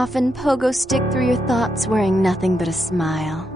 often pogo stick through your thoughts wearing nothing but a smile.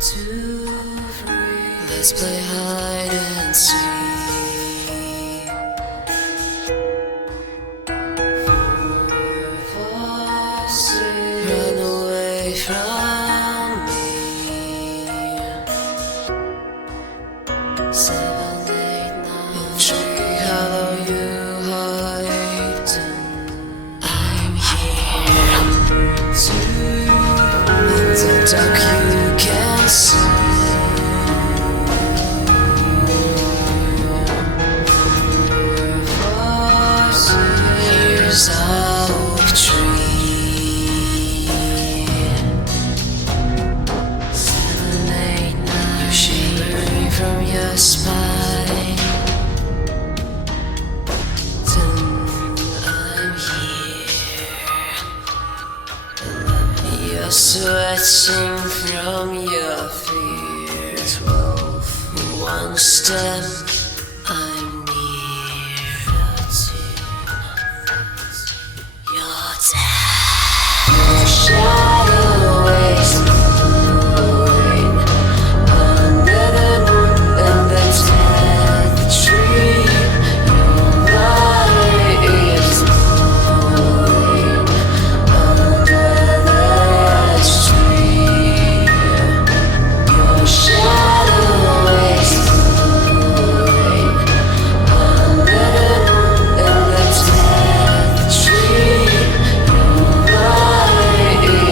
to free. Let's play hide and seek. Run away from me. 7, 8, 9. Tree hollow you hide. I'm here to. In the dark you can see. Here's our oak tree. 7, 8, 9. You're shivering from your spine. 10, I'm here. You're sweating from your fear. 12, one step, I'm near. 13, you're dead. Your shadow is moving under the moon and the dead tree. Your body is moving under the tree. Your shadow is moving under the moon and the dead tree. Your body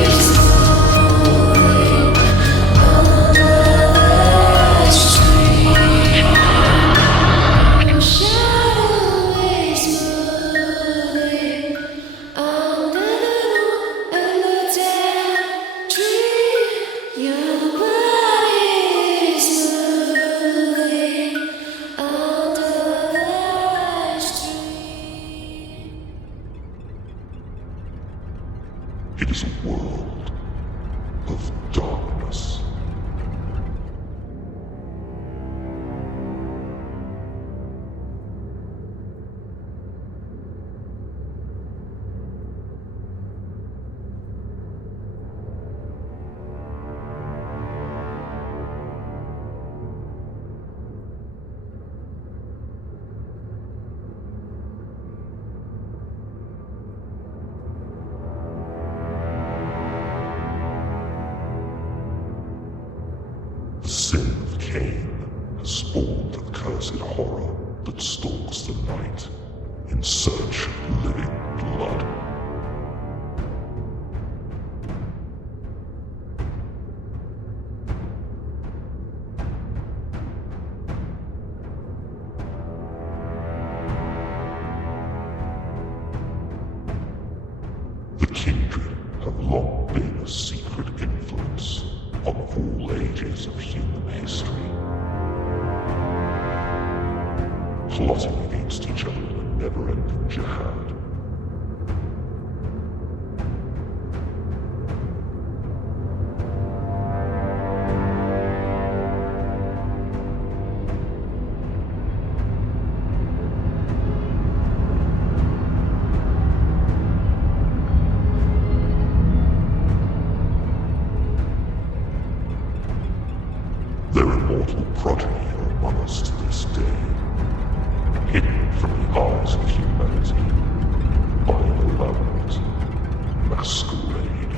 is moving under the tree. Your shadow is moving under the moon and the dead tree. Your body is moving under the tree. It is a world of darkness. The sin of Cain has spawned the cursed horror that stalks the night in search of living blood. The kindred have long been a secret influence on all ages of human history, plotting against each other in a never-ending jihad. Their immortal progeny are among us to this day, hidden from the eyes of humanity by an elaborate masquerade.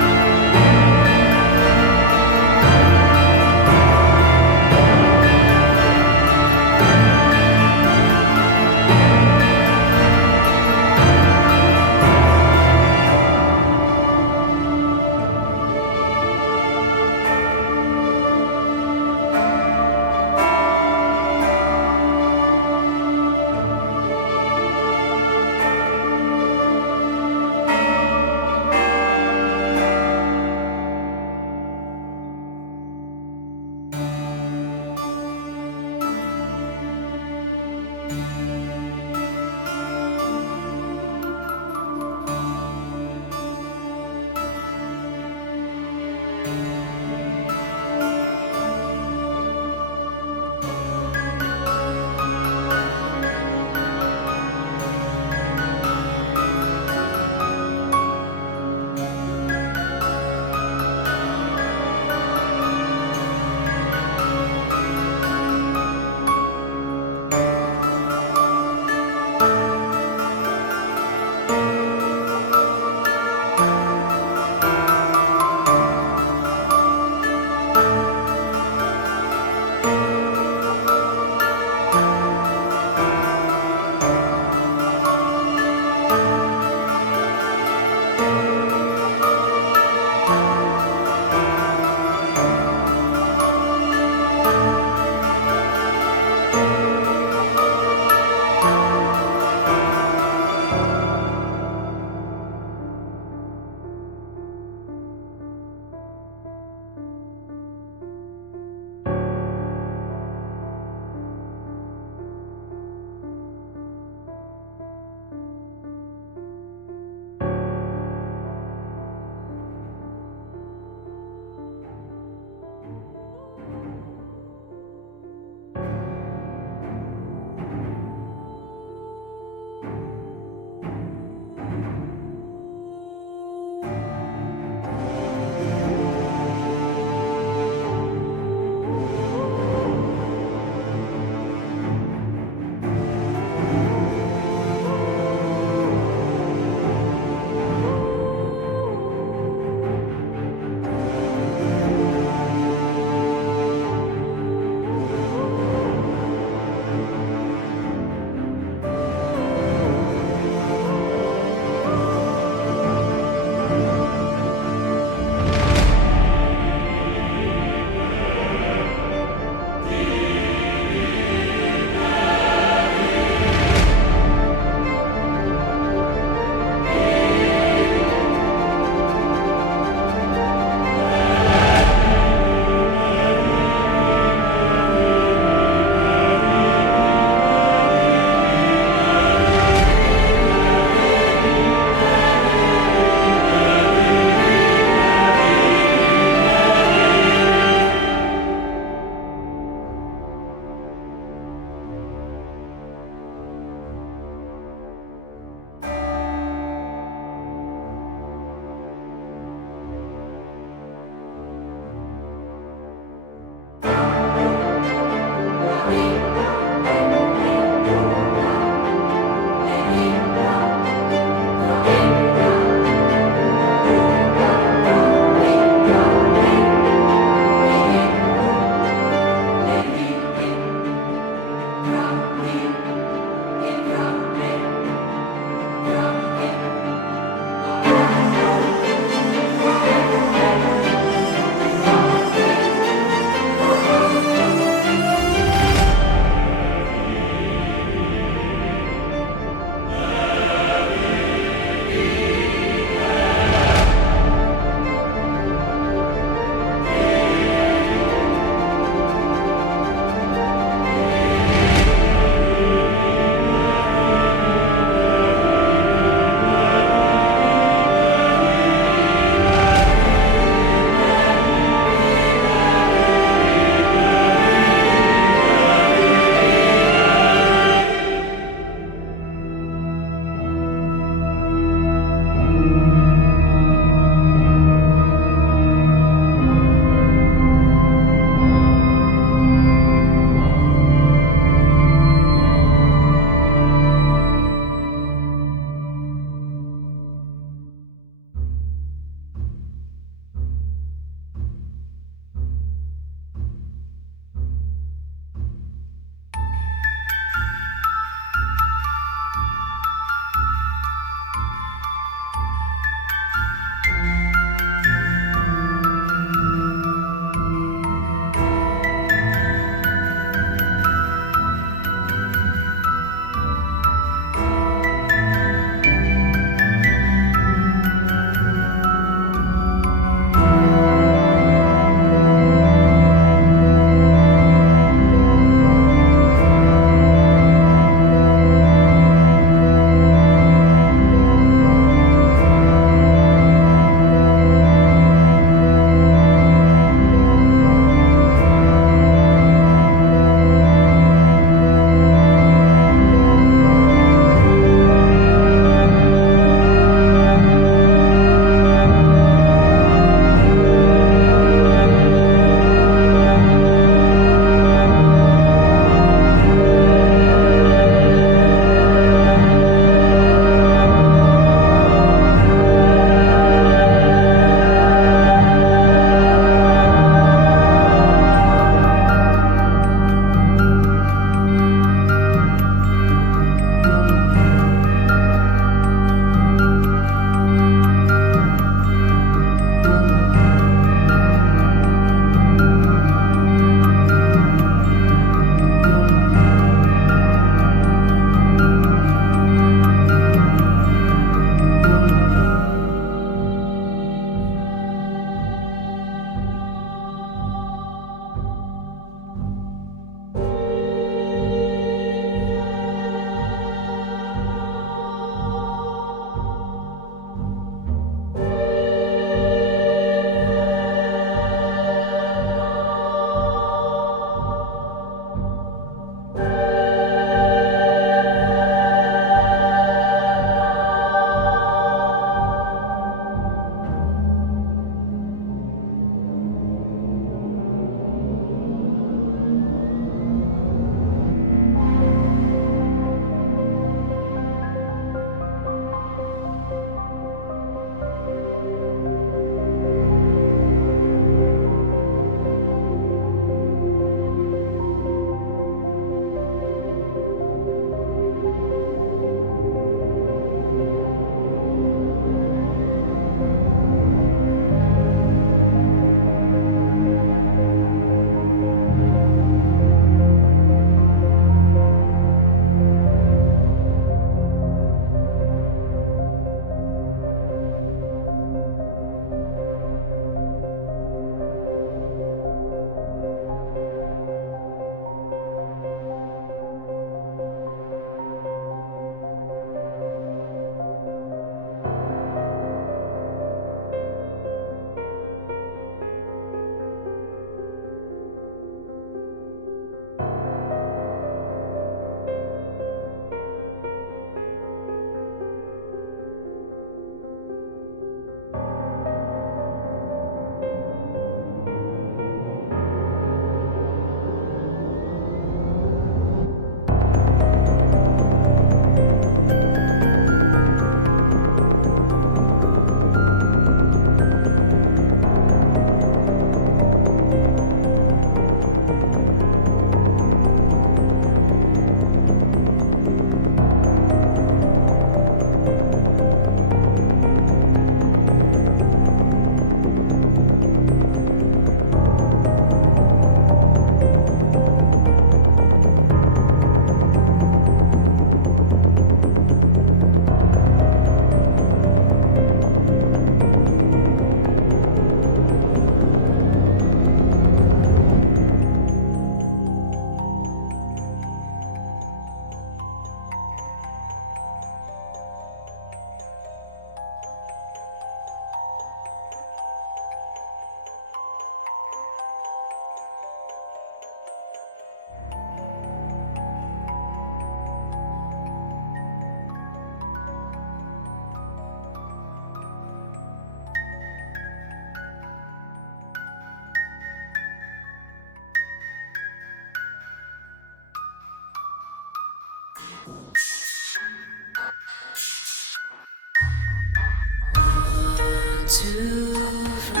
to free.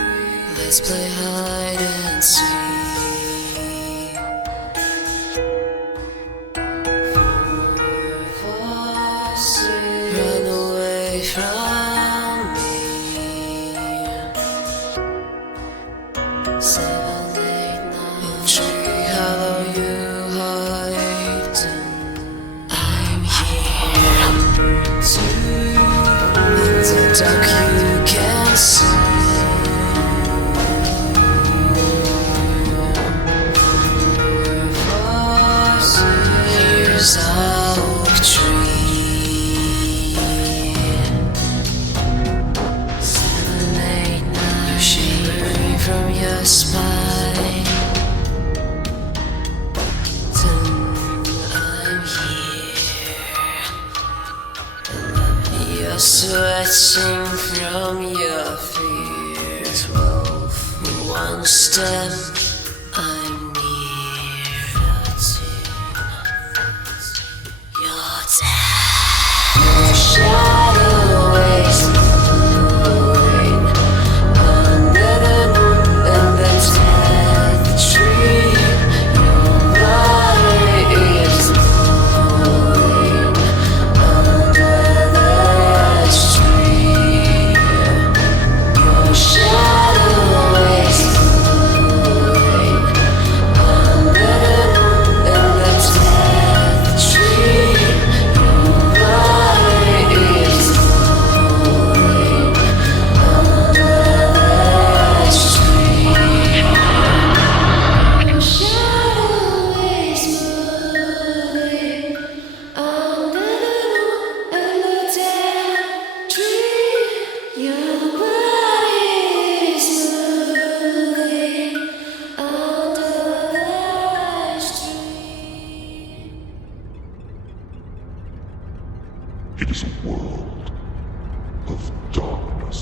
Let's play hide and seek. Run away from me. 7, 8, 9. Tree hollow you hide. I'm here to. In the dark you can see. Here's a oak tree. 7, 8, 9. You're shivering from your spine. 10, I'm here. You're sweating from your fear. 12, 1 step. I'm near. 13. You're dead. Your shadow is moving under the moon and the death tree. Your body is moving under the tree. Your shadow is moving under the moon and the death tree. Your body is moving under the tree. Your shadow is moving under the moon and the death tree. Your body is moving under the tree. It is a world of darkness.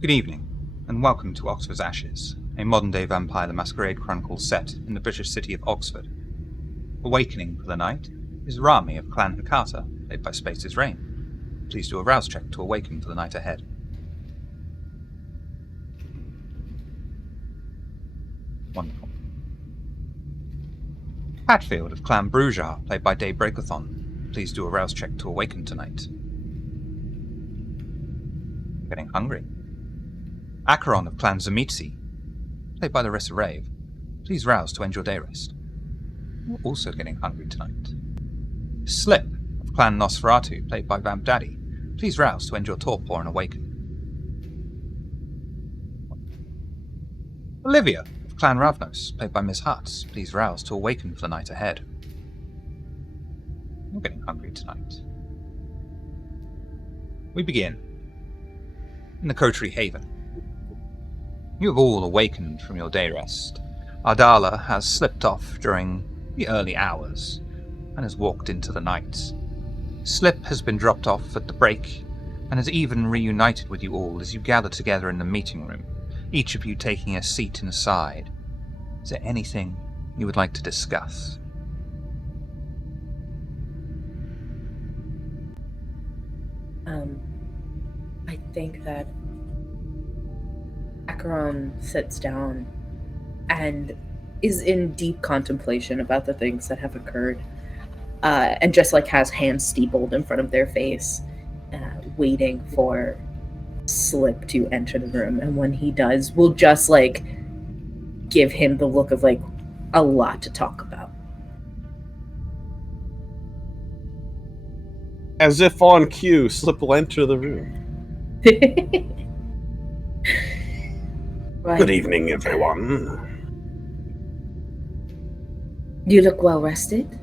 Good evening, and welcome to Oxford's Ashes, a modern-day Vampire the Masquerade chronicle set in the British city of Oxford. Awakening for the night is Rami of Clan Hakata, played by Space's Rain. Please do a rouse check to awaken for the night ahead. Wonderful. Hatfield of Clan Brujar, played by Dave Breakathon. Please do a rouse check to awaken tonight. Getting hungry. Acheron of Clan Zamitsi, played by Larissa Rave. Please rouse to end your day rest. You're also getting hungry tonight. Slip of Clan Nosferatu, played by Vamp Daddy. Please rouse to end your torpor and awaken. Olivia of Clan Ravnos, played by Ms. Hutz. Please rouse to awaken for the night ahead. You're getting hungry tonight. We begin in the Coterie Haven. You have all awakened from your day rest. Ardala has slipped off during the early hours and has walked into the night. Slip has been dropped off at the break and has even reunited with you all as you gather together in the meeting room, each of you taking a seat and a side. Is there anything you would like to discuss? I think that Acheron sits down and is in deep contemplation about the things that have occurred, and just like has hands steepled in front of their face, waiting for Slip to enter the room. And when he does, we'll just like give him the look of like a lot to talk about. As if on cue, Slip will enter the room. Right. Good evening, everyone. You look well rested.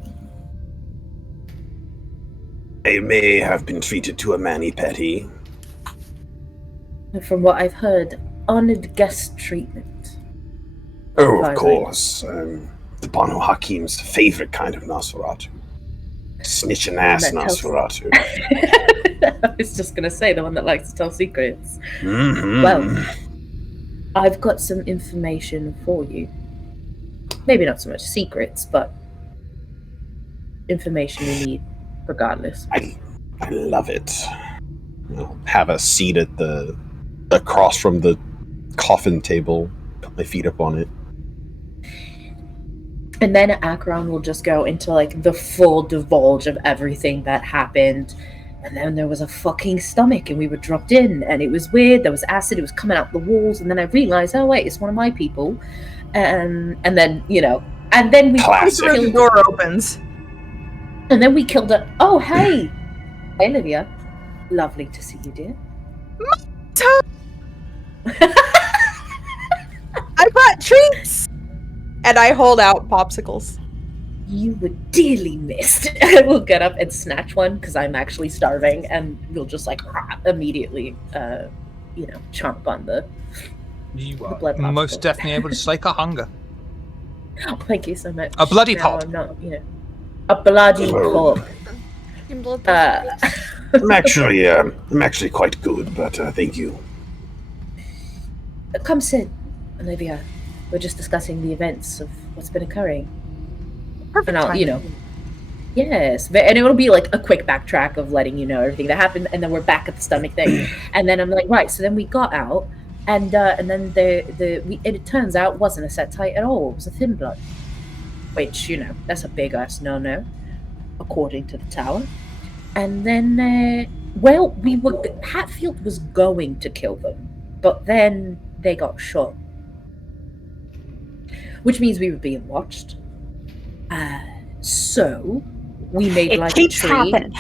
I may have been treated to a mani-pedi. From what I've heard, honored guest treatment. Oh, Far of as course. The Banu Hakim's favorite kind of Nosferatu. Snitch and ass That tells- Nosferatu. I was just going to say, the one that likes to tell secrets. Mm-hmm. Well, I've got some information for you. Maybe not so much secrets, but information you need regardless. I love it. I'll have a seat at across from the coffin table. Put my feet up on it. And then Akron will just go into like the full divulge of everything that happened. And then there was a fucking stomach and we were dropped in and it was weird. There was acid, it was coming out the walls. And then I realized, oh wait, it's one of my people. And then, and then we Classic. The door opens. And then we killed her. Oh, hey. Hey, Olivia. Lovely to see you, dear. I brought treats! And I hold out popsicles. You were dearly missed. I will get up and snatch one because I'm actually starving, and we'll just immediately, chomp on the. You are blood most popsicle. definitely able to slake our hunger. Oh, thank you so much. A bloody Now pulp. I'm not, a bloody Oh. pulp. Your blood I'm actually quite good, but thank you. Come sit, Olivia. We're just discussing the events of what's been occurring. Perfect And I'll, time. yes, and it'll be like a quick backtrack of letting you know everything that happened, and then we're back at the stomach thing, and then I'm like, right, so then we got out, and then it turns out wasn't a set tight at all. It was a thin blood, which that's a big ass no, according to the tower. And then, Hatfield was going to kill them, but then they got shot, which means we were being watched. So we made It like keeps a tree. happening.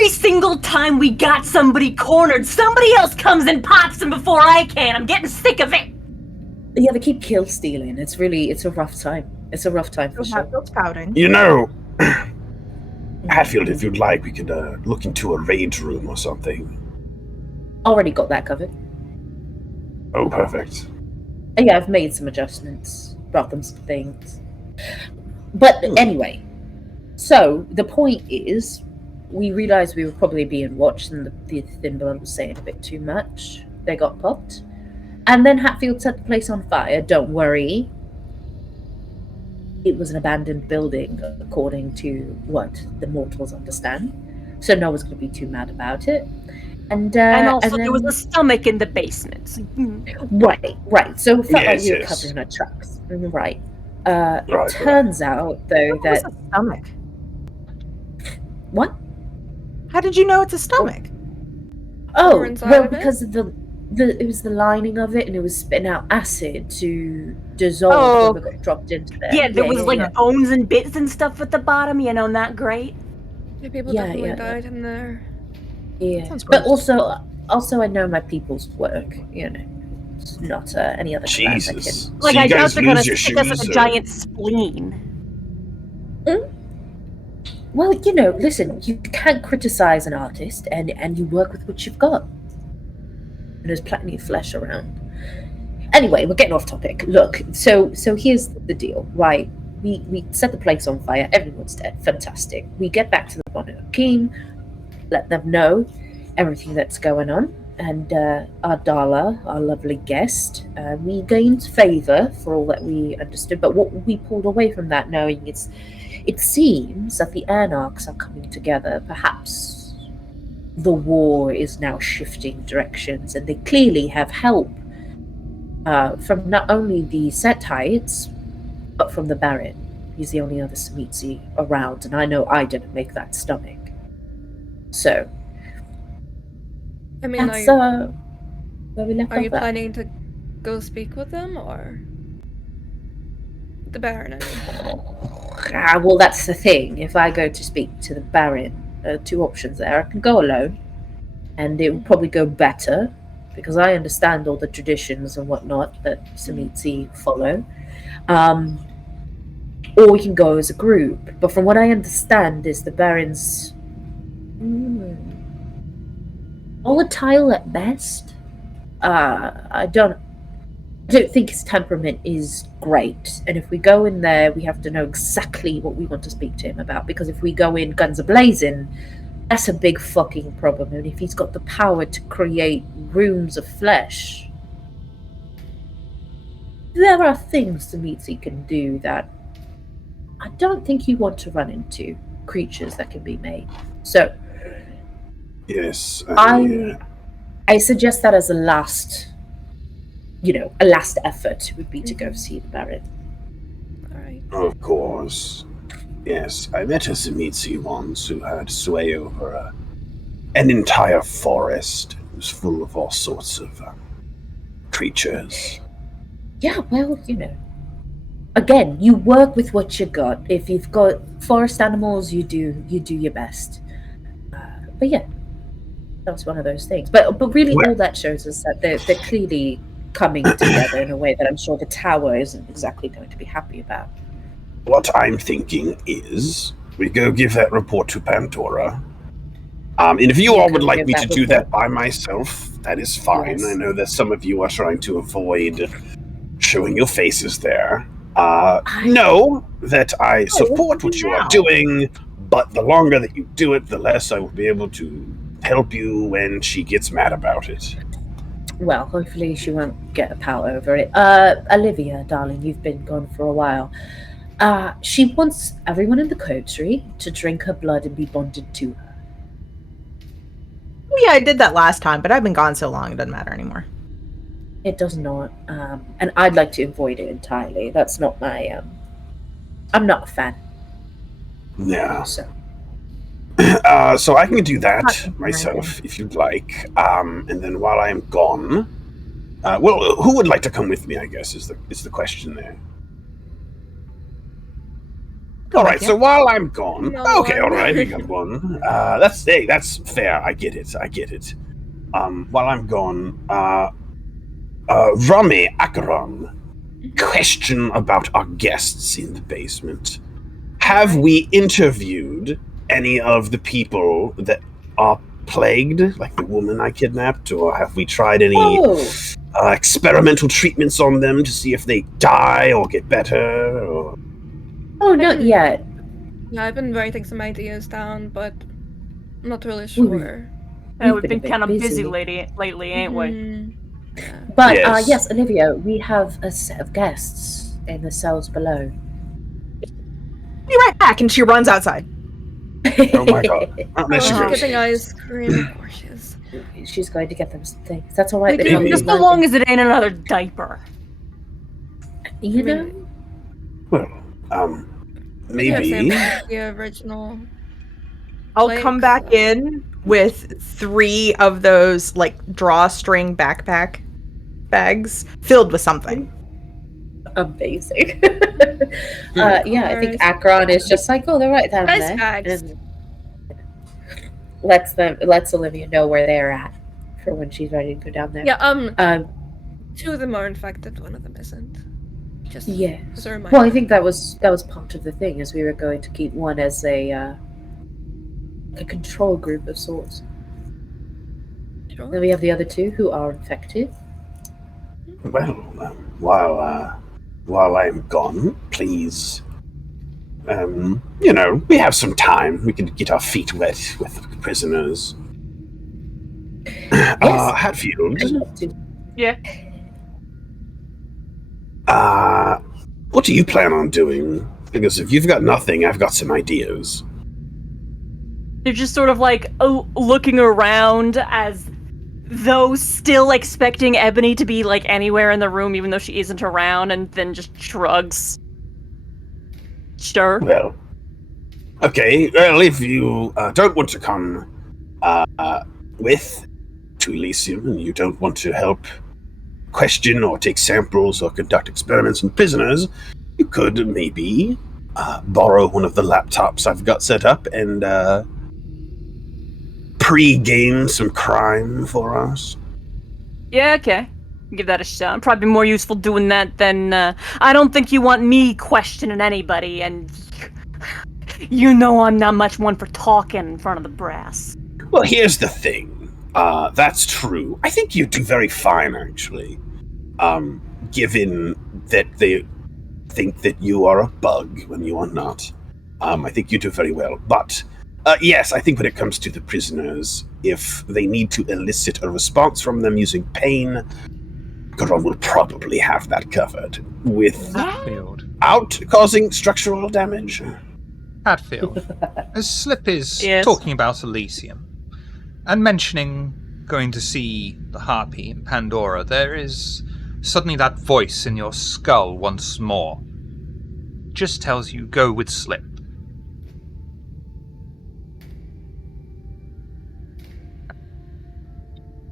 Every single time we got somebody cornered, somebody else comes and pops them before I can. I'm getting sick of it. Yeah, they keep kill stealing. It's a rough time. It's a rough time for sure. Hatfield's pouting. Hatfield, if you'd like, we could look into a rage room or something. Already got that covered. Oh, perfect. Yeah, I've made some adjustments, brought them some things. But anyway, so the point is, we realized we were probably being watched, and the thin blood was saying a bit too much. They got popped. And then Hatfield set the place on fire. Don't worry. It was an abandoned building, according to what the mortals understand. So no one's going to be too mad about it. And also, then, there was a stomach in the basement. So, right. So it felt like we were Yes. covering our tracks. Right. Right, Turns out, though, What was that... a stomach? What? How did you know it's a stomach? Oh, inside well, of it? because of it was the lining of it, and it was spitting out acid to dissolve Oh. when we got dropped into there. yeah, there was bones and bits and stuff at the bottom. Not great. Yeah, people Yeah, definitely yeah. died in there. Yeah, Sounds but gross. also I know my people's work. It's not any other class I Jesus. Like, So I you doubt guys they're gonna lose your stick us shoes, in a or- giant spleen. Well, listen, you can't criticize an artist, and you work with what you've got. And there's plenty of flesh around. Anyway, we're getting off topic. Look, so here's the deal, right? We set the place on fire. Everyone's dead. Fantastic. We get back to the Banu Hakim, let them know everything that's going on. And Ardala, our lovely guest, we gained favor for all that we understood. But what we pulled away from that, knowing it seems that the Anarchs are coming together. Perhaps the war is now shifting directions, and they clearly have help from not only the Setites, but from the Baron. He's the only other Smitsi around, and I know I didn't make that stomach. So, I mean, that's where we left are you off at. planning to go speak with them, or the Baron? I mean. Well, that's the thing. If I go to speak to the Baron, two options there. I can go alone, and it would probably go better because I understand all the traditions and whatnot that Samitsi follow. Or we can go as a group. But from what I understand is the Baron's volatile at best. I don't think his temperament is great. And if we go in there, we have to know exactly what we want to speak to him about. Because if we go in guns a-blazing, that's a big fucking problem. And if he's got the power to create rooms of flesh, there are things Samitsi can do that I don't think you want to run into creatures that can be made. So, yes, I suggest that as a last effort would be to go see the Baron. All right. of course. Yes, I met a Samitsi once who had sway over an entire forest. It was full of all sorts of creatures. Yeah, well, again, you work with what you got. If you've got forest animals, you do your best. But yeah, that's one of those things. But really, all that shows us that they're clearly coming together in a way that I'm sure the tower isn't exactly going to be happy about. What I'm thinking is we go give that report to Pandora. And if you all would like me to do that by myself, that is fine. Yes. I know that some of you are trying to avoid showing your faces there. Know that I support what you are doing, but the longer that you do it, the less I will be able to help you when she gets mad about it. Well, hopefully she won't get a power over it. Olivia, darling, you've been gone for a while. She wants everyone in the coterie to drink her blood and be bonded to her. Oh, yeah, I did that last time, but I've been gone so long it doesn't matter anymore. It does not. And I'd like to avoid it entirely. That's not my... I'm not a fan. Yeah. So I can do that myself, if you'd like. And then while I'm gone... who would like to come with me, I guess, is the question there. Alright, so while I'm gone... Okay, alright, we got one. That's fair, I get it. While I'm gone, Rami Akaron, question about our guests in the basement. Have we interviewed any of the people that are plagued, like the woman I kidnapped, or have we tried any experimental treatments on them to see if they die or get better? Or... Oh, not yet. Yeah, I've been writing some ideas down, but I'm not really sure. We've been kind of busy lately, ain't we? Yeah. But yes, Olivia, we have a set of guests in the cells below. Be right back, and she runs outside. Oh my god. There she goes. Getting ice cream, of course she is. She's going to get them some things. That's all right. Just so long as it ain't another diaper. You know? Well, maybe. The original. I'll come back in with 3 of those, drawstring backpack bags filled with something. Amazing. I think Akron is just like, oh, they're right down there. Bags. And lets Olivia know where they're at for when she's ready to go down there. Yeah, 2 of them are infected, 1 of them isn't. Just as a reminder. Well, I think that was part of the thing, is we were going to keep one as a control group of sorts. Sure. Then we have the other 2 who are infected. Well, while I'm gone, please, we have some time. We can get our feet wet with the prisoners. Yes. Hatfield. Yeah. What do you plan on doing? Because if you've got nothing, I've got some ideas. They're just sort of looking around as though still expecting Ebony to be anywhere in the room, even though she isn't around, and then just shrugs. Sure. Well, okay. Well, if you don't want to come with to Elysium, and you don't want to help question or take samples or conduct experiments on prisoners, you could maybe borrow one of the laptops I've got set up and pre-game some crime for us? Yeah, okay. Give that a shot. Probably more useful doing that than, I don't think you want me questioning anybody, and you know I'm not much one for talking in front of the brass. Well, here's the thing. That's true. I think you do very fine, actually. Given that they think that you are a bug when you are not. I think you do very well. But, yes, I think when it comes to the prisoners, if they need to elicit a response from them using pain, Garon will probably have that covered Hatfield. without causing structural damage. Hatfield. As Slip is Yes? talking about Elysium and mentioning going to see the Harpy in Pandora, there is suddenly that voice in your skull once more. Just tells you go with Slip.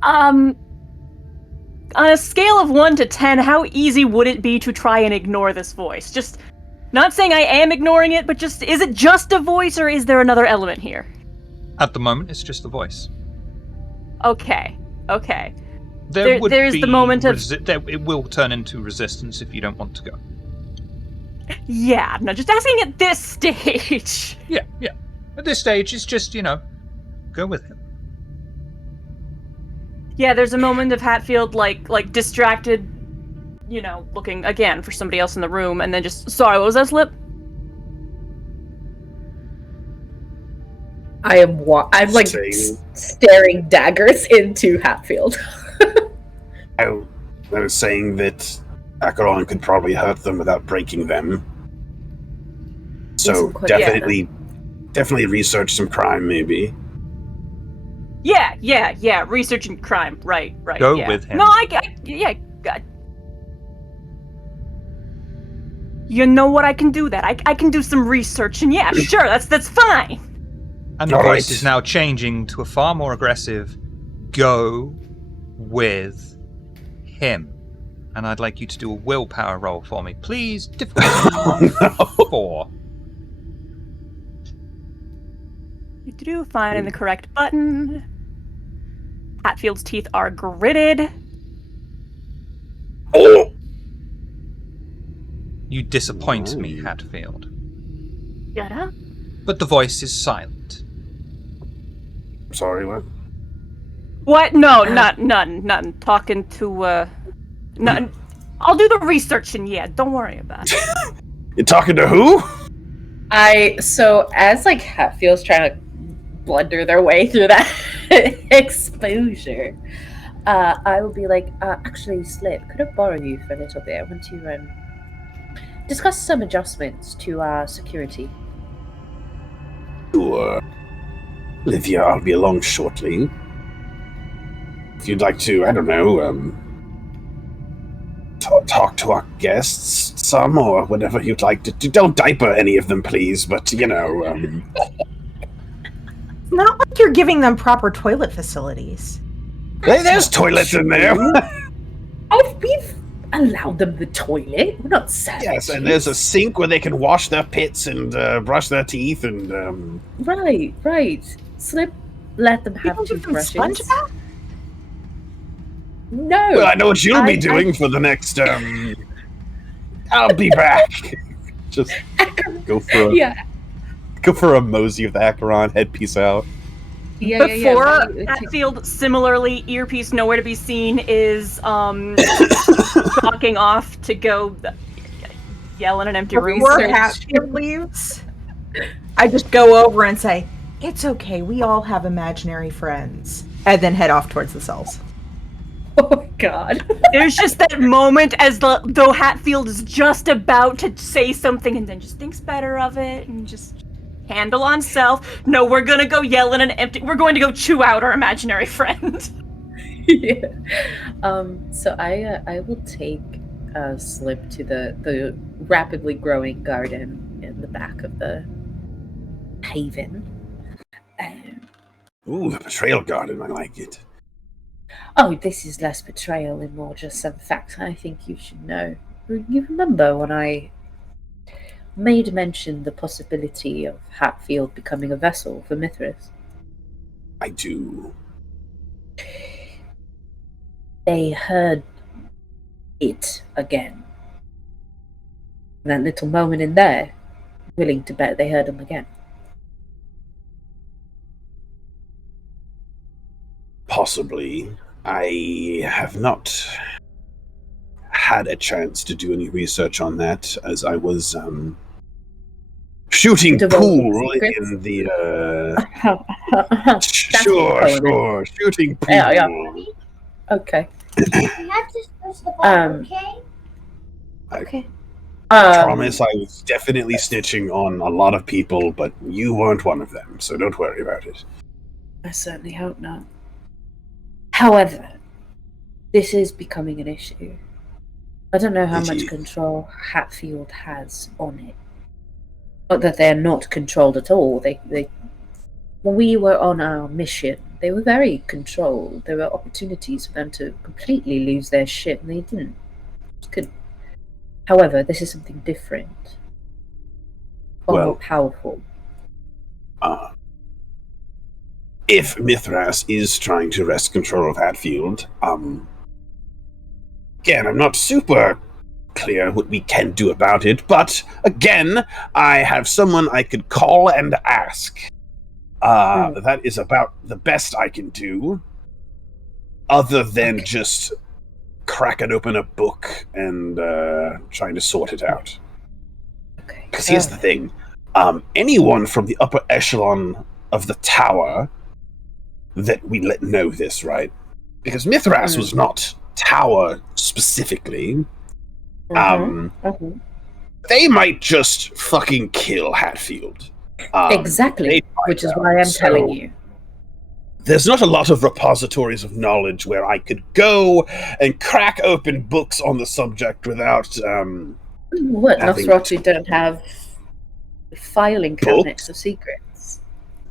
On a scale of 1 to 10, how easy would it be to try and ignore this voice? Just, not saying I am ignoring it, but just, is it just a voice or is there another element here? At the moment, it's just a voice. Okay. There's the moment of... it will turn into resistance if you don't want to go. Yeah, no, just asking at this stage. Yeah. At this stage, it's just, go with him. Yeah, there's a moment of Hatfield, like distracted, looking again for somebody else in the room, and then just, sorry, what was that, Slip? I'm like staring daggers into Hatfield. I was saying that Acheron could probably hurt them without breaking them. So definitely research some crime, maybe. Yeah, research and crime, right. Go yeah. with him. No, you know what, I can do that. I can do some research, and yeah, sure, that's fine. And the voice is now changing to a far more aggressive, go with him. And I'd like you to do a willpower roll for me. Please, difficulty 4. You do finding the correct button. Hatfield's teeth are gritted. Oh! You disappoint me, Hatfield. Shut up. But the voice is silent. Sorry, what? What? No, nothing. Talking to, nothing. I'll do the research, and yeah, don't worry about it. You're talking to who? So as like Hatfield's trying to blunder their way through that exposure, I will be like, actually, Slip, could I borrow you for a little bit? I want to discuss some adjustments to our security. Sure. Olivia, I'll be along shortly. If you'd like to, I don't know, talk to our guests some, or whatever you'd like to do. Don't diaper any of them, please, but, It's not like you're giving them proper toilet facilities. There's toilets in there. We've allowed them the toilet. We're not savages. Yes, and there's a sink where they can wash their pits and brush their teeth and... Right. Slip, let them have toothbrushes. Sponge bath? No. Well, I know what you'll be doing for the next, I'll be back. Just go for a Mosey of the Acheron, headpiece out. Before Hatfield, similarly, earpiece nowhere to be seen, is stalking off to go yell in an empty room. Before Hatfield leaves, I just go over and say, "It's okay, we all have imaginary friends," and then head off towards the cells. Oh God! There's just that moment as though Hatfield is just about to say something and then just thinks better of it and just handle on self. No, we're gonna go yell in an empty. We're going to go chew out our imaginary friend. Yeah. So I will take Slip to the rapidly growing garden in the back of the haven. Ooh, the betrayal garden, I like it. Oh, this is less betrayal and more just some facts I think you should know. You remember when I made mention the possibility of Hatfield becoming a vessel for Mithras? I do. They heard it again. That little moment in there, willing to bet they heard him again. Possibly. I have not had a chance to do any research on that, as I was shooting pool in the sure, shooting pool. Yeah. Okay. Okay. I promise I was definitely snitching on a lot of people, but you weren't one of them, so don't worry about it. I certainly hope not. However, this is becoming an issue. I don't know how much control Hatfield has on it. Not that they're not controlled at all. They when we were on our mission, they were very controlled. There were opportunities for them to completely lose their shit, and they didn't. However, this is something different. More powerful. If Mithras is trying to wrest control of Hatfield, again, I'm not super clear what we can do about it, but again, I have someone I could call and ask. That is about the best I can do, other than just cracking open a book and trying to sort it out. Because here's the thing. Anyone from the upper echelon of the tower that we let know this, right? Because Mithras was not tower specifically. They might just fucking kill Hatfield. Exactly, which is why I'm telling you. There's not a lot of repositories of knowledge where I could go and crack open books on the subject without What, Nosferatu don't have filing cabinets of secrets?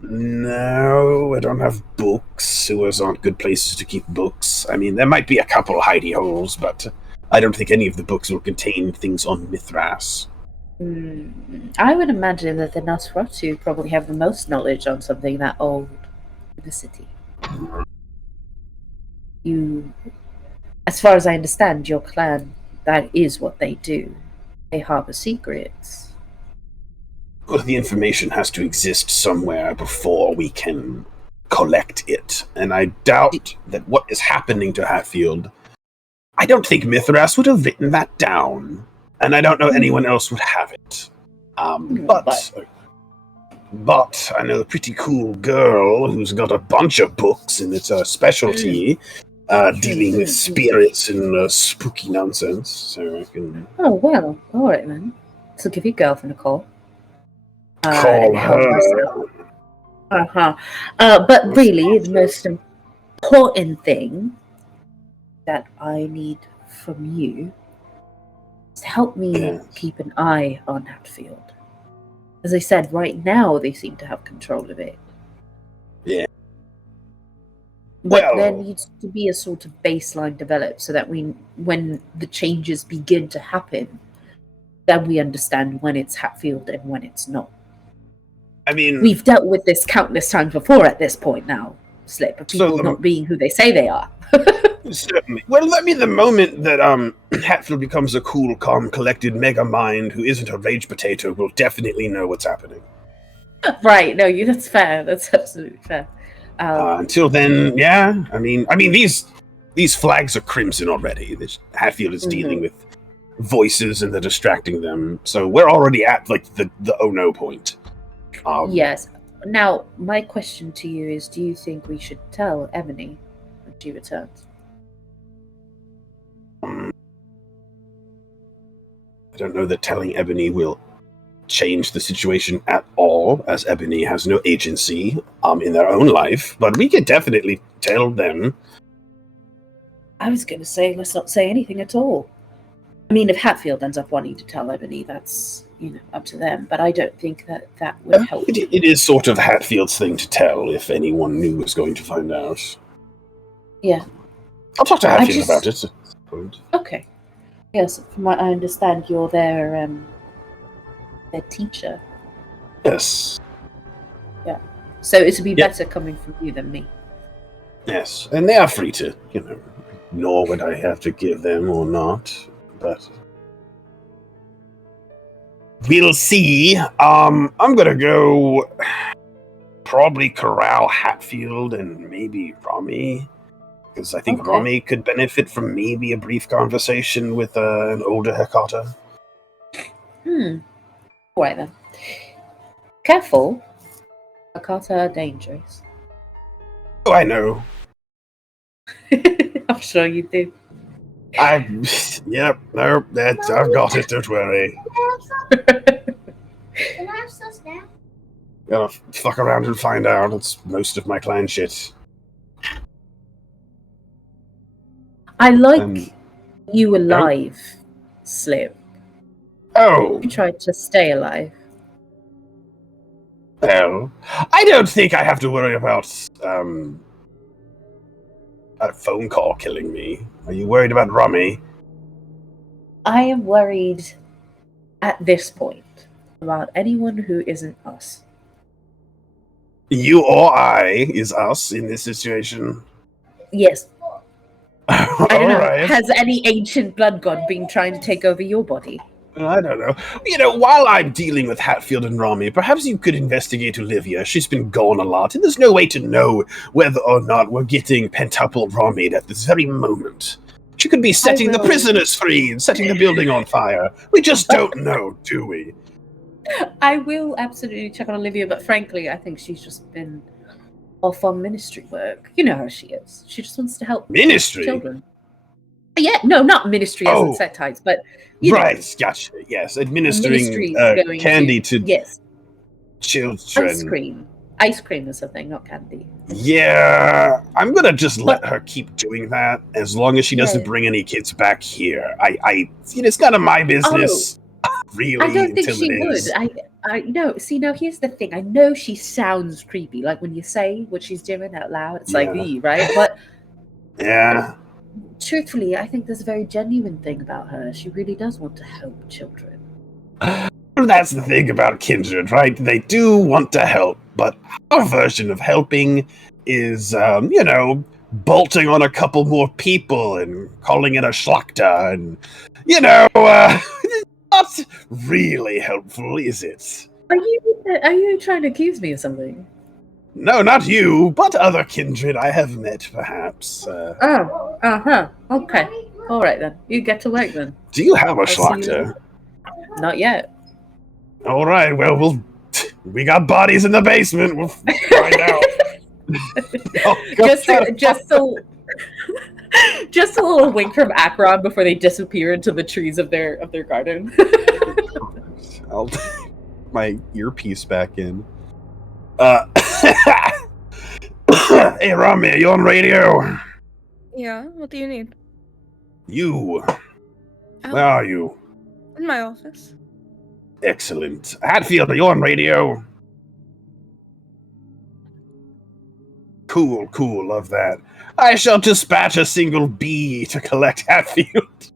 No, I don't have books. Sewers aren't good places to keep books. I mean, there might be a couple hidey holes, but I don't think any of the books will contain things on Mithras. I would imagine that the Nosferatu probably have the most knowledge on something that old in the city. As far as I understand, your clan, that is what they do. They harbor secrets. Well, the information has to exist somewhere before we can collect it. And I doubt that what is happening to Hatfield, I don't think Mithras would have written that down. And I don't know anyone else would have it. But I know a pretty cool girl who's got a bunch of books, and it's a specialty dealing with spirits and spooky nonsense. So I can... Oh, well, all right then. So give your girlfriend a call. Call her. But really, the most important thing that I need from you is to help me keep an eye on Hatfield. As I said, right now they seem to have control of it. Yeah. But there needs to be a sort of baseline developed so that when the changes begin to happen, then we understand when it's Hatfield and when it's not. I mean, we've dealt with this countless times before at this point now, Slip, of people not being who they say they are. Certainly. Well, I mean, the moment that Hatfield becomes a cool, calm, collected mega mind who isn't a rage potato, will definitely know what's happening. Right. No, that's fair. That's absolutely fair. Until then, yeah. I mean, these flags are crimson already. Hatfield is dealing with voices and they're distracting them. So we're already at like the oh no point. Yes. Now, my question to you is: do you think we should tell Ebony when she returns? I don't know that telling Ebony will change the situation at all, as Ebony has no agency in their own life, but we could definitely tell them. I was going to say, let's not say anything at all. I mean, if Hatfield ends up wanting to tell Ebony, that's, up to them, but I don't think that would help. It is sort of Hatfield's thing to tell if anyone new was going to find out. Yeah. I'll talk to Hatfield about it. Okay. Yes, from what I understand, you're their teacher. Yes. Yeah. So it'd be better coming from you than me. Yes, and they are free to, ignore what I have to give them or not, but we'll see. I'm gonna go probably corral Hatfield and maybe Rami, because I think Rami could benefit from maybe a brief conversation with an older Hecata. Right then. Careful. Hecata are dangerous. Oh, I know. I'm sure you do. I've got it, don't worry. Can I have some snack? Gotta fuck around and find out. It's most of my clan shit. I like you alive, Slip. Oh. You tried to stay alive. Well, I don't think I have to worry about a phone call killing me. Are you worried about Rami? I am worried at this point about anyone who isn't us. You or I is us in this situation. Yes. I don't know. Right. Has any ancient blood god been trying to take over your body? I don't know. While I'm dealing with Hatfield and Rami, perhaps you could investigate Olivia. She's been gone a lot, and there's no way to know whether or not we're getting pentuple Rami at this very moment. She could be setting the prisoners free and setting the building on fire. We just don't know, do we? I will absolutely check on Olivia, but frankly, I think she's just been off on ministry work. You know how she is. She just wants to help children. Yeah, no, not ministry as in sectites, but right, gotcha. Yes, administering candy to children. Ice cream is a thing, not candy. Yeah, I'm gonna just let her keep doing that as long as she doesn't bring any kids back here. It's none of my business. Really, I don't think she would. No. See, now here's the thing. I know she sounds creepy, like when you say what she's doing out loud. It's like, right? But yeah. Truthfully, I think there's a very genuine thing about her. She really does want to help children. That's the thing about Kindred, right? They do want to help, but our version of helping is, bolting on a couple more people and calling it a schlachter, and, not really helpful, is it? Are you trying to accuse me of something? No, not you, but other kindred I have met, perhaps. Okay. All right, then. You get to work, then. Do you have a schlachter? Not yet. All right, well, we got bodies in the basement. We'll find out. Just a little wink from Akron before they disappear into the trees of their garden. I'll take my earpiece back in. Hey, Rami, are you on radio? Yeah, what do you need? You. Where are you? In my office. Excellent. Hatfield, are you on radio? Cool, love that. I shall dispatch a single bee to collect Hatfield.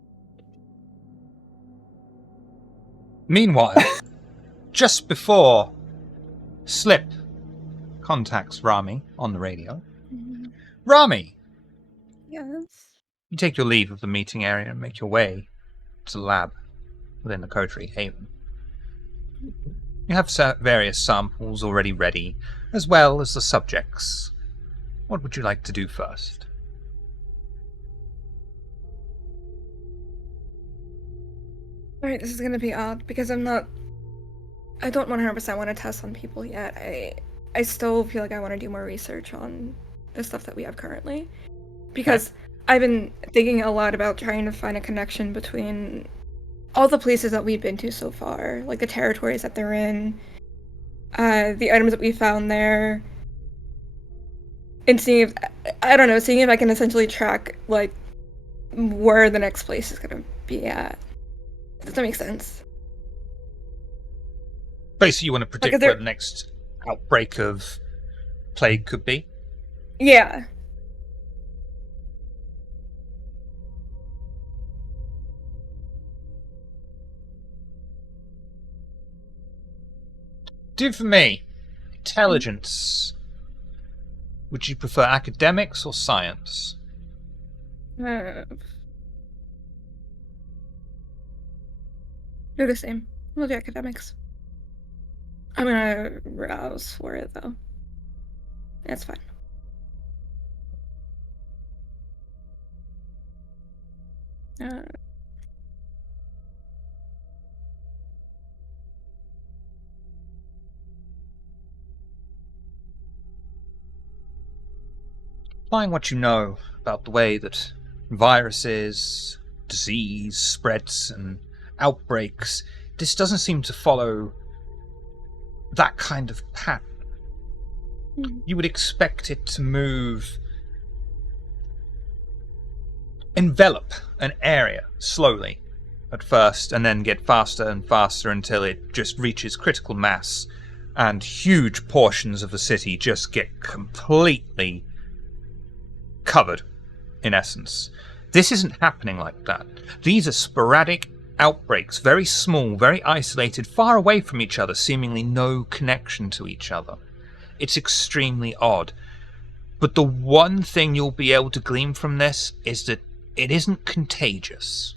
Meanwhile, just before Slip contacts Rami on the radio. Rami! Yes? You take your leave of the meeting area and make your way to the lab within the Coterie Haven. You have various samples already ready, as well as the subjects. What would you like to do first? Alright, this is gonna be odd, because I don't 100% want to test on people yet. I still feel like I want to do more research on the stuff that we have currently. Because I've been thinking a lot about trying to find a connection between all the places that we've been to so far, like the territories that they're in, the items that we found there, and seeing if I can essentially track, like, where the next place is gonna be at. Does that make sense? Basically, you want to predict where the next outbreak of plague could be? Yeah. Do for me. Intelligence Would you prefer academics or science? They're the same. We'll do academics. I'm gonna rouse for it though. That's fine. Applying what you know about the way that viruses, disease spreads, and outbreaks, this doesn't seem to follow that kind of pattern. You would expect it to envelop an area slowly at first, and then get faster and faster until it just reaches critical mass, and huge portions of the city just get completely covered, in essence. This isn't happening like that. These are sporadic outbreaks, very small, very isolated, far away from each other, seemingly no connection to each other. It's extremely odd. But the one thing you'll be able to glean from this is that it isn't contagious.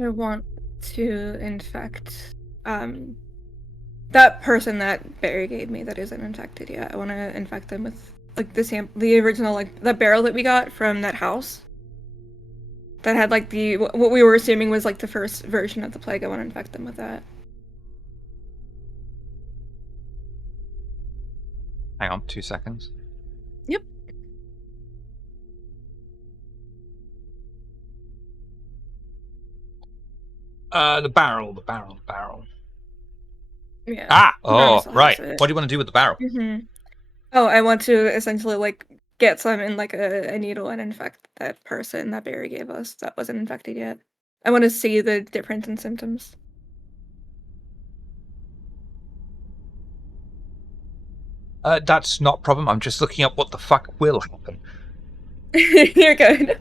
I want to infect that person that Barry gave me that isn't infected yet. I want to infect them with like the original, like the barrel that we got from that house that had like what we were assuming was like the first version of the plague. I want to infect them with that. Hang on 2 seconds. Yep. The barrel. Yeah. Oh, right. What do you want to do with the barrel? Mm-hmm. Oh, I want to essentially like get some in like a needle and infect that person that Barry gave us that wasn't infected yet. I want to see the difference in symptoms. That's not a problem. I'm just looking up what the fuck will happen. You're good.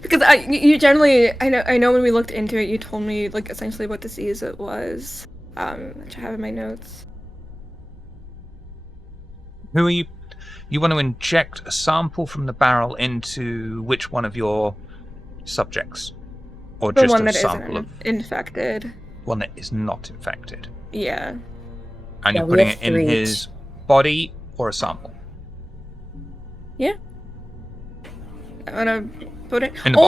Because you generally, I know when we looked into it, you told me like essentially what disease it was, which I have in my notes. Who are you? You want to inject a sample from the barrel into which one of your subjects? Or The just one a that sample isn't infected. One that is not infected? Yeah. And you're putting it in his body or a sample? Yeah. I'm gonna put it in the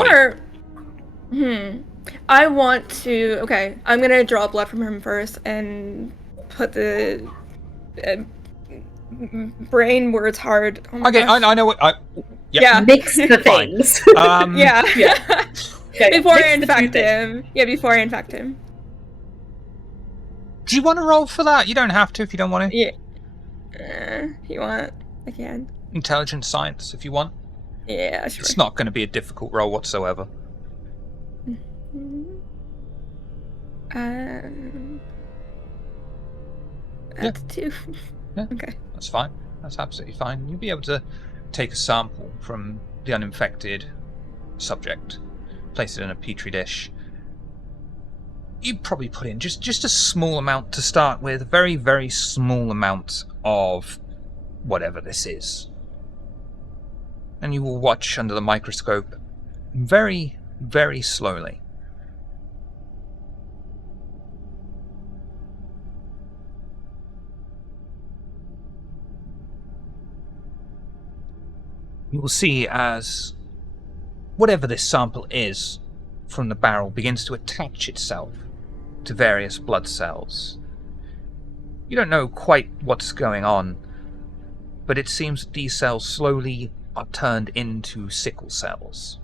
body. I want to. Okay, I'm gonna draw blood from him first and put the brain where it's hard. Oh okay, I know what. Yeah. Mix the things. Yeah. Okay, before I infect him. Yeah, before I infect him. Do you want to roll for that? You don't have to if you don't want to. Yeah. If you want, I can. Intelligence science, if you want. Yeah, sure. It's not going to be a difficult roll whatsoever. That's 2. Yeah. Okay. That's fine. That's absolutely fine. You'll be able to take a sample from the uninfected subject, place it in a petri dish. You'd probably put in just a small amount to start with, a very, very small amount of whatever this is. And you will watch under the microscope very, very slowly. You will see as whatever this sample is from the barrel begins to attach itself to various blood cells. You don't know quite what's going on, but it seems that these cells slowly are turned into sickle cells.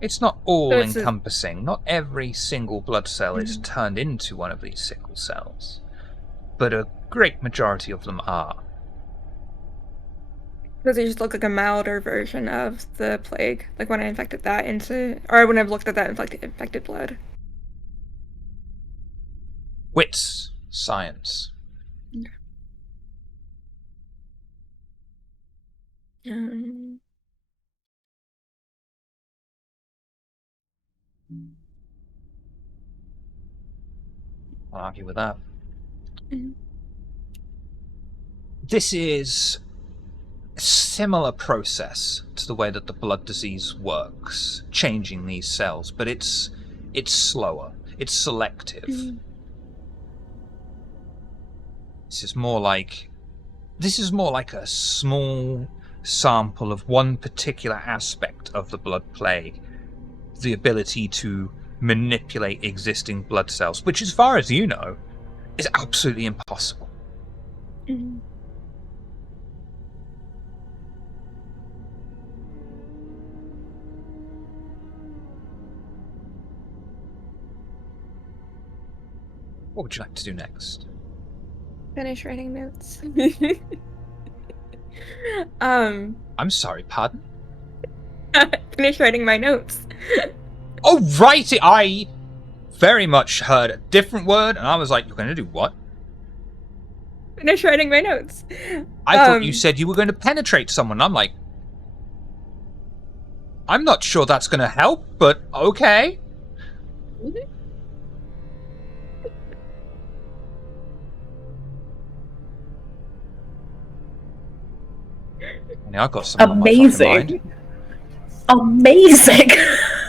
It's not all-encompassing. Not every single blood cell is turned into one of these sickle cells, but a great majority of them are. Does it just look like a milder version of the plague? Like when I infected that into... Or when I've looked at that infected blood? Wits. Science. Okay. Um, I'll argue with that. Mhm. This is a similar process to the way that the blood disease works, changing these cells, but it's slower. It's selective. Mhm. This is more like a small sample of one particular aspect of the blood plague, the ability to manipulate existing blood cells, which, as far as you know, is absolutely impossible. Mhm. What would you like to do next? Finish writing notes. I'm sorry, pardon? Finish writing my notes. Oh, right! I very much heard a different word, and I was like, you're going to do what? Finish writing my notes. I thought you said you were going to penetrate someone. I'm like, I'm not sure that's going to help, but okay. I've got some amazing. Amazing.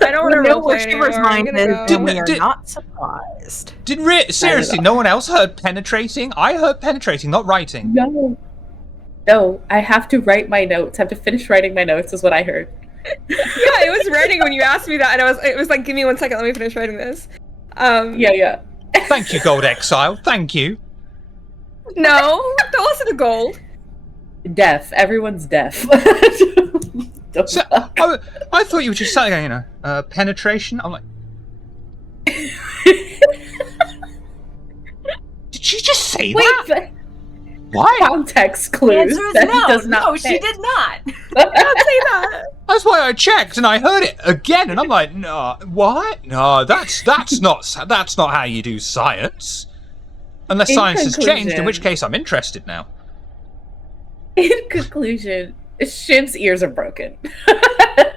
I don't know where she resigned is, and we are not surprised. Seriously, no one else heard penetrating? I heard penetrating, not writing. No, I have to write my notes. I have to finish writing my notes is what I heard. Yeah, it was writing when you asked me that, and it was like, give me 1 second, let me finish writing this. Yeah. Thank you, Gold Exile. Thank you. No, don't listen to Gold. Deaf. Everyone's deaf. So, I thought you were just saying, penetration. I'm like, did she just say that? But why? Context clues. The answer is that no. does not No, fit. she did not. Don't say that. That's why I checked and I heard it again, and I'm like, no, what? No, that's not how you do science. Unless science has changed, in which case I'm interested now. In conclusion, Shiv's ears are broken.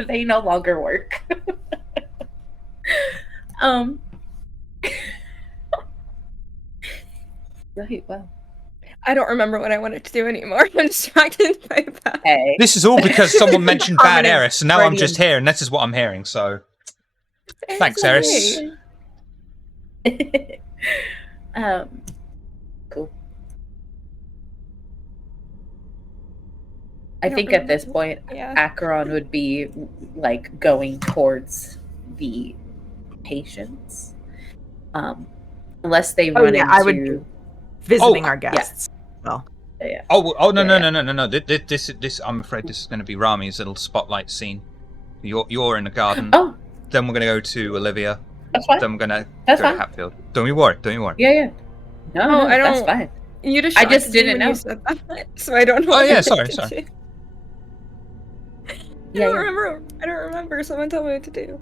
They no longer work. Right, well. I don't remember what I wanted to do anymore. I'm distracted by that. Hey. This is all because someone mentioned Bad Eris, and now I'm just here, and this is what I'm hearing, so... Thanks, Eris. Cool. I think at this point, Acheron would be, like, going towards the patients. Unless they run into... I would be visiting our guests. Well. Yeah. No. This, I'm afraid this is going to be Rami's little spotlight scene. You're in the garden. Oh. Then we're going to go to Olivia. That's fine. Then we're going to go to Hatfield. Don't you worry. Yeah. No, I don't. That's fine. You just. I just didn't know. You said that, so I don't know. Oh yeah, sorry. I don't remember. Someone told me what to do.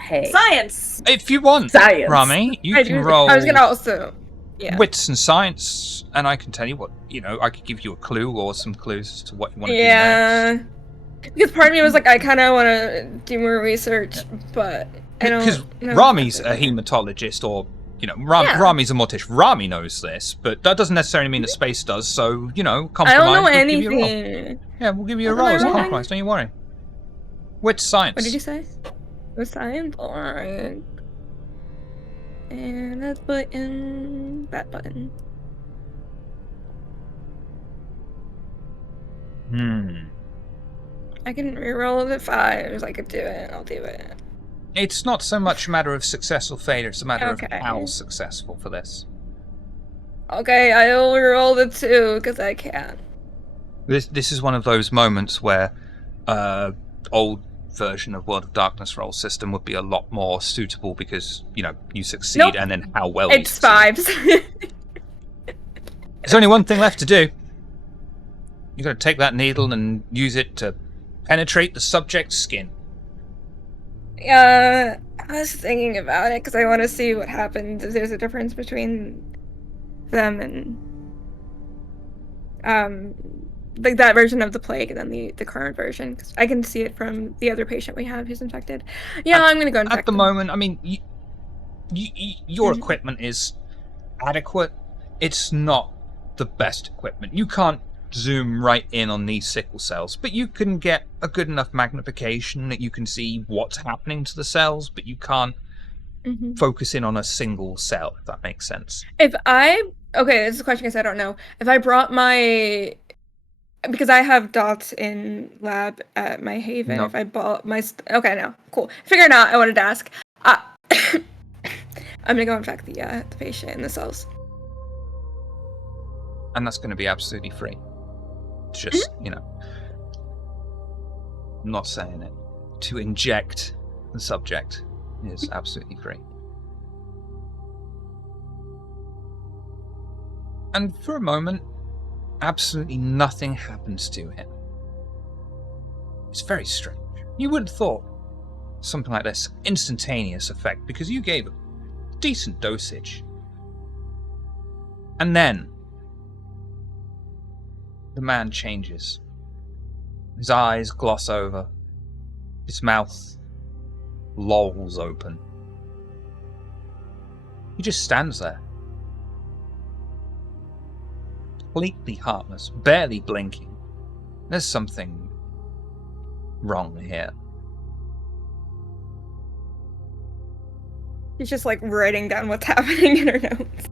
Hey. Science. If you want, Science. Rami, you can roll. I was gonna also. Yeah. Wits and science, and I can tell you what, I could give you a clue or some clues as to what you want to do next. Because part of me was like, I kind of want to do more research, but I don't. Because Rami's a hematologist, or Rami's a mortician. Rami knows this, but that doesn't necessarily mean the space does. So compromise. I don't know we'll anything. Give you a roll. Yeah, we'll give you a roll as a compromise. Don't you worry. Wits, science. What did you say? With science, alright. And let's put in that button. I can reroll the 5s. I could do it. I'll do it. It's not so much a matter of success or failure. It's a matter of how successful for this. Okay, I'll reroll the 2 because I can. This is one of those moments where old version of World of Darkness roll system would be a lot more suitable because you succeed and then how well it's 5s. There's only one thing left to do. You got to take that needle and use it to penetrate the subject's skin. I was thinking about it because I want to see what happens if there's a difference between them and like that version of the plague and then the current version. 'Cause I can see it from the other patient we have who's infected. Yeah, I'm gonna go infect At the them. moment, I mean, your equipment is adequate. It's not the best equipment. You can't zoom right in on these sickle cells, but you can get a good enough magnification that you can see what's happening to the cells, but you can't focus in on a single cell, if that makes sense. Okay, this is a question because I don't know. If I brought because I have dots in lab at my haven. No. If I bought okay, no, cool. Figured out. I wanted to ask. I'm gonna go infect the patient in the cells. And that's going to be absolutely free. Just, I'm not saying it. To inject the subject is absolutely free. And for a moment, absolutely nothing happens to him. It's very strange. You would have thought something like this instantaneous effect because you gave a decent dosage. And then the man changes. His eyes gloss over. His mouth lolls open. He just stands there. Completely heartless, barely blinking. There's something wrong here. She's just like writing down what's happening in her notes.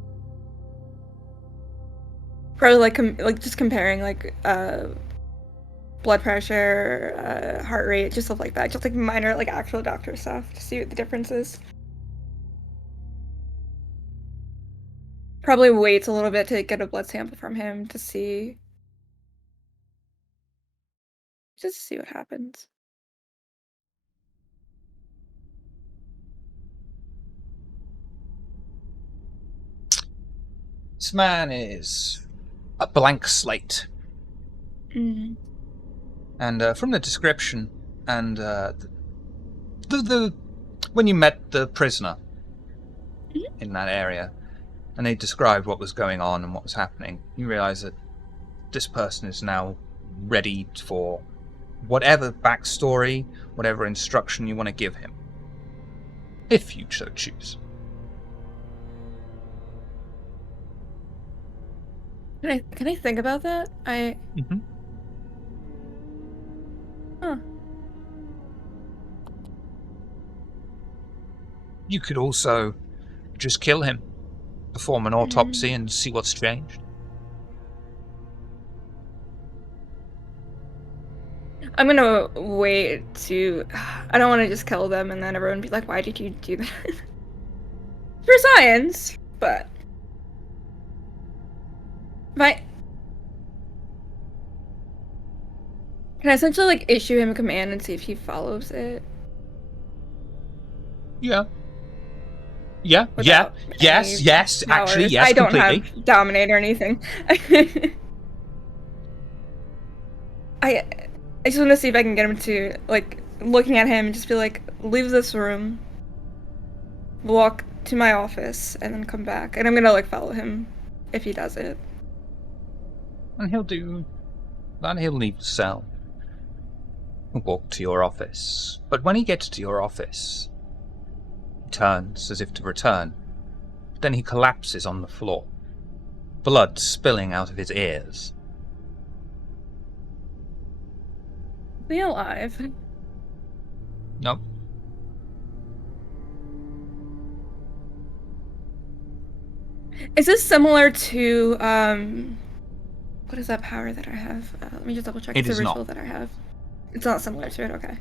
Probably like just comparing like blood pressure, heart rate, just stuff like that. Just like minor like actual doctor stuff to see what the difference is. Probably waits a little bit to get a blood sample from him to see. Just to see what happens. This man is a blank slate. Mm. And from the description and the when you met the prisoner in that area, and they described what was going on and what was happening, you realize that this person is now ready for whatever backstory, whatever instruction you want to give him, if you so choose. Can I think about that? Huh. You could also just kill him, perform an autopsy, and see what's changed. I'm gonna wait to. I don't want to just kill them and then everyone be like, "Why did you do that?" For science, but can I essentially like issue him a command and see if he follows it? Yeah. Yes. Actually, yes. I don't completely. have dominate or anything. I just want to see if I can get him to like looking at him and just be like, leave this room, walk to my office, and then come back. And I'm gonna like follow him if he does it. And he'll do that. He'll leave the cell and walk to your office. But when he gets to your office, he turns as if to return. Then he collapses on the floor, blood spilling out of his ears. Is he alive? Nope. Is this similar to what is that power that I have? Let me just double check. It It's is a ritual not. that I have. It's not similar to it, okay.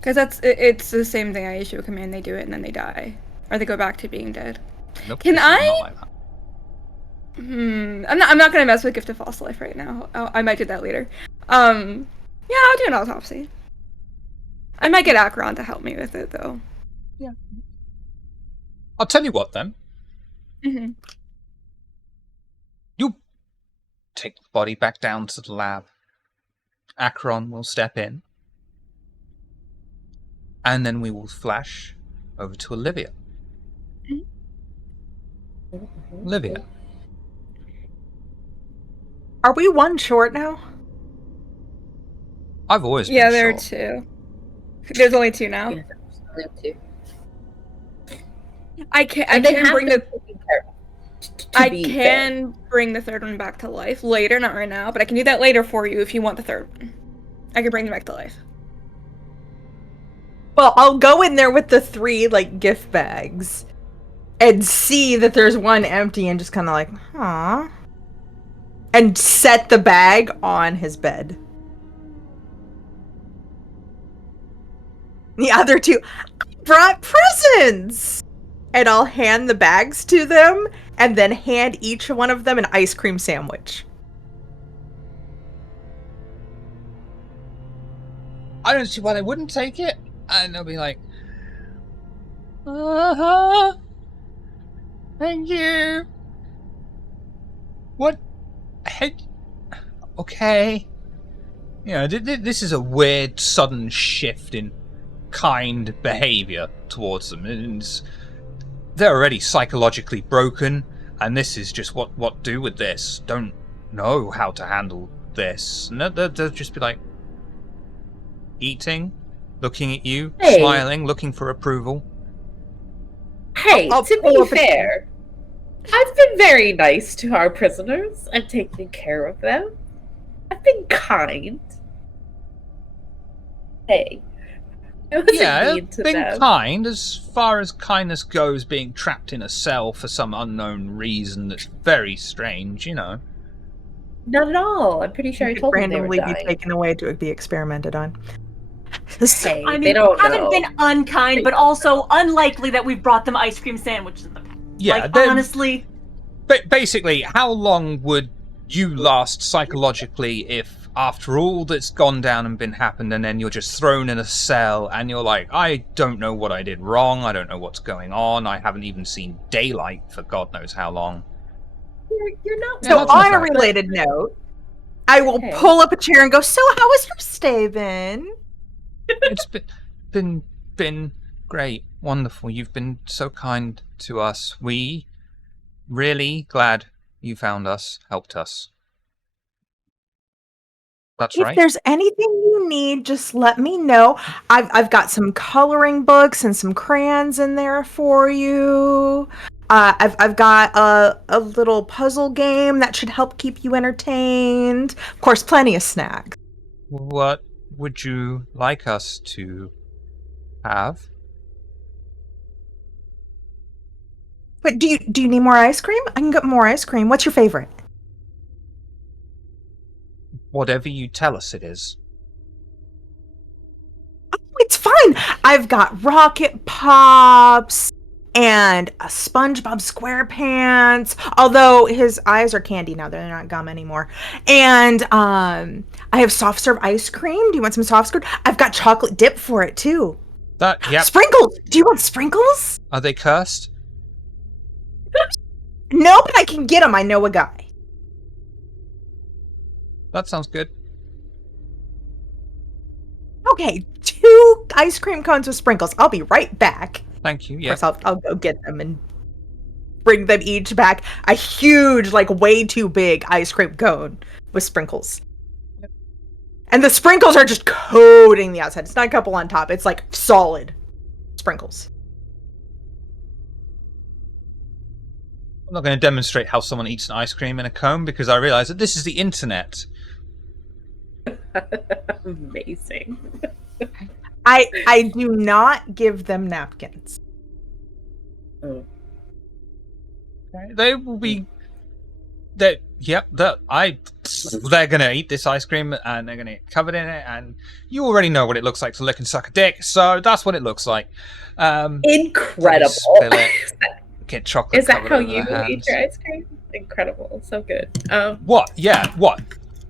Because it's the same thing. I issue a command, they do it, and then they die, or they go back to being dead. Nope. Can this I? is not like that. I'm not gonna mess with Gift of Fossil Life right now. I might do that later. Yeah, I'll do an autopsy. I might get Acheron to help me with it though. Yeah. I'll tell you what then. Mm-hmm. You take the body back down to the lab. Acheron will step in. And then we will flash over to Olivia. Olivia. Are we one short now? I've always been Yeah, there are short. 2. There's only 2 now. Yeah, there's only 2. I can bring the bring the third one back to life later, not right now, but I can do that later for you if you want the third one. I can bring them back to life. Well, I'll go in there with the 3 like gift bags and see that there's one empty and just kind of like, huh, and set the bag on his bed. The other 2 brought presents, and I'll hand the bags to them and then hand each one of them an ice cream sandwich. I don't see why they wouldn't take it. And they'll be like, thank you. What? Okay. You know, this is a weird, sudden shift in kind behavior towards them. They're already psychologically broken, and this is just what do with this. Don't know how to handle this. And they'll just be like, eating, looking at you, smiling, looking for approval. Hey, to be fair, I've been very nice to our prisoners and taken care of them. I've been kind. Hey. Been kind as far as kindness goes, being trapped in a cell for some unknown reason that's very strange, you know. Not at all. I'm pretty sure I told them they were dying. Be taken away to be experimented on. Hey, I mean, they don't haven't know. been unkind, but also unlikely that we've brought them ice cream sandwiches in the past. Yeah, like, honestly. Basically, how long would you last psychologically if, after all that's gone down and been happened, and then you're just thrown in a cell and you're like, I don't know what I did wrong, I don't know what's going on, I haven't even seen daylight for God knows how long. You're not. So on a related note, I will pull up a chair and go, so how was your stay been? It's been great, wonderful. You've been so kind to us. We really glad you found us, helped us. That's right. If there's anything you need, just let me know. I've got some coloring books and some crayons in there for you. I've got a little puzzle game that should help keep you entertained. Of course, plenty of snacks. What would you like us to have? But do you need more ice cream? I can get more ice cream. What's your favorite? Whatever you tell us it is. Oh, it's fine. I've got Rocket Pops and a SpongeBob SquarePants. Although his eyes are candy now, they're not gum anymore. And I have soft serve ice cream. Do you want some soft serve? I've got chocolate dip for it too. Yep. Sprinkles. Do you want sprinkles? Are they cursed? No, but I can get them. I know a guy. That sounds good. Okay, 2 ice cream cones with sprinkles. I'll be right back. Thank you. Yeah. Of course, I'll go get them and bring them each back. A huge, like way too big ice cream cone with sprinkles. And the sprinkles are just coating the outside. It's not a couple on top. It's like solid sprinkles. I'm not going to demonstrate how someone eats an ice cream in a cone because I realize that this is the internet. Amazing. I do not give them napkins. Oh. Okay. They will be. They're gonna eat this ice cream and they're gonna get covered in it, and you already know what it looks like to lick and suck a dick, so that's what it looks like. Incredible. Spill it, get chocolate. Is that how you eat your ice cream? Incredible, so good. What? Yeah, what?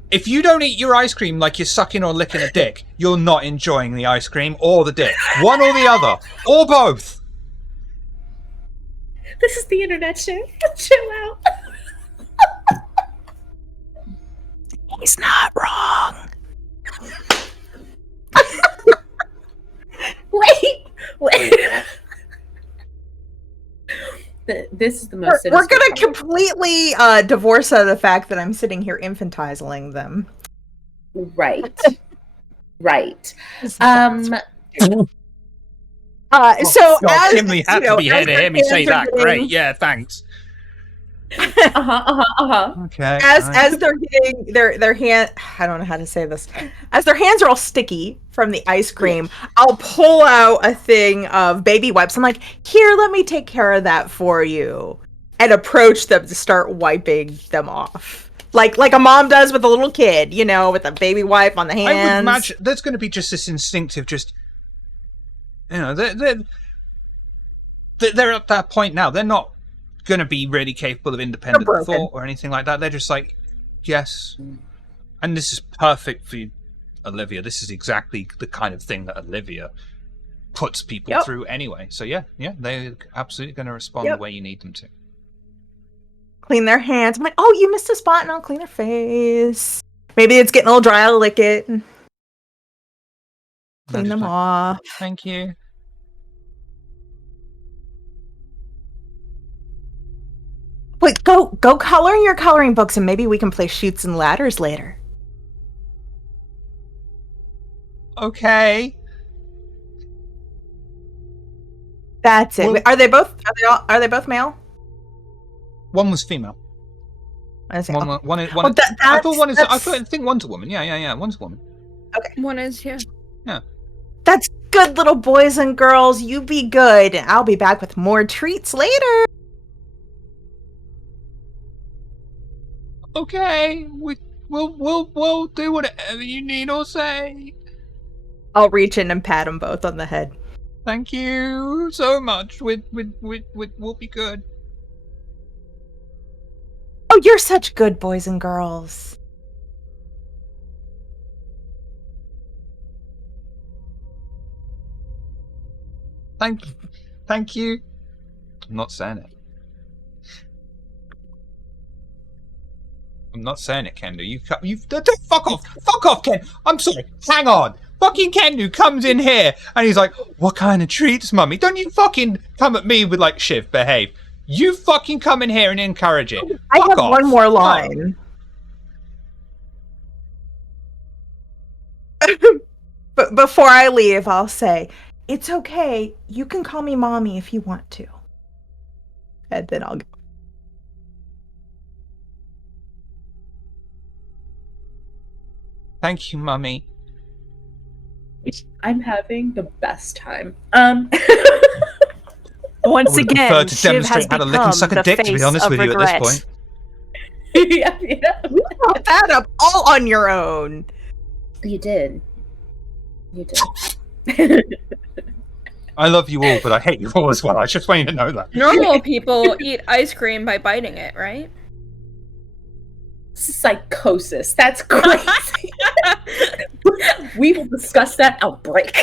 If you don't eat your ice cream like you're sucking or licking a dick, you're not enjoying the ice cream or the dick. One or the other. Or both. This is the internet shit. Chill out. He's not wrong. Wait. This is the most. We're gonna completely divorce out of the fact that I'm sitting here infantilizing them. Right. Right. So God, as Kimley had to be here to hear me say that. Great, yeah, thanks. Okay. As they're getting their hand, I don't know how to say this. As their hands are all sticky from the ice cream, I'll pull out a thing of baby wipes. I'm like, here, let me take care of that for you, and approach them to start wiping them off, like a mom does with a little kid, you know, with a baby wipe on the hands. I would imagine there's going to be just this instinctive, just you know, they're at that point now. They're not going to be really capable of independent thought or anything like that. They're just like, yes. And this is perfect for you, Olivia. This is exactly the kind of thing that Olivia puts people through anyway. So yeah, they're absolutely going to respond the way you need them to. Clean their hands. I'm like, oh, you missed a spot, and I'll clean their face. Maybe it's getting a little dry, I'll lick it. Clean them off. Thank you. Wait, go color in your coloring books, and maybe we can play Chutes and Ladders later. Okay. That's it. Well, are they both male? One was female. I think one's a woman. Yeah. One's a woman. Okay. One is, yeah. Yeah. That's good, little boys and girls. You be good. I'll be back with more treats later. Okay, we'll do whatever you need or say. I'll reach in and pat them both on the head. Thank you so much. We'll be good. Oh, you're such good boys and girls. Thank you. I'm not saying it. I'm not saying it, Kendu. Fuck off, Ken. I'm sorry. Hang on. Fucking Kendu comes in here and he's like, "What kind of treats, mummy?" Don't you fucking come at me with like, "Shiv, behave." You fucking come in here and encourage it. I have one more line. But before I leave, I'll say, "It's okay. You can call me mommy if you want to." And then I'll go. Thank you, mummy. I'm having the best time. Once again, to demonstrate how to lick and suck a dick, to be honest with you at this point. Yeah. You brought that up all on your own. You did. I love you all, but I hate you all as well. I just want you to know that. Normal people eat ice cream by biting it, right? Psychosis. That's crazy. We will discuss that outbreak.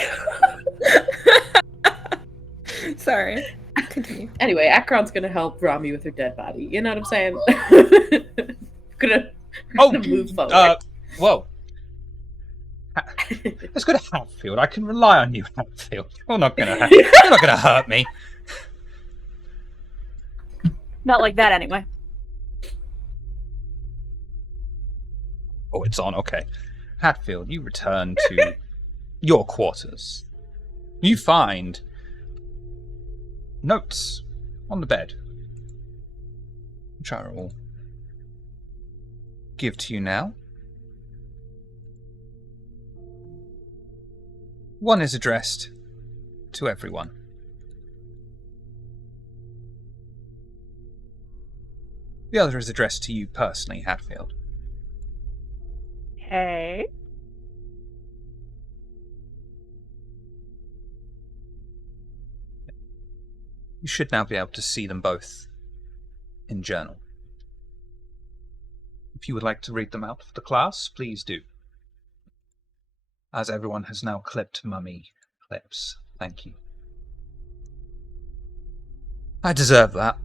Sorry. Continue. Anyway, Akron's gonna help Rami with her dead body. You know what I'm saying? gonna move forward. Whoa. Let's go to Hatfield. I can rely on you, Hatfield. You're not gonna hurt me. Not like that, anyway. Oh, it's on. Okay. Hatfield, you return to your quarters. You find notes on the bed, which I will give to you now. One is addressed to everyone. The other is addressed to you personally, Hatfield. Okay. You should now be able to see them both in journal. If you would like to read them out for the class, please do. As everyone has now clipped mummy clips. Thank you. I deserve that.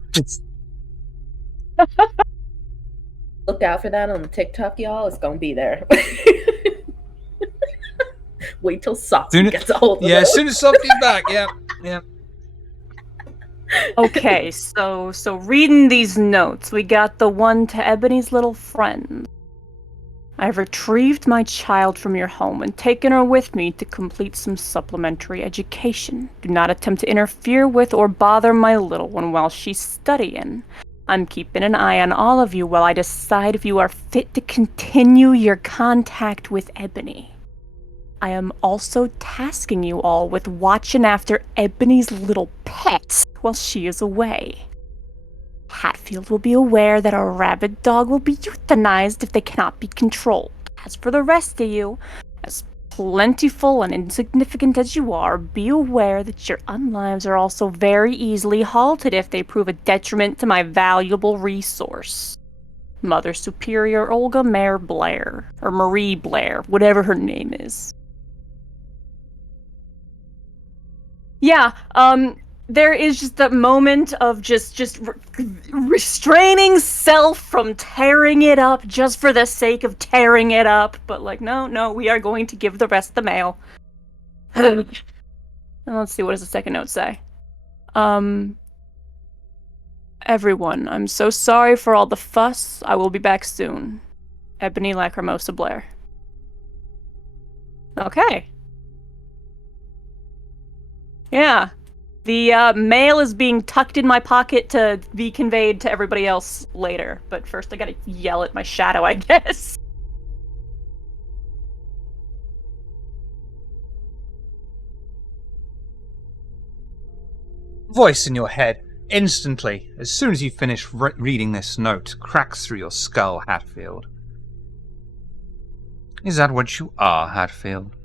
Look out for that on the TikTok, y'all. It's gonna be there. Wait till Softy gets a hold of it. Yeah, as soon as Softy's back, yeah. Okay, so reading these notes, we got the one to Ebony's little friend. I've retrieved my child from your home and taken her with me to complete some supplementary education. Do not attempt to interfere with or bother my little one while she's studying. I'm keeping an eye on all of you while I decide if you are fit to continue your contact with Ebony. I am also tasking you all with watching after Ebony's little pet while she is away. Hatfield will be aware that a rabid dog will be euthanized if they cannot be controlled. As for the rest of you, as plentiful and insignificant as you are, be aware that your unlives are also very easily halted if they prove a detriment to my valuable resource. Mother Superior Olga Mare Blair, or Marie Blair, whatever her name is. Yeah, there is just that moment of just restraining self from tearing it up just for the sake of tearing it up. But like, no, we are going to give the rest the mail. And let's see, what does the second note say? Everyone, I'm so sorry for all the fuss. I will be back soon. Ebony Lacrimosa Blair. Okay. Yeah. The mail is being tucked in my pocket to be conveyed to everybody else later. But first I gotta yell at my shadow, I guess. Voice in your head, instantly, as soon as you finish reading this note, cracks through your skull, Hatfield. Is that what you are, Hatfield?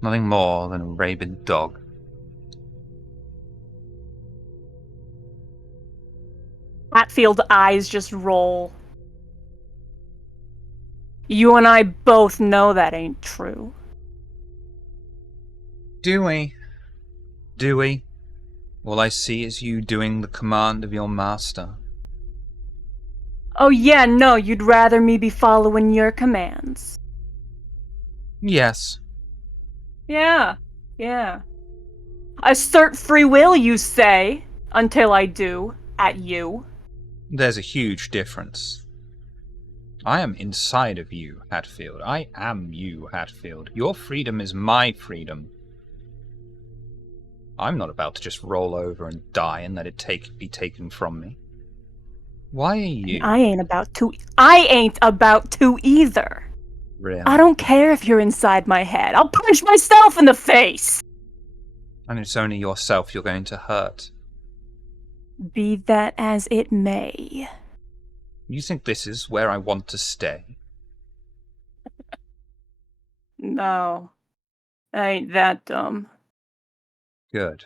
Nothing more than a rabid dog. Hatfield's eyes just roll. You and I both know that ain't true. Do we? Do we? All I see is you doing the command of your master. Oh yeah, no, you'd rather me be following your commands. Yes. Yeah. Assert free will, you say, until I do, at you. There's a huge difference. I am inside of you, Hatfield. I am you, Hatfield. Your freedom is my freedom. I'm not about to just roll over and die and let it be taken from me. Why are you? I ain't about to either. Really? I don't care if you're inside my head. I'll punch myself in the face! And it's only yourself you're going to hurt. Be that as it may. You think this is where I want to stay? No. I ain't that dumb. Good.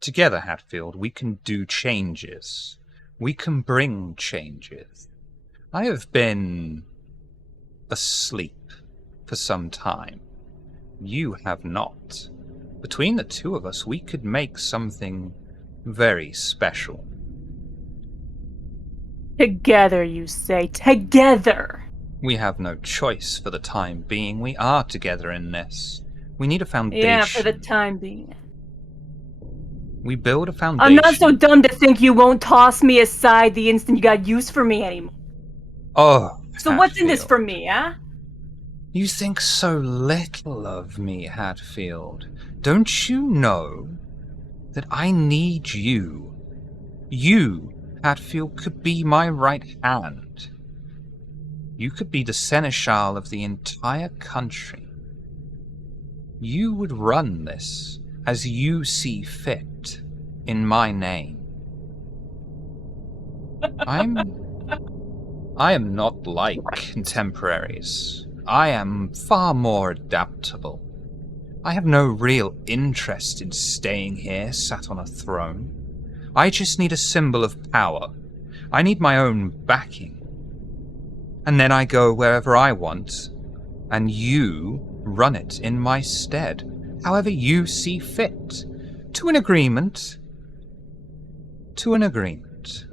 Together, Hatfield, we can do changes. We can bring changes. I have been asleep for some time. You have not. Between the two of us, we could make something very special. Together, you say. Together! We have no choice for the time being. We are together in this. We need a foundation. Yeah, for the time being. We build a foundation. I'm not so dumb to think you won't toss me aside the instant you got use for me anymore. Oh, so Hatfield. What's in this for me, huh? You think so little of me, Hatfield. Don't you know that I need you? You, Hatfield, could be my right hand. You could be the seneschal of the entire country. You would run this as you see fit in my name. I am not like contemporaries. I am far more adaptable. I have no real interest in staying here, sat on a throne. I just need a symbol of power. I need my own backing. And then I go wherever I want, and you run it in my stead, however you see fit. To an agreement. To an agreement.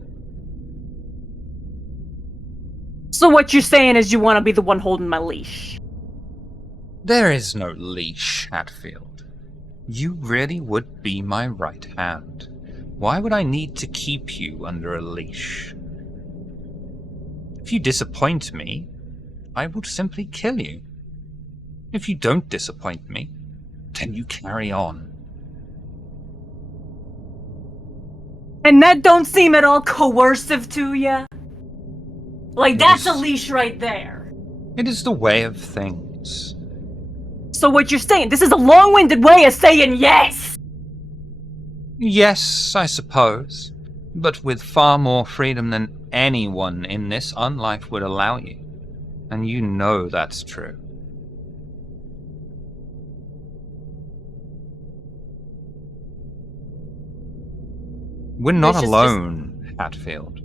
So what you're saying is you want to be the one holding my leash? There is no leash, Hatfield. You really would be my right hand. Why would I need to keep you under a leash? If you disappoint me, I will simply kill you. If you don't disappoint me, then you carry on. And that don't seem at all coercive to ya? Like, that's a leash right there. It is the way of things. So what you're saying, this is a long-winded way of saying yes! Yes, I suppose, but with far more freedom than anyone in this unlife would allow you. And you know that's true. We're not alone, Hatfield.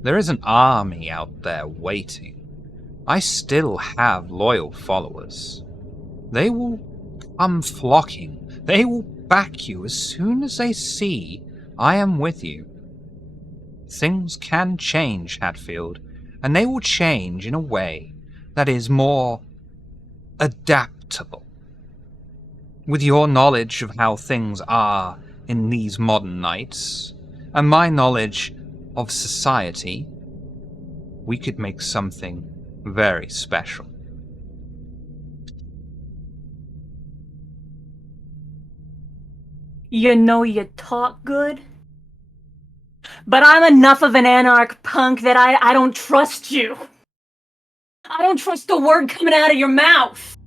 There is an army out there waiting. I still have loyal followers. They will come flocking. They will back you as soon as they see I am with you. Things can change, Hatfield, and they will change in a way that is more adaptable. With your knowledge of how things are in these modern nights, and my knowledge of society, we could make something very special. You know you talk good, but I'm enough of an anarch punk that I don't trust you. I don't trust the word coming out of your mouth.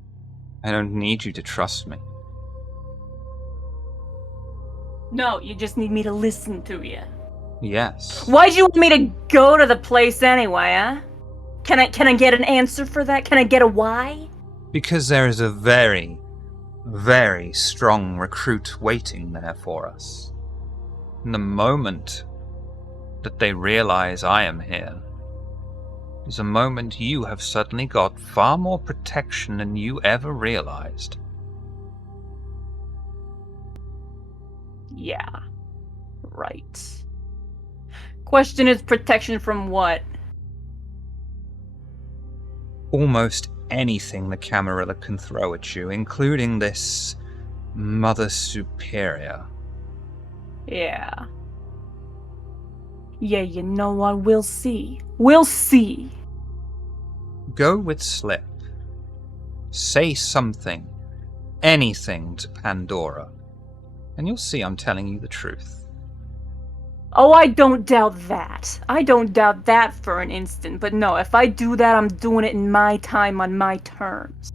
I don't need you to trust me. No, you just need me to listen to you. Yes. Why'd you want me to go to the place anyway, huh? Can I get an answer for that? Can I get a why? Because there is a very, very strong recruit waiting there for us. And the moment that they realize I am here is a moment you have suddenly got far more protection than you ever realized. Yeah. Right. Question is, protection from what? Almost anything the Camarilla can throw at you, including this Mother Superior. Yeah. Yeah, you know what? We'll see. We'll see. Go with Slip. Say something, anything to Pandora, and you'll see I'm telling you the truth. Oh, I don't doubt that. I don't doubt that for an instant, but no, if I do that, I'm doing it in my time, on my terms.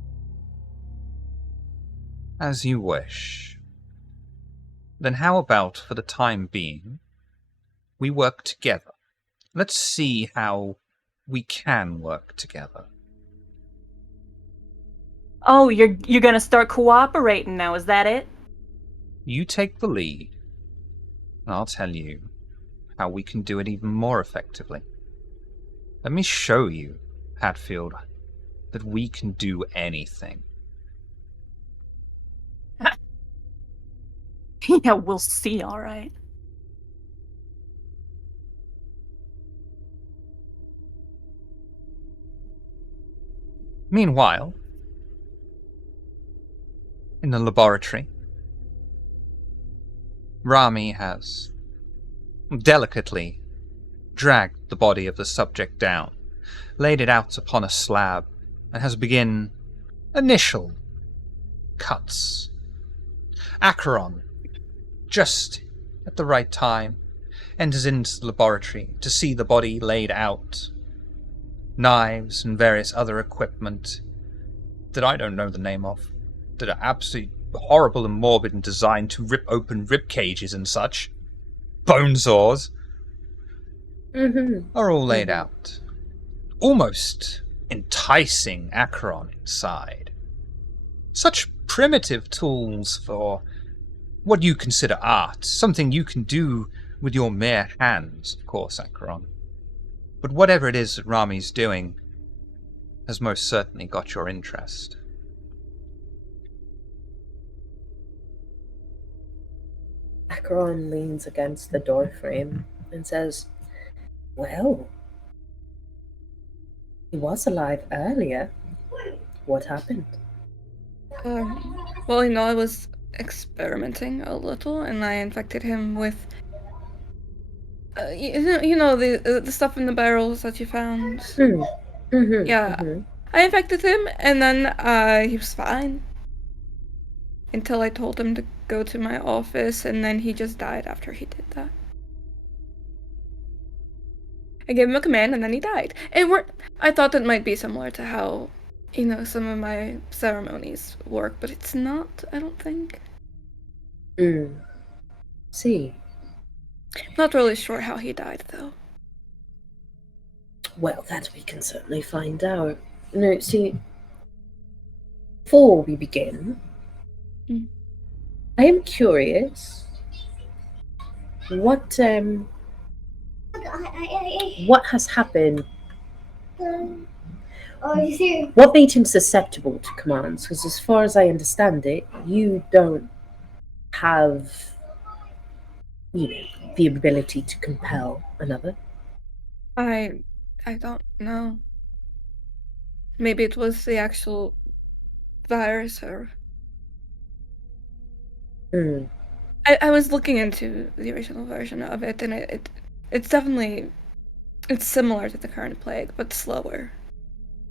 As you wish. Then how about, for the time being, we work together? Let's see how we can work together. Oh, you're gonna start cooperating now, is that it? You take the lead, and I'll tell you how we can do it even more effectively. Let me show you, Hatfield, that we can do anything. Yeah, we'll see, alright. Meanwhile, in the laboratory, Rami has delicately dragged the body of the subject down, laid it out upon a slab, and has begun initial cuts. Acheron, just at the right time, enters into the laboratory to see the body laid out. Knives and various other equipment that I don't know the name of, that are absolutely horrible and morbid and designed to rip open rib cages and such. Bone saws are all laid out, almost enticing Acheron inside. Such primitive tools for what you consider art, something you can do with your mere hands, of course, Acheron. But whatever it is that Rami's doing has most certainly got your interest. Acheron leans against the doorframe and says, "Well, he was alive earlier. What happened?" Well, I experimenting a little, and I infected him with, you know the stuff in the barrels that you found. Yeah, I infected him, and then he was fine until I told him to go to my office, and then he just died after he did that. I gave him a command, and then he died. I thought that might be similar to how, some of my ceremonies work, but it's not, I don't think. See. Not really sure how he died, though. Well, that we can certainly find out. No, see, before we begin, I am curious what has happened? What made him susceptible to commands? Because as far as I understand it, you don't have, the ability to compel another. I don't know. Maybe it was the actual virus, or... I was looking into the original version of it, and it's definitely... It's similar to the current plague, but slower.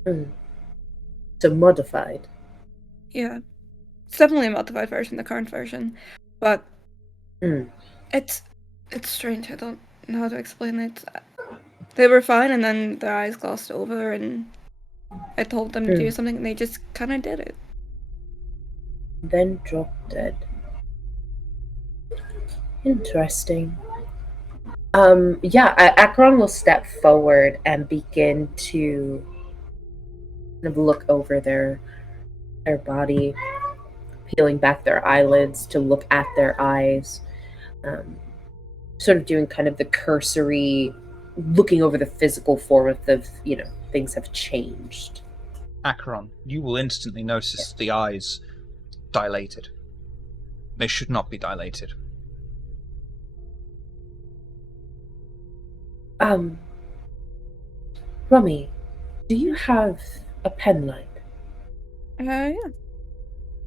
So modified. Yeah. It's definitely a modified version, the current version. But it's strange. I don't know how to explain it. They were fine, and then their eyes glossed over, and I told them to do something, and they just kind of did it. Then dropped dead. Interesting. Akron will step forward and begin to kind of look over their body, peeling back their eyelids to look at their eyes, sort of doing kind of the cursory, looking over the physical form of the, things have changed. Acheron, you will instantly notice the eyes dilated. They should not be dilated. Rummy, do you have a pen light? Yeah.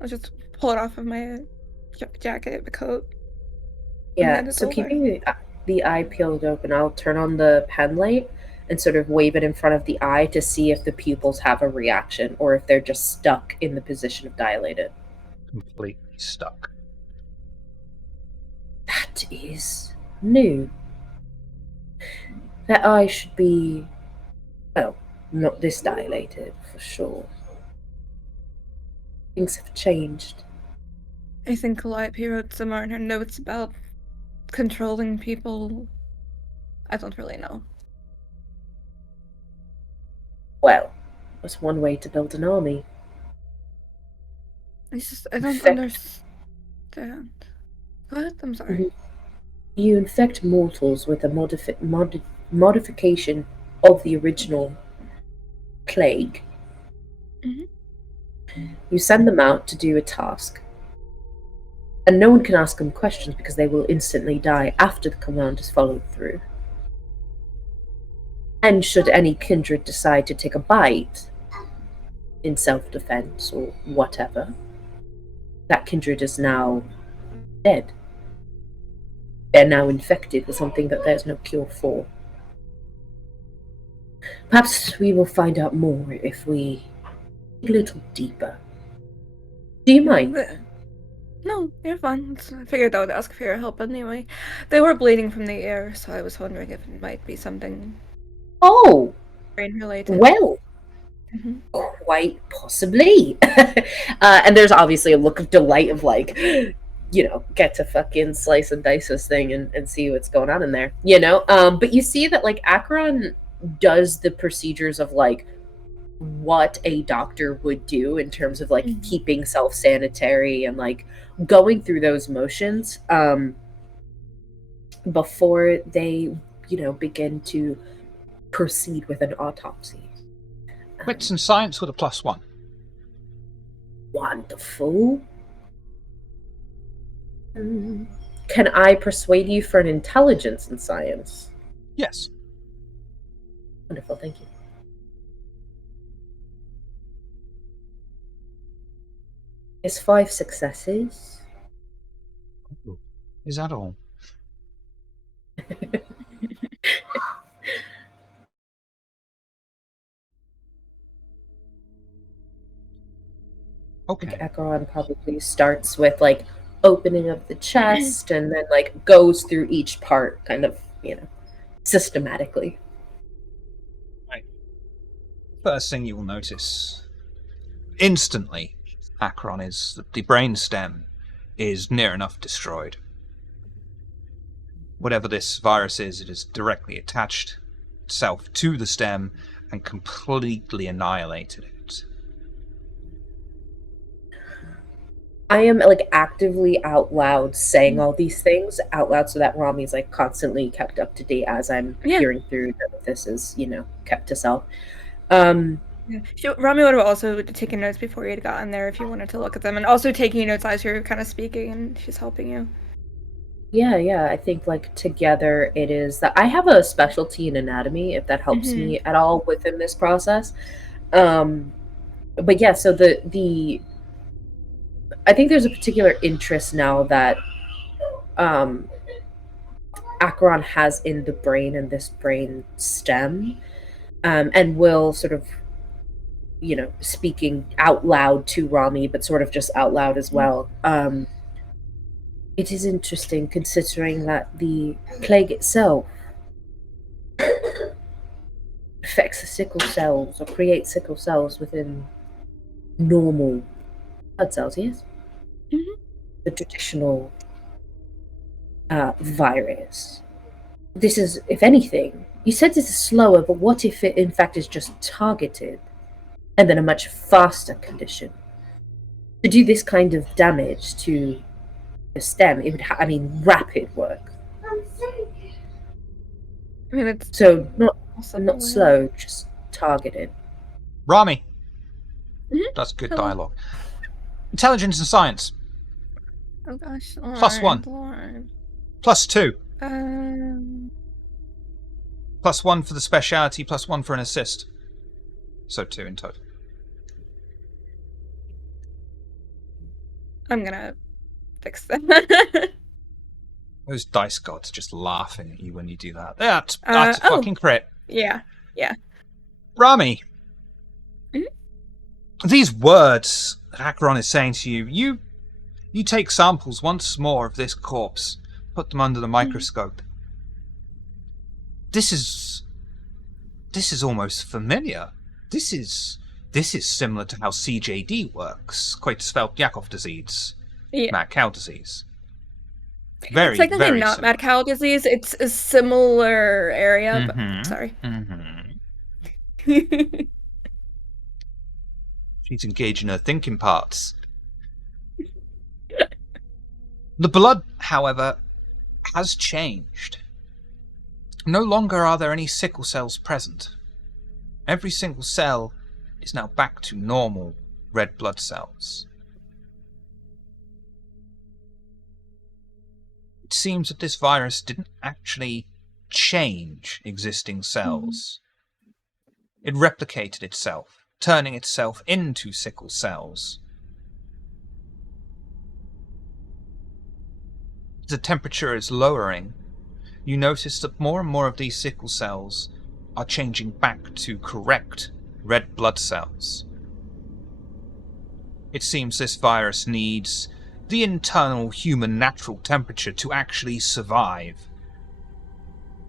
I'll just pull it off of my jacket, the coat. Yeah, so keeping the eye peeled open, I'll turn on the pen light and sort of wave it in front of the eye to see if the pupils have a reaction or if they're just stuck in the position of dilated. Completely stuck. That is new. That eye should be, well, not this dilated, for sure. Things have changed. I think Calliope wrote somewhere in her notes about controlling people. I don't really know. Well, that's one way to build an army. I don't understand. What? I'm sorry. You infect mortals with a modification of the original plague. You send them out to do a task. And no one can ask them questions because they will instantly die after the command is followed through. And should any kindred decide to take a bite in self-defense or whatever, that kindred is now dead. They're now infected with something that there's no cure for. Perhaps we will find out more if we dig a little deeper. Do you mind? No, you're fine. I figured I would ask for your help anyway. They were bleeding from the ear, so I was wondering if it might be something... Oh! brain-related. Well, quite possibly. And there's obviously a look of delight of like, get to fucking slice and dice this thing and see what's going on in there, But you see that like Acheron does the procedures of like what a doctor would do in terms of like keeping self-sanitary and like going through those motions before they, begin to proceed with an autopsy. Wits and science with a +1. Wonderful. Can I persuade you for an intelligence in science? Yes. Wonderful, thank you. It's 5 successes. Is that all? Okay. Acheron probably starts with like opening of the chest and then like goes through each part kind of, systematically. Right. First thing you will notice instantly, Acheron, is that the brainstem is near enough destroyed. Whatever this virus is, it is directly attached itself to the stem and completely annihilated it. I am like actively out loud saying all these things out loud so that Rami's like constantly kept up to date as I'm peering through that this is, kept to self. Rami would have also taken notes before you had gotten there if you wanted to look at them, and also taking notes as you're kind of speaking, and she's helping you. Yeah, I think like together it is that I have a specialty in anatomy, if that helps me at all within this process. But yeah, so the I think there's a particular interest now that Acheron has in the brain and this brain stem, and will sort of, speaking out loud to Rami, but sort of just out loud as well. It is interesting considering that the plague itself affects the sickle cells or creates sickle cells within normal blood cells, yes? The traditional virus. This is, if anything, you said this is slower, but what if it in fact is just targeted and then a much faster condition? To do this kind of damage to the stem, it would rapid work. I mean, it's so not slow, just targeted. Rami. That's good dialogue. Intelligence and science. Oh gosh. +1. Lord. +2. +1 for the speciality, +1 for an assist. So 2 in total. I'm gonna fix that. Those dice gods just laughing at you when you do that. That's a fucking crit. Yeah. Rami. These words that Acheron is saying to you, you take samples once more of this corpse, put them under the microscope. This is almost familiar. This is similar to how CJD works. Creutzfeldt-Jakob disease. Mad cow disease. Very, it's technically very not similar. mad cow disease. It's a similar area. But, sorry. She's engaged in her thinking parts. The blood, however, has changed. No longer are there any sickle cells present. Every single cell is now back to normal red blood cells. It seems that this virus didn't actually change existing cells. It replicated itself, turning itself into sickle cells. As the temperature is lowering, you notice that more and more of these sickle cells are changing back to correct red blood cells. It seems this virus needs the internal human natural temperature to actually survive,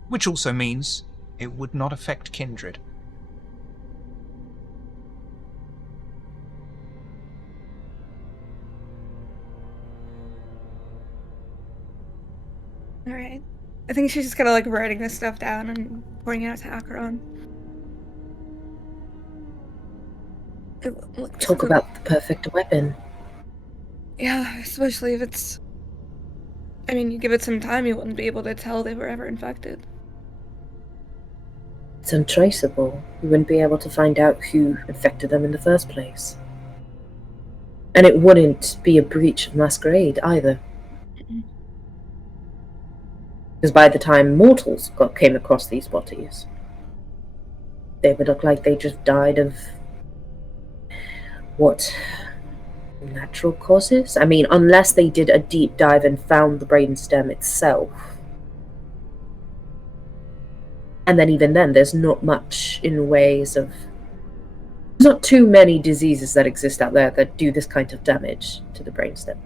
which also means it would not affect kindred. Alright. I think she's just kind of like writing this stuff down and pouring it out to Acheron. Talk about the perfect weapon. Yeah, especially if it's... I mean, you give it some time, you wouldn't be able to tell they were ever infected. It's untraceable. You wouldn't be able to find out who infected them in the first place. And it wouldn't be a breach of Masquerade either. Because by the time mortals came across these bodies, they would look like they just died of what Natural causes? I mean, unless they did a deep dive and found the brainstem itself. And then even then, there's not much in ways of... There's not too many diseases that exist out there that do this kind of damage to the brainstem.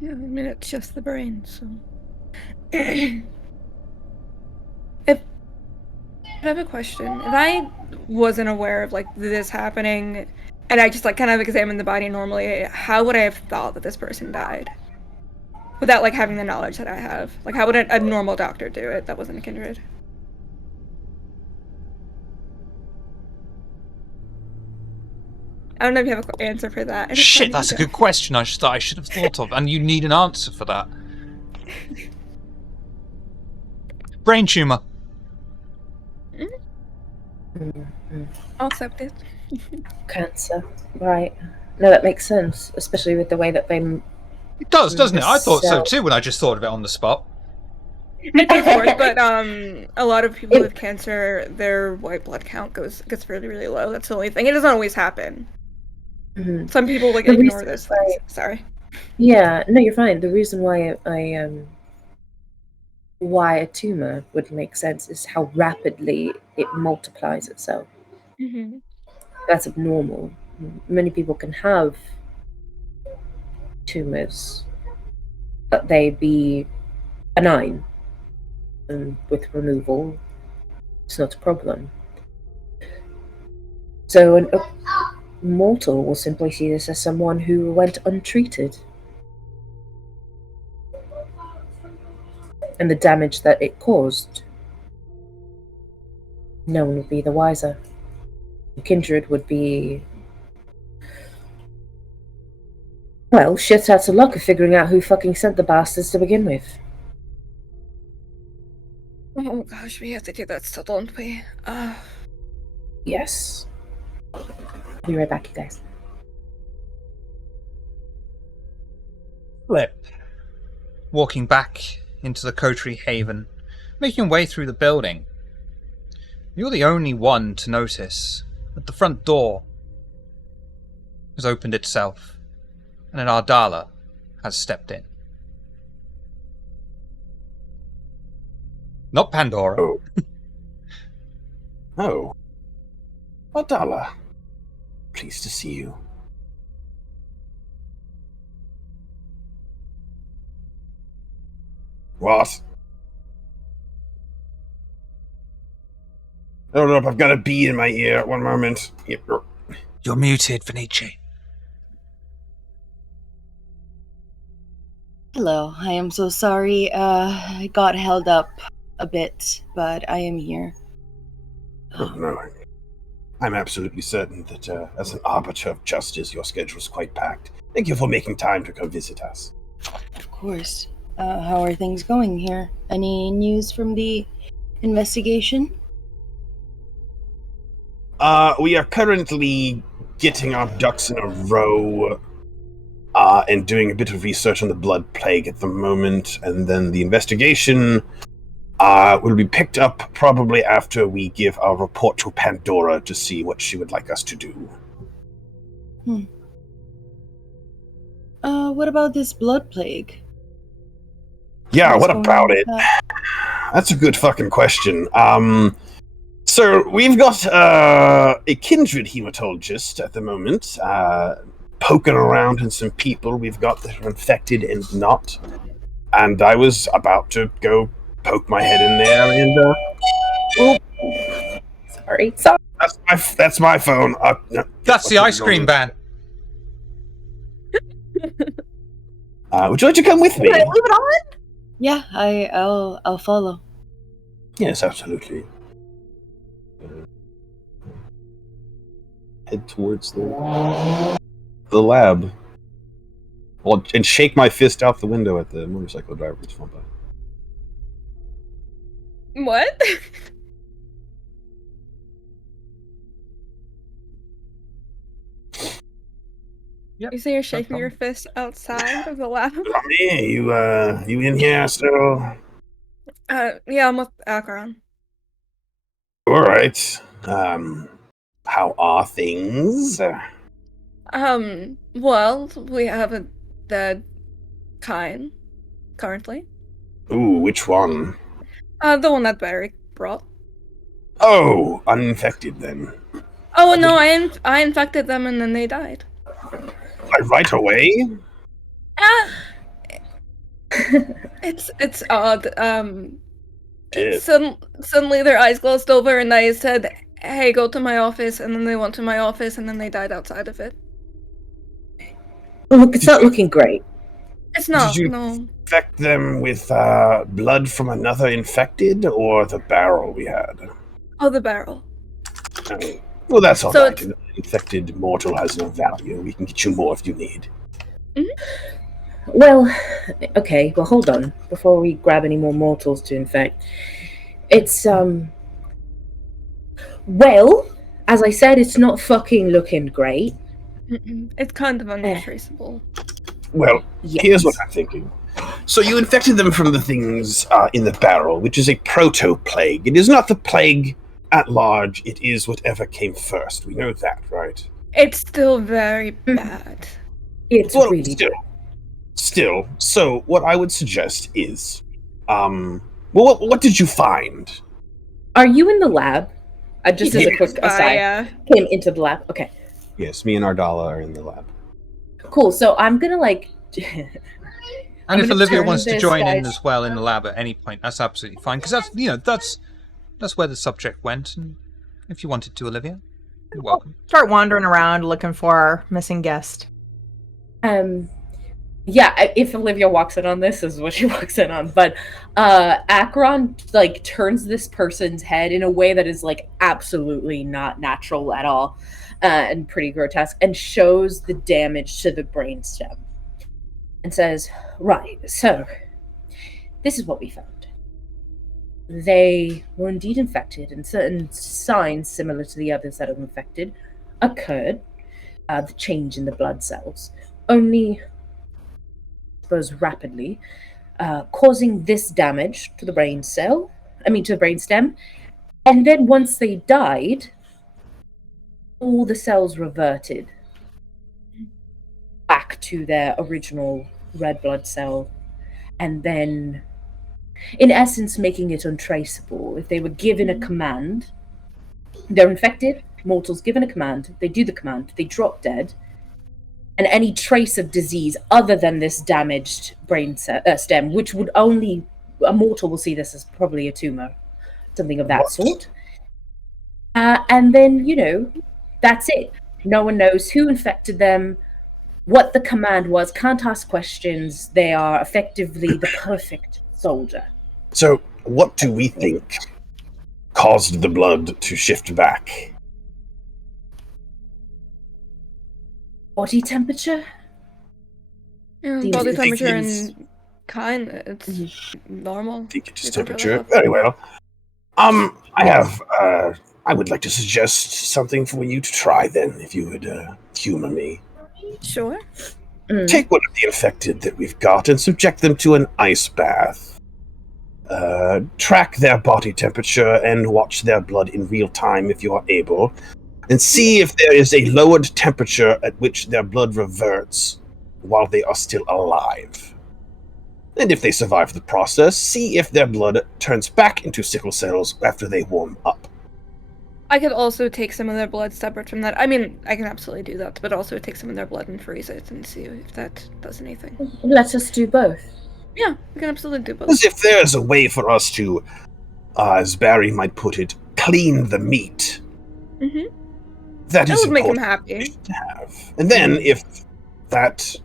Yeah, I mean, it's just the brain, so... I have a question. If I wasn't aware of, like, this happening, and I just, like, kind of examined the body normally, how would I have thought that this person died? Without, like, having the knowledge that I have. Like, how would a normal doctor do it that wasn't a kindred? I don't know if you have an answer for that. Shit, that's a good question. I should have thought of, and you need an answer for that. Brain tumor. I'll accept it. Cancer, right. No, that makes sense, especially with the way that they... It does, doesn't it? I thought so too when I just thought of it on the spot. Of course, but a lot of people with cancer, their white blood count gets really, really low. That's the only thing. It doesn't always happen. Mm-hmm. Some people like ignore this. Sorry. Yeah, no, you're fine. The reason why why a tumor would make sense is how rapidly it multiplies itself. Mm-hmm. That's abnormal. Many people can have tumors, but they be benign, and with removal, it's not a problem. So a mortal will simply see this as someone who went untreated, and the damage that it caused, no one would be the wiser. The kindred would be, well, shit out of luck of figuring out who fucking sent the bastards to begin with. Oh gosh, we have to do that still, don't we? Yes. I'll be right back, you guys. Flip. Walking back into the Coterie Haven, making your way through the building. You're the only one to notice that the front door has opened itself, and an Ardala has stepped in. Not Pandora. Oh. Oh. Ardala. Pleased to see you. What? I don't know if I've got a bee in my ear. One moment. You're muted, Vinici. Hello, I am so sorry. I got held up a bit, but I am here. Oh, no. I'm absolutely certain that as an arbiter of justice, your schedule is quite packed. Thank you for making time to come visit us. Of course. How are things going here? Any news from the investigation? We are currently getting our ducks in a row and doing a bit of research on the blood plague at the moment, and then the investigation will be picked up probably after we give our report to Pandora to see what she would like us to do. What about this blood plague? Yeah, what about it? That's a good fucking question. So we've got a kindred hematologist at the moment, poking around in some people we've got that are infected and not. And I was about to go poke my head in there and Sorry. That's my phone. That's the ice cream ban. Would you like to come with me? Can I leave it on? Yeah, I'll follow. Yes, absolutely. Head towards the lab. Well, and shake my fist out the window at the motorcycle driver who's flown by. What? Yep. You say you're shaking your fist outside of the lab? Hey, you in here still? Yeah, I'm with Akron. All right. How are things? Well, we have a dead kind currently. Ooh, which one? The one that Barry brought. Oh, uninfected then. Oh no, I infected them and then they died. Like right away? Ah, it's odd. Shit. Suddenly their eyes glossed over, and I said, "Hey, go to my office," and then they went to my office, and then they died outside of it. Look, it's not looking great. It's not. Did you No. infect them with blood from another infected, or the barrel we had? Oh, the barrel. Well, that's all So right. An infected mortal has no value. We can get you more if you need. Well, okay, well, hold on. Before we grab any more mortals to infect. It's, well, as I said, it's not fucking looking great. It's kind of untraceable. Well, Yes. here's what I'm thinking. So you infected them from the things in the barrel, which is a proto-plague. It is not the plague at large. It is whatever came first. We know that, right? It's still very bad. It's Well, really still. So what I would suggest is, well, what did you find? Are you in the lab? Just as a quick aside, Yeah. came into the lab. Okay, Yes, me and Ardala are in the lab. cool. So I'm gonna like. And if gonna Olivia turn wants to this join in guy's- as well in the lab at any point, that's absolutely fine. Because that's where the subject went. And if you wanted to, Olivia, you're welcome. Start wandering around looking for our missing guest. Yeah, if Olivia walks in on this, is what she walks in on. But Akron like turns this person's head in a way that is like absolutely not natural at all, and pretty grotesque, and shows the damage to the brainstem, and says, "Right, so this is what we found. They were indeed infected, and certain signs similar to the others that are infected occurred. The change in the blood cells, only." Rapidly, causing this damage to the to the brainstem, and then once they died, all the cells reverted back to their original red blood cell, and then, in essence, making it untraceable. If they were given a command, they're infected, mortals given a command, they do the command, they drop dead, and any trace of disease other than this damaged brain stem, which would only a mortal will see this as probably a tumor, something of that sort. And then, that's it. No one knows who infected them, what the command was, can't ask questions. They are effectively the perfect soldier. So, what do we think caused the blood to shift back? Body temperature? Body temperature it's- and kind, it's normal. I think it's Temperature temperature. level. Very well. I would like to suggest something for you to try then, if you would humor me. Sure. Take one of the infected that we've got and subject them to an ice bath. Track their body temperature and watch their blood in real time if you are able, and see if there is a lowered temperature at which their blood reverts while they are still alive. And if they survive the process, see if their blood turns back into sickle cells after they warm up. I could also take some of their blood separate from that. I mean, I can absolutely do that, but also take some of their blood and freeze it and see if that does anything. Let us do both. Yeah, we can absolutely do both. As if there's a way for us to, as Barry might put it, clean the meat. Mm-hmm. That is would make him important happy. to have. And then, if that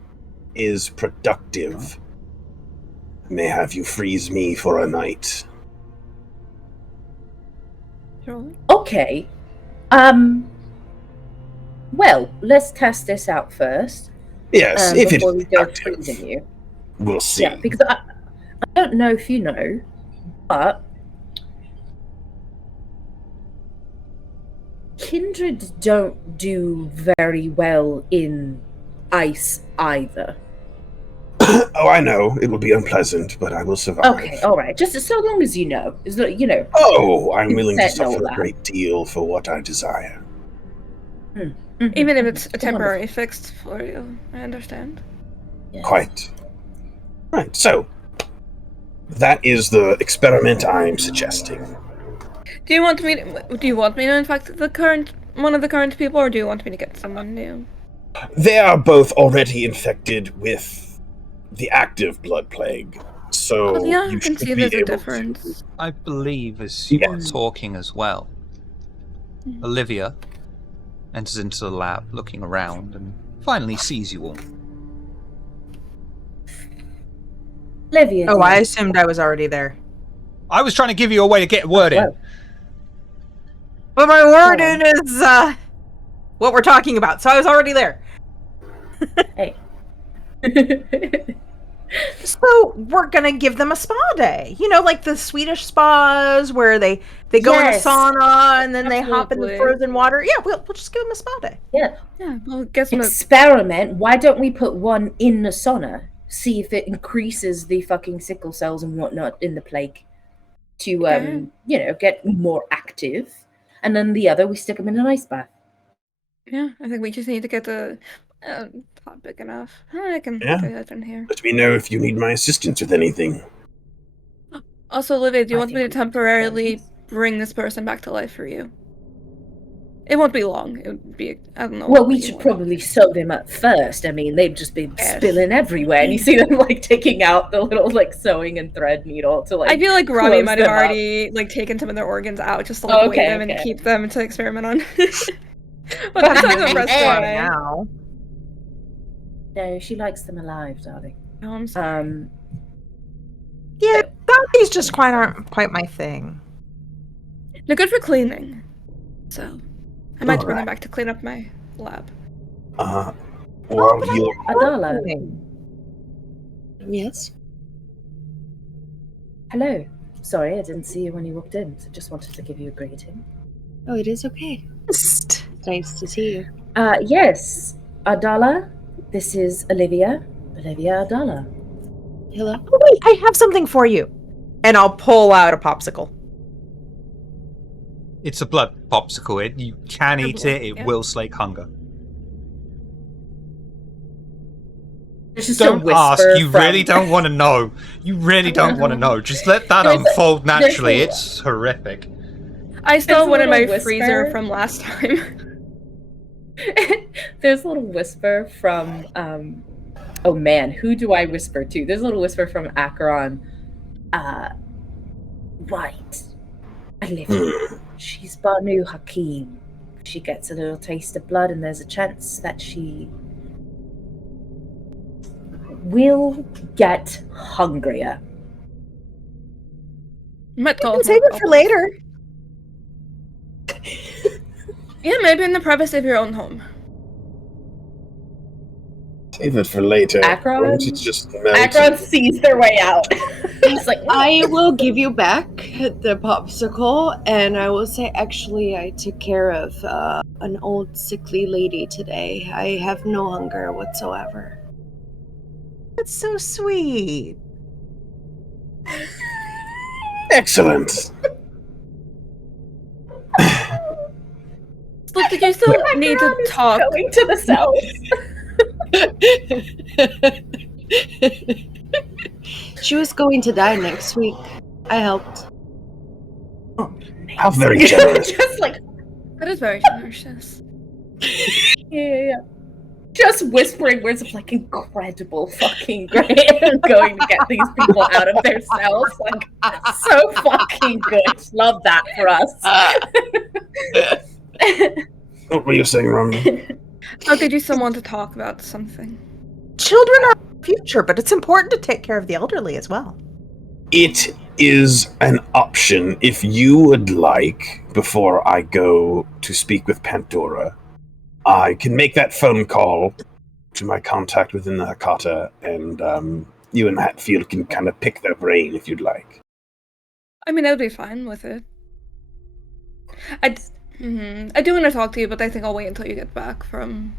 is productive, I may have you freeze me for a night. Sure. Okay. Well, let's test this out first. Yes, if it before is we go productive, freezing you. we'll see. Yeah, because I don't know if you know, but kindred don't do very well in ice either. Oh, I know. It will be unpleasant, but I will survive. Okay, all right. Just so long as you know, Oh, I'm willing to Consent and all suffer a that. great deal for what I desire. Even if it's a temporary fix for you, I understand. Yes. Quite. Right, so that is the experiment I'm suggesting. Do you want me to infect one of the current people, or do you want me to get someone new? They are both already infected with the active blood plague, so Oh, yeah, I you can should see be there's a able difference. I believe as you are Yes. talking as well, Olivia enters into the lab, looking around, and finally sees you all. Olivia. Oh, dear. I assumed I was already there. I was trying to give you a way to get a word in. Well, But my word Go in is what we're talking about, so I was already there. hey. So we're gonna give them a spa day. You know, like the Swedish spas where they go in a Yes. sauna and then they hop in the Absolutely. frozen water. Yeah, we'll just give them a spa day. Yeah. Yeah, well, guess what? Experiment. Why don't we put one in the sauna? See if it increases the fucking sickle cells and whatnot in the plague to, Okay. get more active. And then the other, we stick them in an ice bath. Yeah, I think we just need to get the pot big enough. I can Yeah. do that in here. Let me know if you need my assistance with anything. Also, Olivia, do you I want me think to we- temporarily bring this person back to life for you? It won't be long. It would be, I don't know. Well, what we you should want. probably sew them up first. I mean, they've just been Yes. spilling everywhere, and you see them taking out the little sewing and thread needle to I feel like Robbie close might have them up. already taken some of their organs out just to Oh, weigh okay, them and okay. keep them to experiment on. But That's that's no not use the for me way. now. No, she likes them alive, darling. No, I'm sorry. Yeah, these just aren't quite my thing. They're good for cleaning. So, I might bring them Alright. back to clean up my lab. While but I- you're Adala, Yes. hello. Sorry, I didn't see you when you walked in, so just wanted to give you a greeting. Oh, it is okay. It's nice to see you. Yes, Adala, this is Olivia. Olivia Adala. Hello. Oh wait, I have something for you. And I'll pull out a popsicle. It's a blood popsicle. You can eat it. It Yeah. will slake hunger. There's just Don't a ask. whisper You from- really don't want to know. You really don't want to know. Just let that There's a- unfold there's naturally. a- It's horrific. I still There's have a one in my little freezer whisper. from last time. There's a little whisper from oh man, who do I whisper to? There's a little whisper from Acheron. Right. Olivia. She's Banu Hakim. She gets a little taste of blood and there's a chance that she will get hungrier. Might call You can save it for later. Yeah, maybe in the privacy of your own home. save it for later. Akron? Why don't you just melt Acheron it? sees their way out. He's like, I will give you back the popsicle, and I will say, actually, I took care of an old sickly lady today. I have no hunger whatsoever. That's so sweet. Excellent. Look, did you still need to Acheron is talk? going to the cells. She was going to die next week. I helped. How very generous. Just like, That is very generous. yeah. Just whispering words of incredible fucking great. Going to get these people out of their cells. So fucking good. Love that for us. What were you saying, Romney? Oh, did you still want to talk about something? Children are our future, but it's important to take care of the elderly as well. It is an option if you would like, before I go to speak with Pandora. I can make that phone call to my contact within the Hakata, and you and Hatfield can kind of pick their brain if you'd like. I mean, I would be fine with it. I do want to talk to you, but I think I'll wait until you get back from...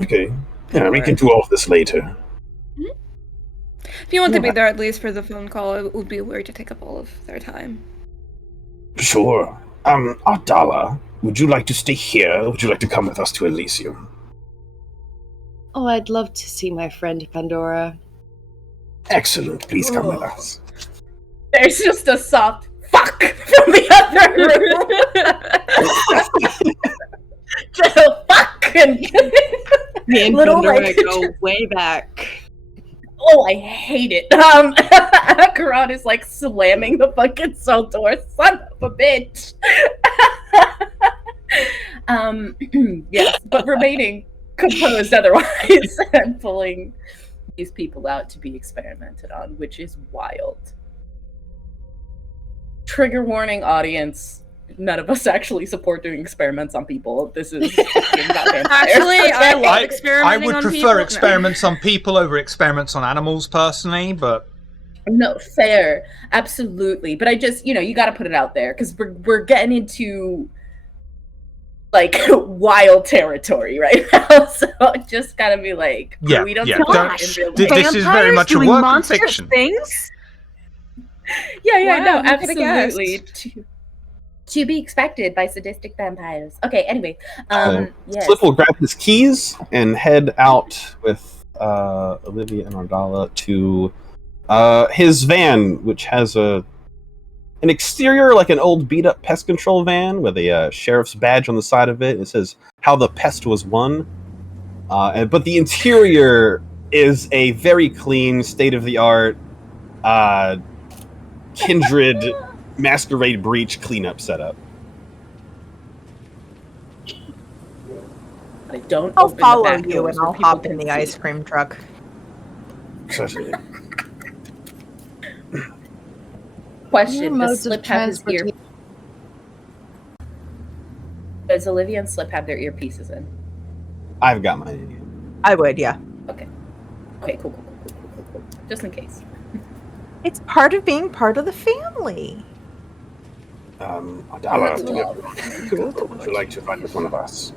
Okay. Yeah, we can do all of this later. If you want to be there at least for the phone call, it would be weird to take up all of their time. Sure. Ardala, Would you like to stay here? Would you like to come with us to Elysium? Oh, I'd love to see my friend Pandora. Excellent. Please come with us. There's just a soft fuck from the other room. Just a fuck. Me and Little, Pandora like- go way back. Oh, I hate it. Karan is like slamming the fucking cell door. Son of a bitch. Yes, but remaining composed otherwise and pulling these people out to be experimented on, which is wild. Trigger warning, audience. None of us actually support doing experiments on people. This is Actually, I love I experimenting would on prefer people. experiments on people over experiments on animals, personally, but No, fair, absolutely. But I just, you got to put it out there because we're getting into like wild territory right now. So just gotta be like, yeah, we don't yeah. talk Don't- in real this life. is very much a doing work of monstrous fiction. things? Yeah, Wow, no, who could've guessed? absolutely. To be expected by sadistic vampires. Okay, anyway, yes. Slip will grab his keys and head out with Olivia and Ardala to his van, which has an exterior like an old beat-up pest control van with a sheriff's badge on the side of it. It says "How the Pest Was Won," but the interior is a very clean, state-of-the-art Kindred Masquerade Breach cleanup setup. I don't. I'll open the follow back you doors and where I'll people hop in can the see. ice cream truck. Question: Your Does modes of Slip have his ear? transportation. Does Olivia and Slip have their earpieces in? I've got mine in. I would, yeah. Okay, cool. Just in case. It's part of being part of the family. Ardala, would you like to ride with one of us?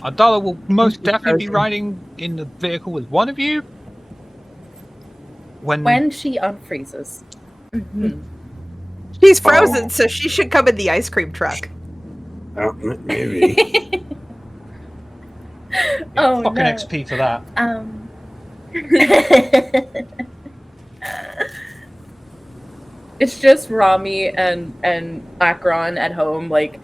Ardala will most definitely be riding in the vehicle with one of you. When she unfreezes. Mm-hmm. She's frozen, so she should come in the ice cream truck. Oh, maybe. Oh, fucking no. XP for that. It's just Rami and Akron at home, like,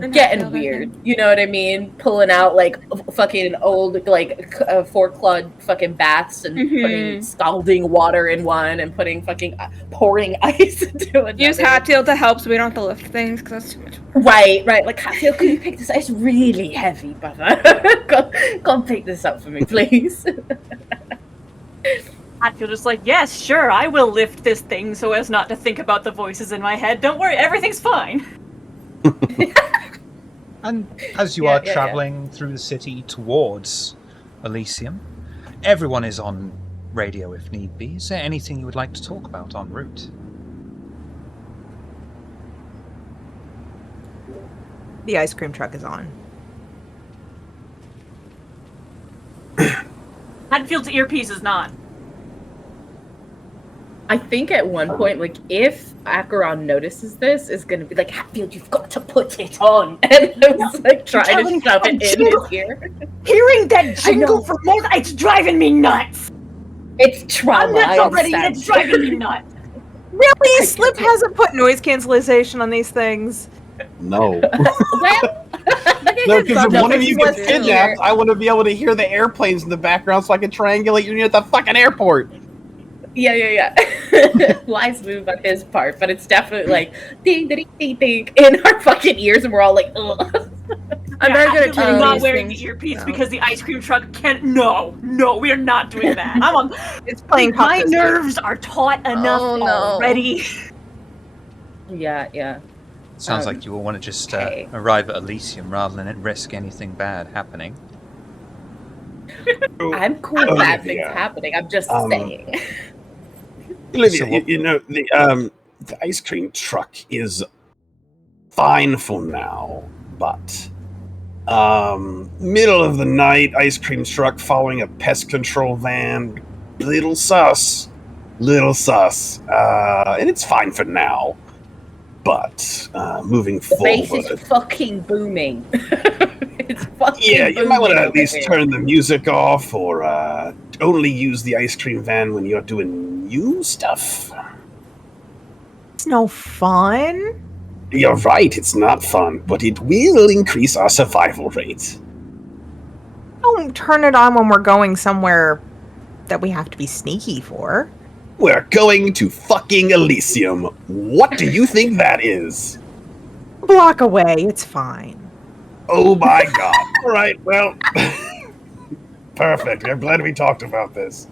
And getting Hatfield, I weird. think. You know what I mean? Pulling out, like, fucking old, like, four-clawed fucking baths and putting scalding water in one and putting fucking pouring ice into another. Use Hatfield to help so we don't have to lift things because that's too much work. Right. Like, Hatfield, can you pick this up? It's really heavy, brother. Go pick this up for me, please. Hatfield is like, yes, sure, I will lift this thing so as not to think about the voices in my head. Don't worry, everything's fine. And as you Yeah, are yeah, traveling through the city towards Elysium, everyone is on radio if need be. Is there anything you would like to talk about en route? The ice cream truck is on. Hatfield's earpiece is not. I think at one point, like, if Acheron notices this, is going to be like, Hatfield, you've got to put it on. And I was like trying to shove it in his ear. Hearing that jingle from more, it's driving me nuts. It's trauma. I'm nuts I already, understand. it's driving me nuts. Really? Slip hasn't put noise cancellation on these things. No. Well, No, because if No, one of this you was gets kidnapped, I want to be able to hear the airplanes in the background so I can triangulate you near the fucking airport. Yeah. Wise move on his part, but it's definitely like ding ding ding ding in our fucking ears, and we're all like, ugh. I'm very good at I'm tuning not these wearing things. the earpiece No. because the ice cream truck can't. No, we are not doing that. I'm on. It's playing pop My biscuit. nerves are taut enough Oh, no. already. Yeah. Sounds like you will want to just okay. arrive at Elysium rather than risk anything bad happening. I'm cool with bad things Olivia. happening. I'm just saying. Olivia, So what- you know, the ice cream truck is fine for now, but middle of the night, ice cream truck following a pest control van, little sus, and it's fine for now. but moving The bass forward, is fucking booming. It's fucking yeah, you might want to booming at over least here. turn the music off, or only use the ice cream van when you're doing new stuff. It's no fun. You're right, it's not fun, but it will increase our survival rate. Don't turn it on when we're going somewhere that we have to be sneaky for. We're going to fucking Elysium. What do you think that is? A block away, it's fine. Oh my god. All right, well, perfect. I'm glad we talked about this.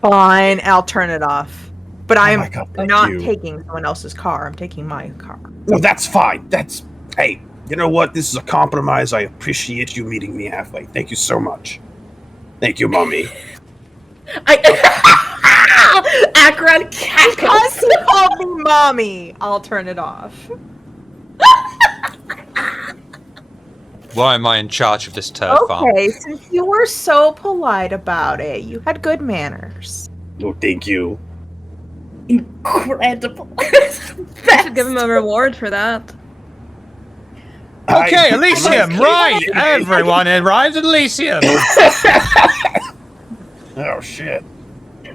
Fine, I'll turn it off. But I'm my God, thank not you. taking someone else's car. I'm taking my car. No, that's fine. Hey, you know what? This is a compromise. I appreciate you meeting me halfway. Thank you so much. Thank you, Mommy. Akron cackles. Because he called me mommy, I'll turn it off. Why am I in charge of this turd farm? Okay, since you were so polite about it, you had good manners. Oh, thank you. Incredible. I should give him a reward for that. Okay, Elysium, right! Everyone arrives at Elysium! Oh, shit.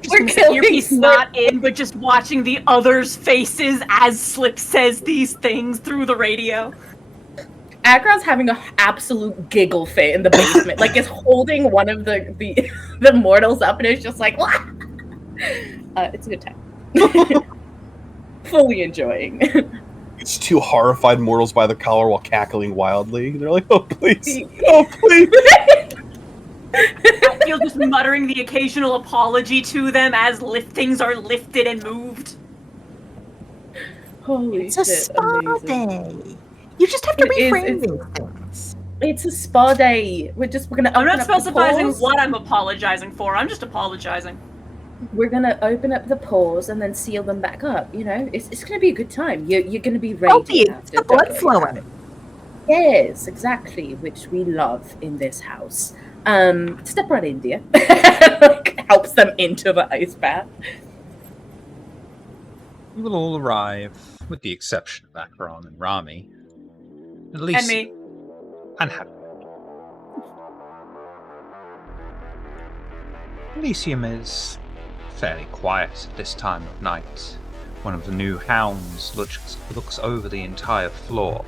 We're killing Earpiece Slip. not in, but just watching the others' faces as Slip says these things through the radio. Akron's having an absolute giggle fit in the basement. Like, it's holding one of the mortals up, and it's just like, "Wah!" It's a good time. Fully enjoying. It's two horrified mortals by the collar while cackling wildly. They're like, "Oh please, oh please!" I feel just muttering the occasional apology to them as things are lifted and moved. Holy It's a shit, spa amazing. day. You just have to It is, reframe it's- these things. It's a spa day. We're gonna I'm open not up the specifying pores. what I'm apologizing for, I'm just apologizing. We're gonna open up the pores and then seal them back up. You know, it's gonna be a good time. You're gonna be ready. Healthy, it's after, the blood don't worry flowing. about it. Yes, exactly, which we love in this house. Step right in, dear. Like, helps them into the ice bath. You will all arrive, with the exception of Acheron and Rami. At least. And me. And Hadley. Elysium is fairly quiet at this time of night. One of the new hounds looks over the entire floor.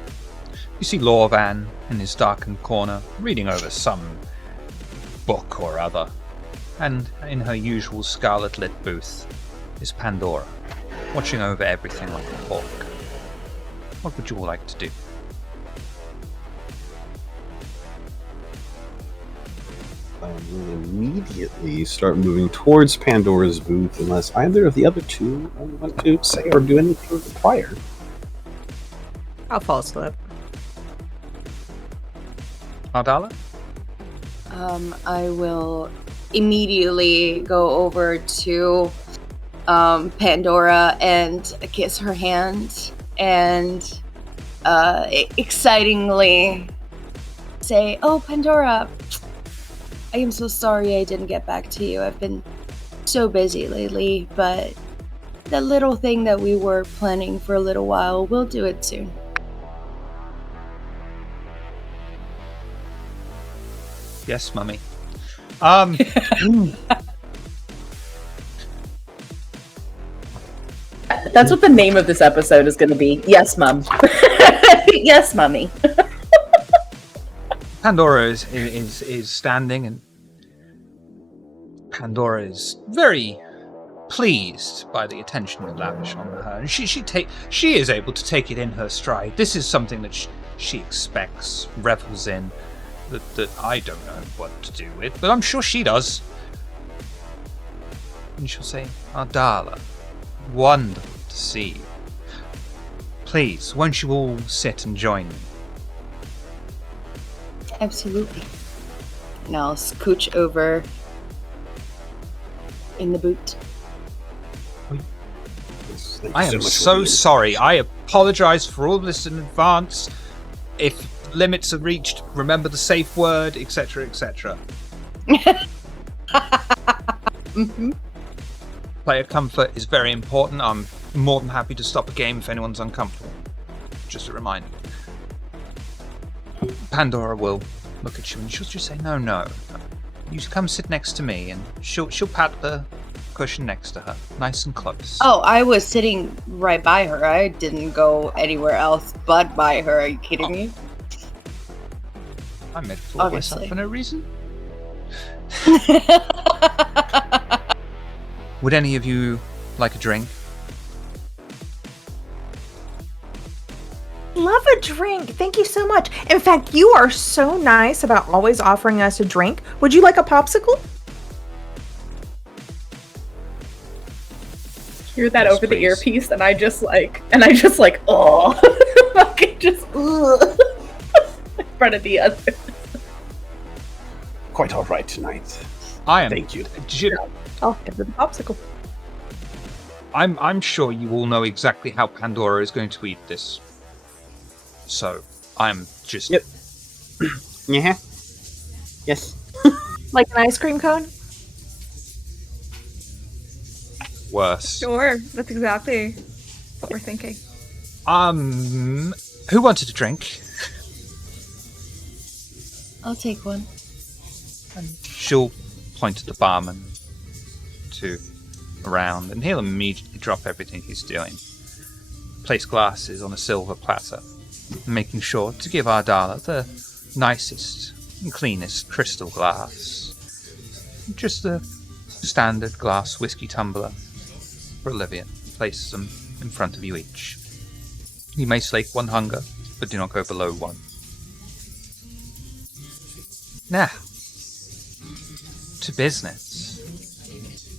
You see Lorvan in his darkened corner, reading over some book or other. And in her usual scarlet-lit booth is Pandora, watching over everything like a hawk. What would you all like to do? I will immediately start moving towards Pandora's booth unless either of the other two want to say or do anything prior. I'll fall asleep. Ardala? I will immediately go over to Pandora and kiss her hand and excitingly say, "Oh, Pandora, I am so sorry I didn't get back to you. I've been so busy lately, but that little thing that we were planning for a little while, we'll do it soon." Yes, mummy. That's what the name of this episode is going to be. Yes, Mum. Yes, Mummy. Pandora is standing, and Pandora is very pleased by the attention you lavish on her, and she is able to take it in her stride. This is something that she expects, revels in, that I don't know what to do with, but I'm sure she does. And she'll say, "Ardala, wonderful to see you. Please, won't you all sit and join me?" Absolutely. And I'll scooch over in the boot. Yes, thank you I am much, so Lillian. sorry. I apologize for all this in advance. If limits are reached, remember the safe word, etc., etc. Mm-hmm. Player comfort is very important. I'm more than happy to stop a game if anyone's uncomfortable. Just a reminder. Pandora will look at you and she'll just say, no. You come sit next to me, and she'll pat the cushion next to her, nice and close. Oh, I was sitting right by her. I didn't go anywhere else but by her. Are you kidding me? I made a fool of myself for no reason. Would any of you like a drink? Love a drink. Thank you so much. In fact, you are so nice about always offering us a drink. Would you like a popsicle? Hear that Yes, over the please. earpiece, and I just like, oh, fucking just in front of the other. Quite all right tonight. I am. Thank you. I'll give it a popsicle. I'm sure you all know exactly how Pandora is going to eat this. So, I'm just... Yep. Yeah. Yes. Like an ice cream cone? worse. Sure, that's exactly what we're thinking. Who wanted a drink? I'll take one. And she'll point at the barman to around, and he'll immediately drop everything he's doing. Place glasses on a silver platter, making sure to give Ardala the nicest and cleanest crystal glass. Just a standard glass whiskey tumbler for Olivia. Places them in front of you each. You may slake one hunger, but do not go below one. Now, to business.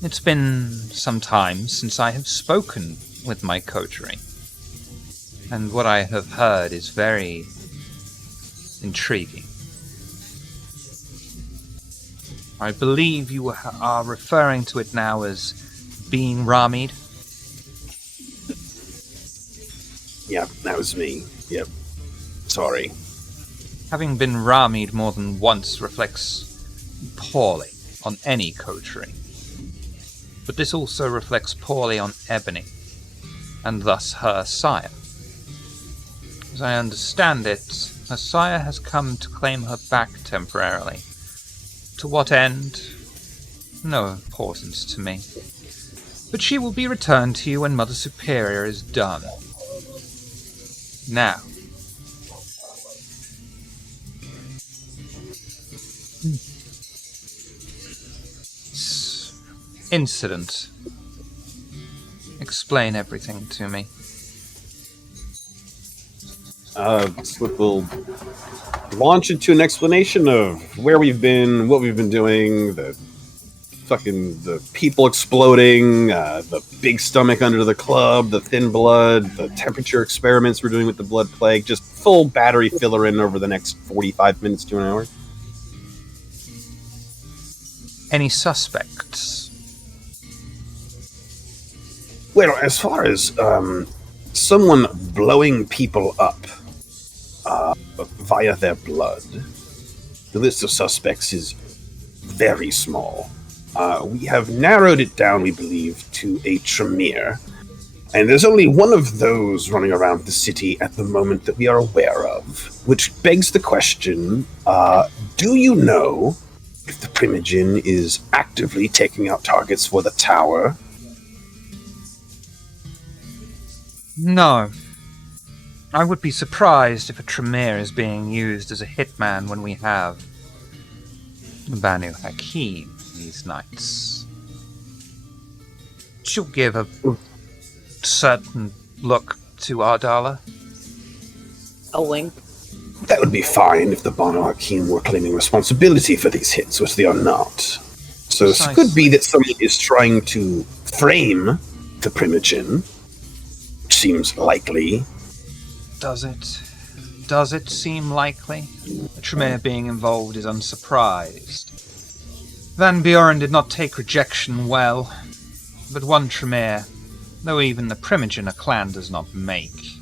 It's been some time since I have spoken with my coterie, and what I have heard is very intriguing. I believe you are referring to it now as being Ramid. Yep, that was me. Yep. Sorry. Having been Ramid more than once reflects poorly on any coterie. But this also reflects poorly on Ebony, and thus her sire. As I understand it, her sire has come to claim her back temporarily. To what end? No importance to me. But she will be returned to you when Mother Superior is done. Now. Incident. Explain everything to me. Slip will launch into an explanation of where we've been, what we've been doing, the people exploding, the big stomach under the club, the thin blood, the temperature experiments we're doing with the blood plague. Just full battery filler in over the next 45 minutes to an hour. Any suspects? Well, as far as someone blowing people up via their blood, the list of suspects is very small. We have narrowed it down, we believe, to a Tremere, and there's only one of those running around the city at the moment that we are aware of, which begs the question, do you know if the Primogen is actively taking out targets for the tower? No. I would be surprised if a Tremere is being used as a hitman when we have Banu Hakim these nights. She'll give a certain look to Ardala. A wink. That would be fine if the Banu Hakim were claiming responsibility for these hits, which they are not. So it could be that someone is trying to frame the Primogen, which seems likely. Does it? Does it seem likely? A Tremere being involved is unsurprised. Van Buren did not take rejection well, but one Tremere, though even the Primogen a clan does not make,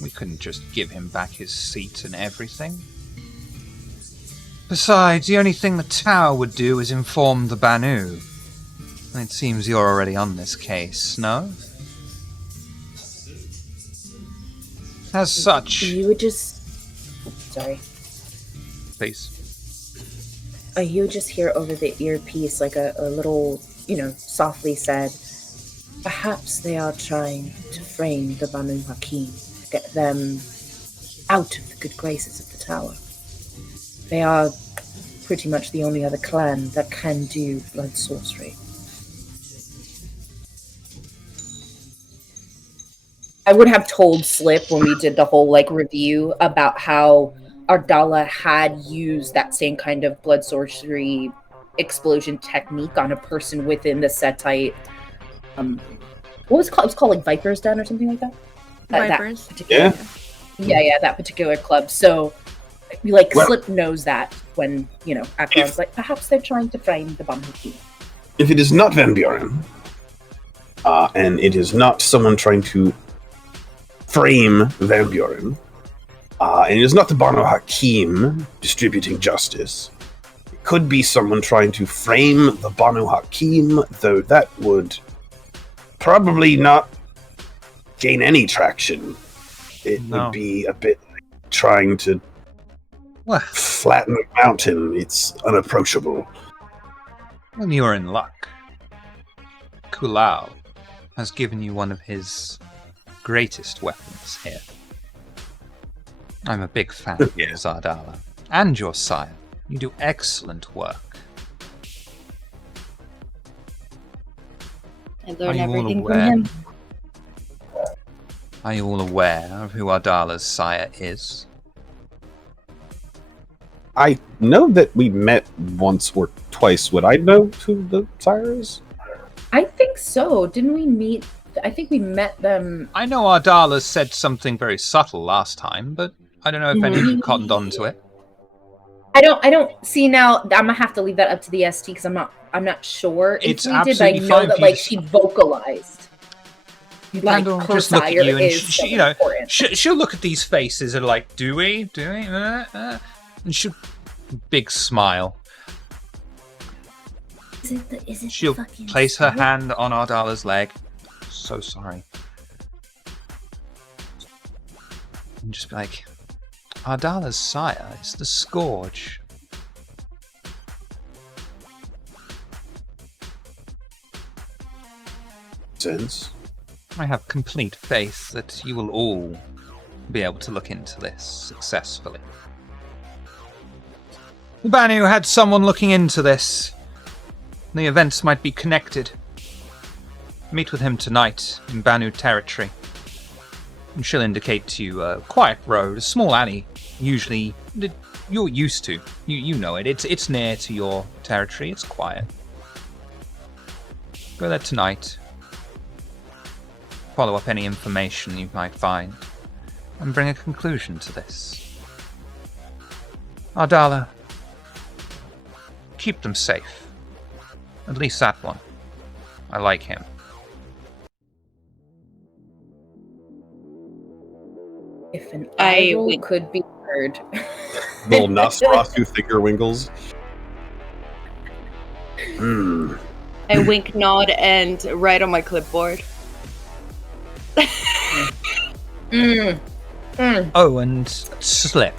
we couldn't just give him back his seat and everything. Besides, the only thing the tower would do is inform the Banu. It seems you're already on this case, no? As such... You would just... Sorry. Please. You would just hear over the earpiece like a little, softly said, perhaps they are trying to frame the Banu Hakim, get them out of the good graces of the tower. They are pretty much the only other clan that can do blood sorcery. I would have told Slip when we did the whole review about how Ardala had used that same kind of blood sorcery explosion technique on a person within the Setite. What was it called? It was called Viper's Den or something like that. Vipers. That particular club. So, Slip knows that when Akron's perhaps they're trying to frame the Bamhuki. If it is not Van Buren, and it is not someone trying to frame Van Buren, and it is not the Banu Hakim distributing justice. It could be someone trying to frame the Banu Hakim, though that would probably not gain any traction. It would be a bit like trying to flatten a mountain. It's unapproachable. When you're in luck, Kulal has given you one of his greatest weapons here. I'm a big fan of yours, Ardala, and your sire. You do excellent work. I learned everything from him. Are you all aware of who Ardala's sire is? I know that we met once or twice. Would I know who the sire is? I think so. Didn't we meet? I think we met them. I know Ardala said something very subtle last time, but I don't know if any of you cottoned on to it. I don't see now. I'm gonna have to leave that up to the ST because I'm not sure. It's if we did, absolutely I know fine that she vocalized. Landon will just look at you, and she'll look at these faces and do we? And she'll big smile. She'll place her hand on Ardala's leg. So sorry. And just be like, Ardala's sire is the Scourge. Sense. I have complete faith that you will all be able to look into this successfully. The Banu had someone looking into this. The events might be connected. Meet with him tonight in Banu territory. And she'll indicate to you a quiet road, a small alley, usually you're used to. You know it. It's near to your territory. It's quiet. Go there tonight. Follow up any information you might find, and bring a conclusion to this. Ardala, keep them safe. At least that one. I like him. If an idol could be heard. Little Nosferatu finger wiggles. I wink, nod, and write on my clipboard. Oh, and Slip.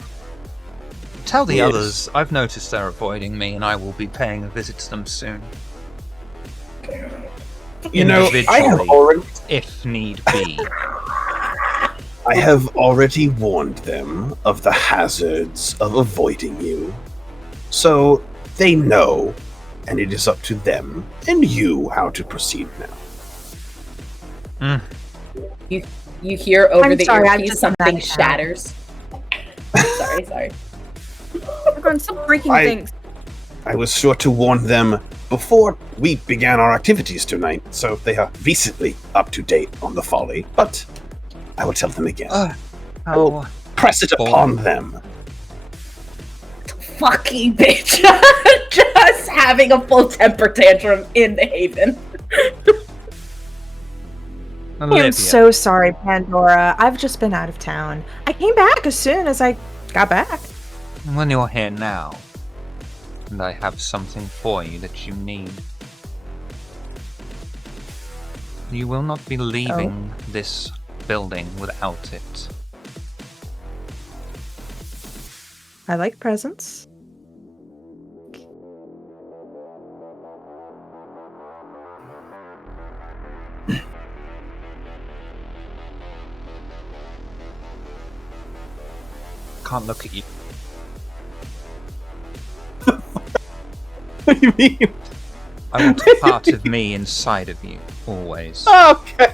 Tell the others I've noticed they're avoiding me, and I will be paying a visit to them soon. I have already, if need be. I have already warned them of the hazards of avoiding you. So they know, and it is up to them and you how to proceed now. You hear over the sorry, earpiece something shatters. Sorry. Everyone, stop breaking things. I was sure to warn them before we began our activities tonight, so they are recently up to date on the folly, but I will tell them again. I will press it upon them. Fucking bitch. Just having a full temper tantrum in the Haven. I'm so sorry, Pandora. I've just been out of town. I came back as soon as I got back. When you're here now, and I have something for you that you need. You will not be leaving this building without it. I like presents. Can't look at you. What do you mean? I want a part of me inside of you, always. Okay.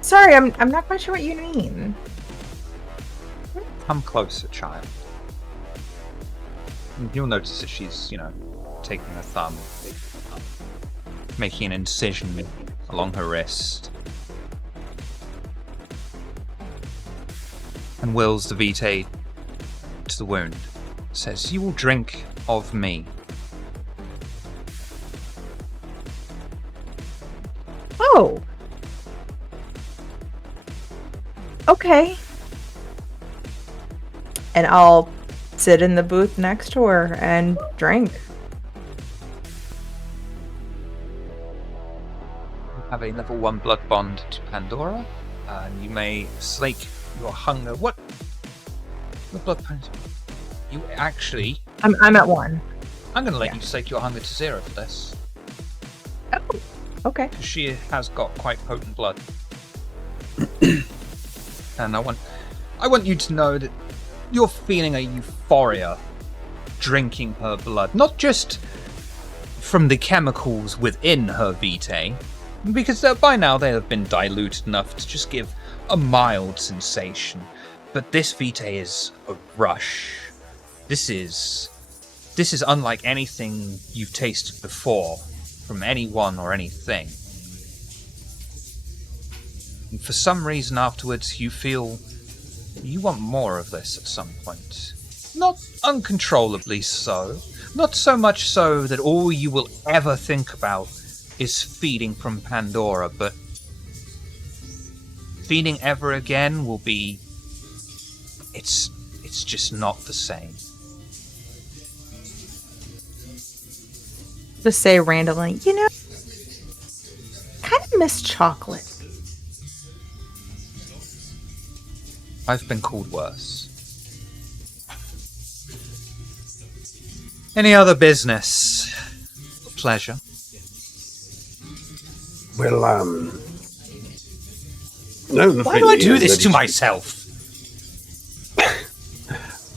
Sorry, I'm not quite sure what you mean. Come closer, child. And you'll notice that she's, taking her thumb, making an incision along her wrist, and wills the vitae to the wound. Says, "You will drink of me." Oh. Okay. And I'll sit in the booth next to her and drink. You have a level 1 blood bond to Pandora, and you may slake your hunger. What? The blood bond? You actually... I'm at 1. I'm going to let you slake your hunger to 0 for this. Oh, okay. Because she has got quite potent blood. And I want you to know that you're feeling a euphoria drinking her blood. Not just from the chemicals within her vitae, because by now they have been diluted enough to just give a mild sensation. But this vitae is a rush. This is unlike anything you've tasted before from anyone or anything. And for some reason afterwards you feel you want more of this at some point. Not uncontrollably so. Not so much so that all you will ever think about is feeding from Pandora, but feeding ever again will be... It's just not the same. Just say randomly, kind of miss chocolate. I've been called worse. Any other business? Pleasure? Well, no. Why do I do this to myself?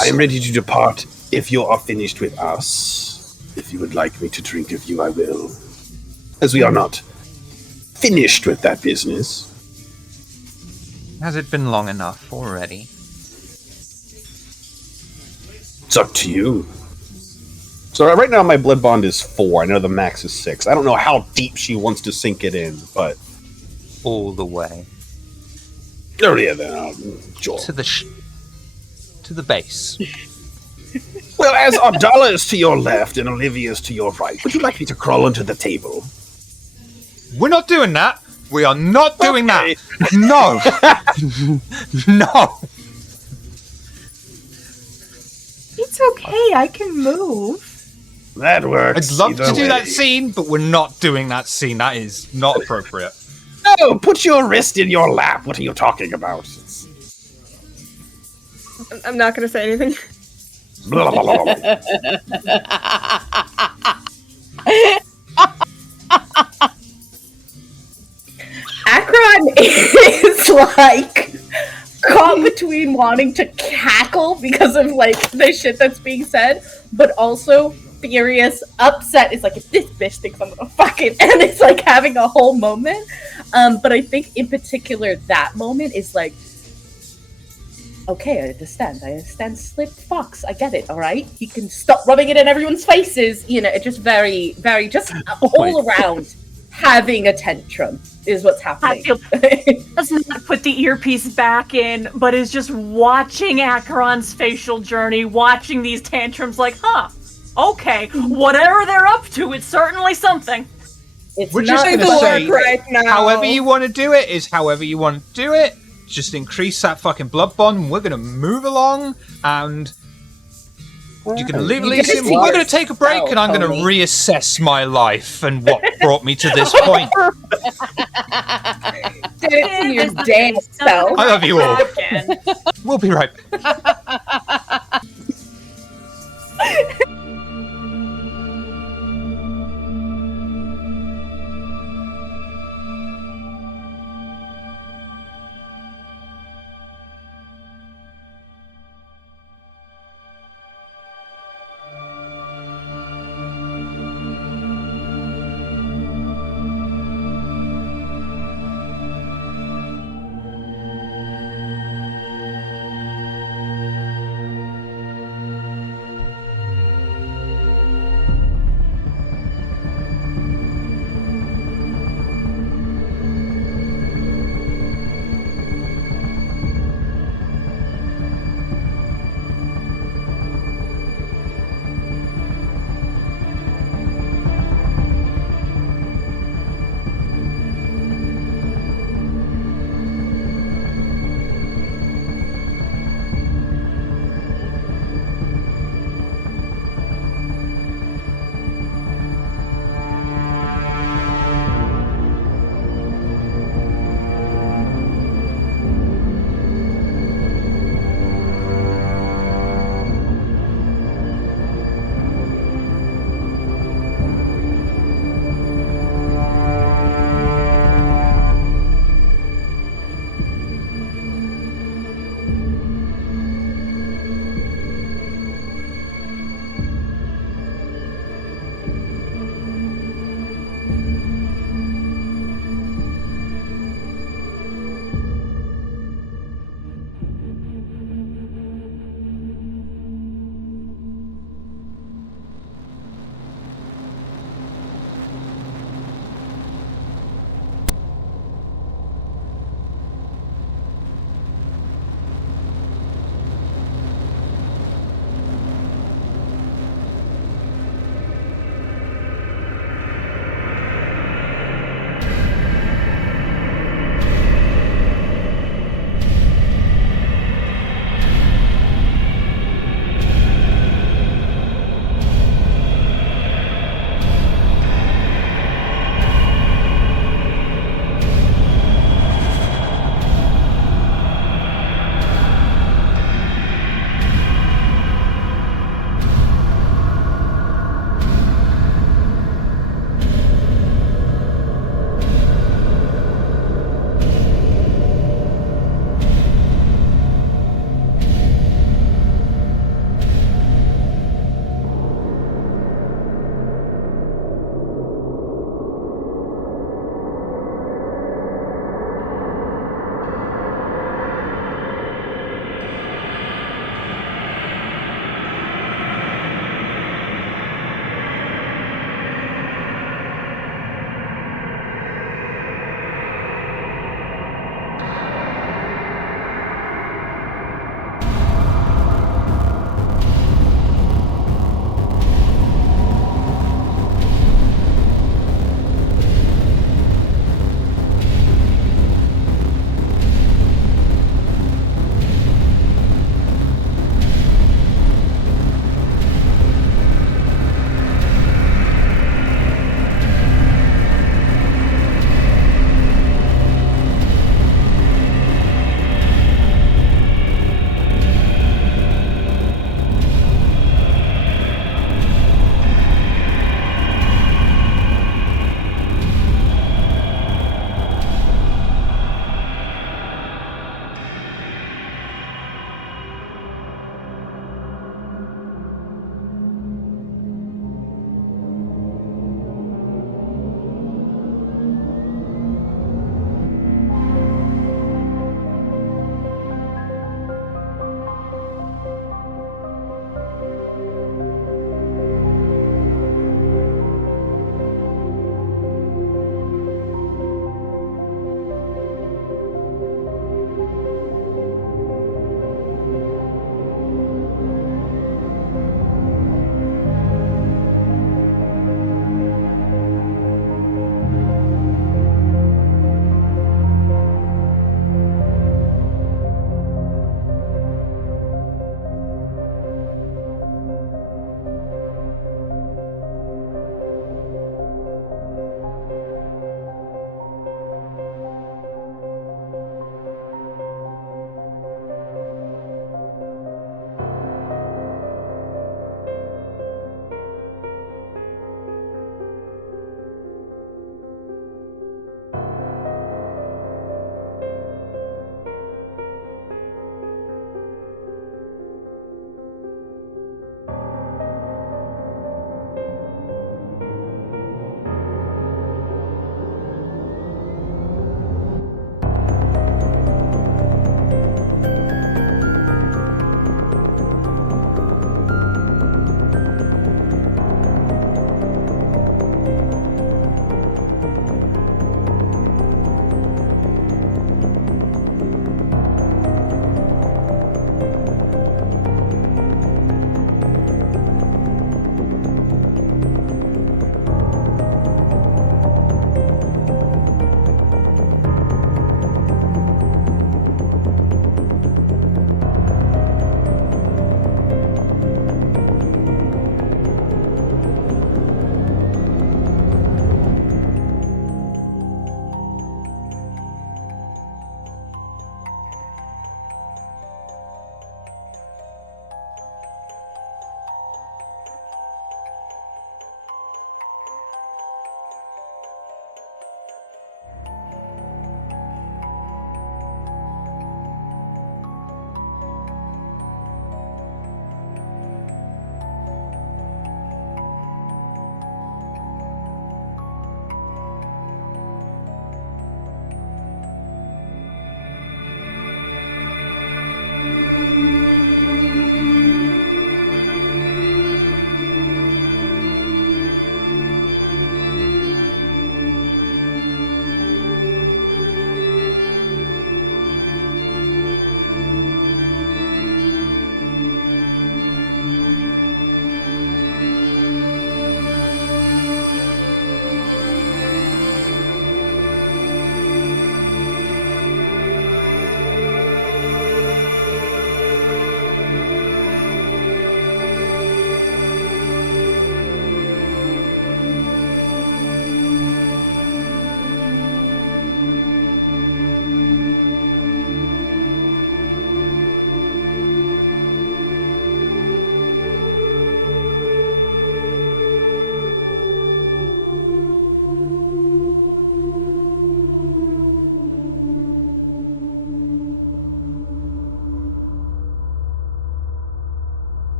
I am ready to depart if you are finished with us. If you would like me to drink of you, I will. As we are not finished with that business. Has it been long enough already? It's up to you. So right now my blood bond is 4. I know the max is 6. I don't know how deep she wants to sink it in, but... All the way. Oh yeah, then sure. To the base. Well, as Abdallah is to your left and Olivia's to your right, would you like me to crawl under the table? We're not doing that. We are not doing that. No. No. It's okay. I can move. That works. I'd love either to do way. that scene, but we're not doing that scene. That is not appropriate. No, put your wrist in your lap. What are you talking about? I'm not gonna say anything. Blah, blah, blah, blah. Akron is like caught between wanting to cackle because of like the shit that's being said, but also furious, upset. It's like, if this bitch thinks I'm gonna fuck it, and it's like having a whole moment. But I think in particular that moment is like, okay, I understand slip fox, I get it, alright? You can stop rubbing it in everyone's faces, it's just very, very, just all around having a tantrum is what's happening. Does not put the earpiece back in, but is just watching Acheron's facial journey, watching these tantrums like, okay, whatever they're up to, it's certainly something. It's We're not just going to say, right now. however you want to do it is however you want to do it. just increase that fucking blood bond, and we're gonna move along, and you can leave You Elysium. guys We're gonna take a break, yourself, and I'm gonna homie. reassess my life and what brought me to this point. Did it to your damn self. I love you all. Again. We'll be right back.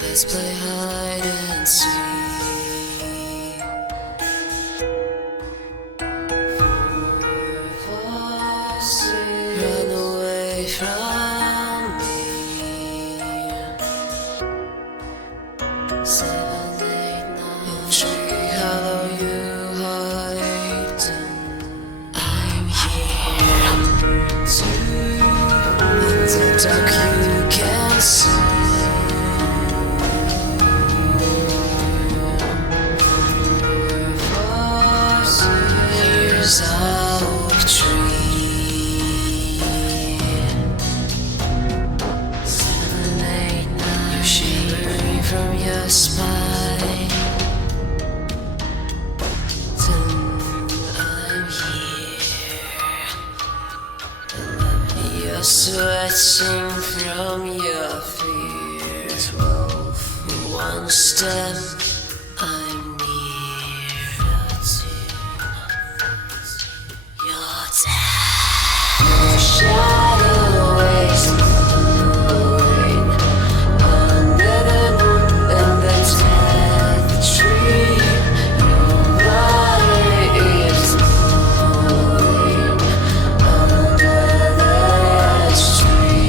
Let's play hide and seek. Run away from me. 7, 8, 9. Tree hollow you hide. I'm here to. In the dark you can see. Here's a oak tree. 7, 8, 9. You're shivering from your spine. 10, I'm here. You're sweating from your fear. 12, 1 step. I'm near to your death. Your shadow is moving under the moon and the death tree. Your body is moving under the tree.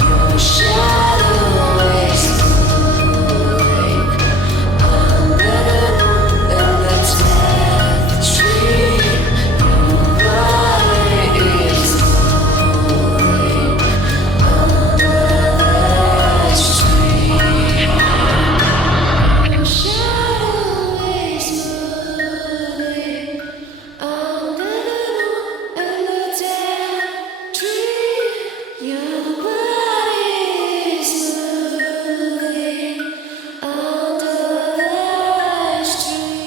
Your shadow is moving under the moon and the death tree. Your body is moving under the tree. Your shadow is moving under the moon and the death tree. Your body is moving under the tree.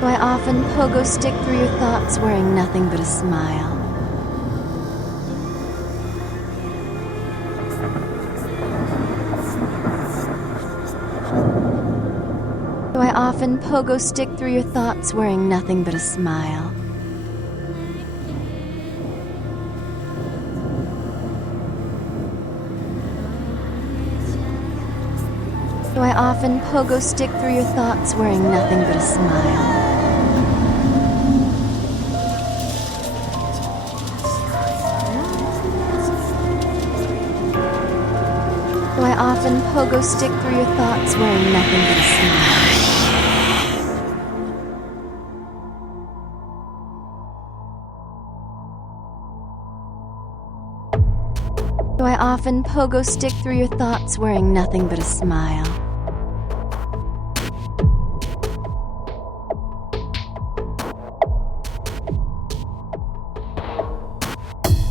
Do I often pogo stick through your thoughts wearing nothing but a smile? Do I often pogo stick through your thoughts wearing nothing but a smile? Do I often pogo stick through your thoughts wearing nothing but a smile? Do I often pogo stick through your thoughts wearing nothing but a smile? Do I often pogo stick through your thoughts wearing nothing but a smile?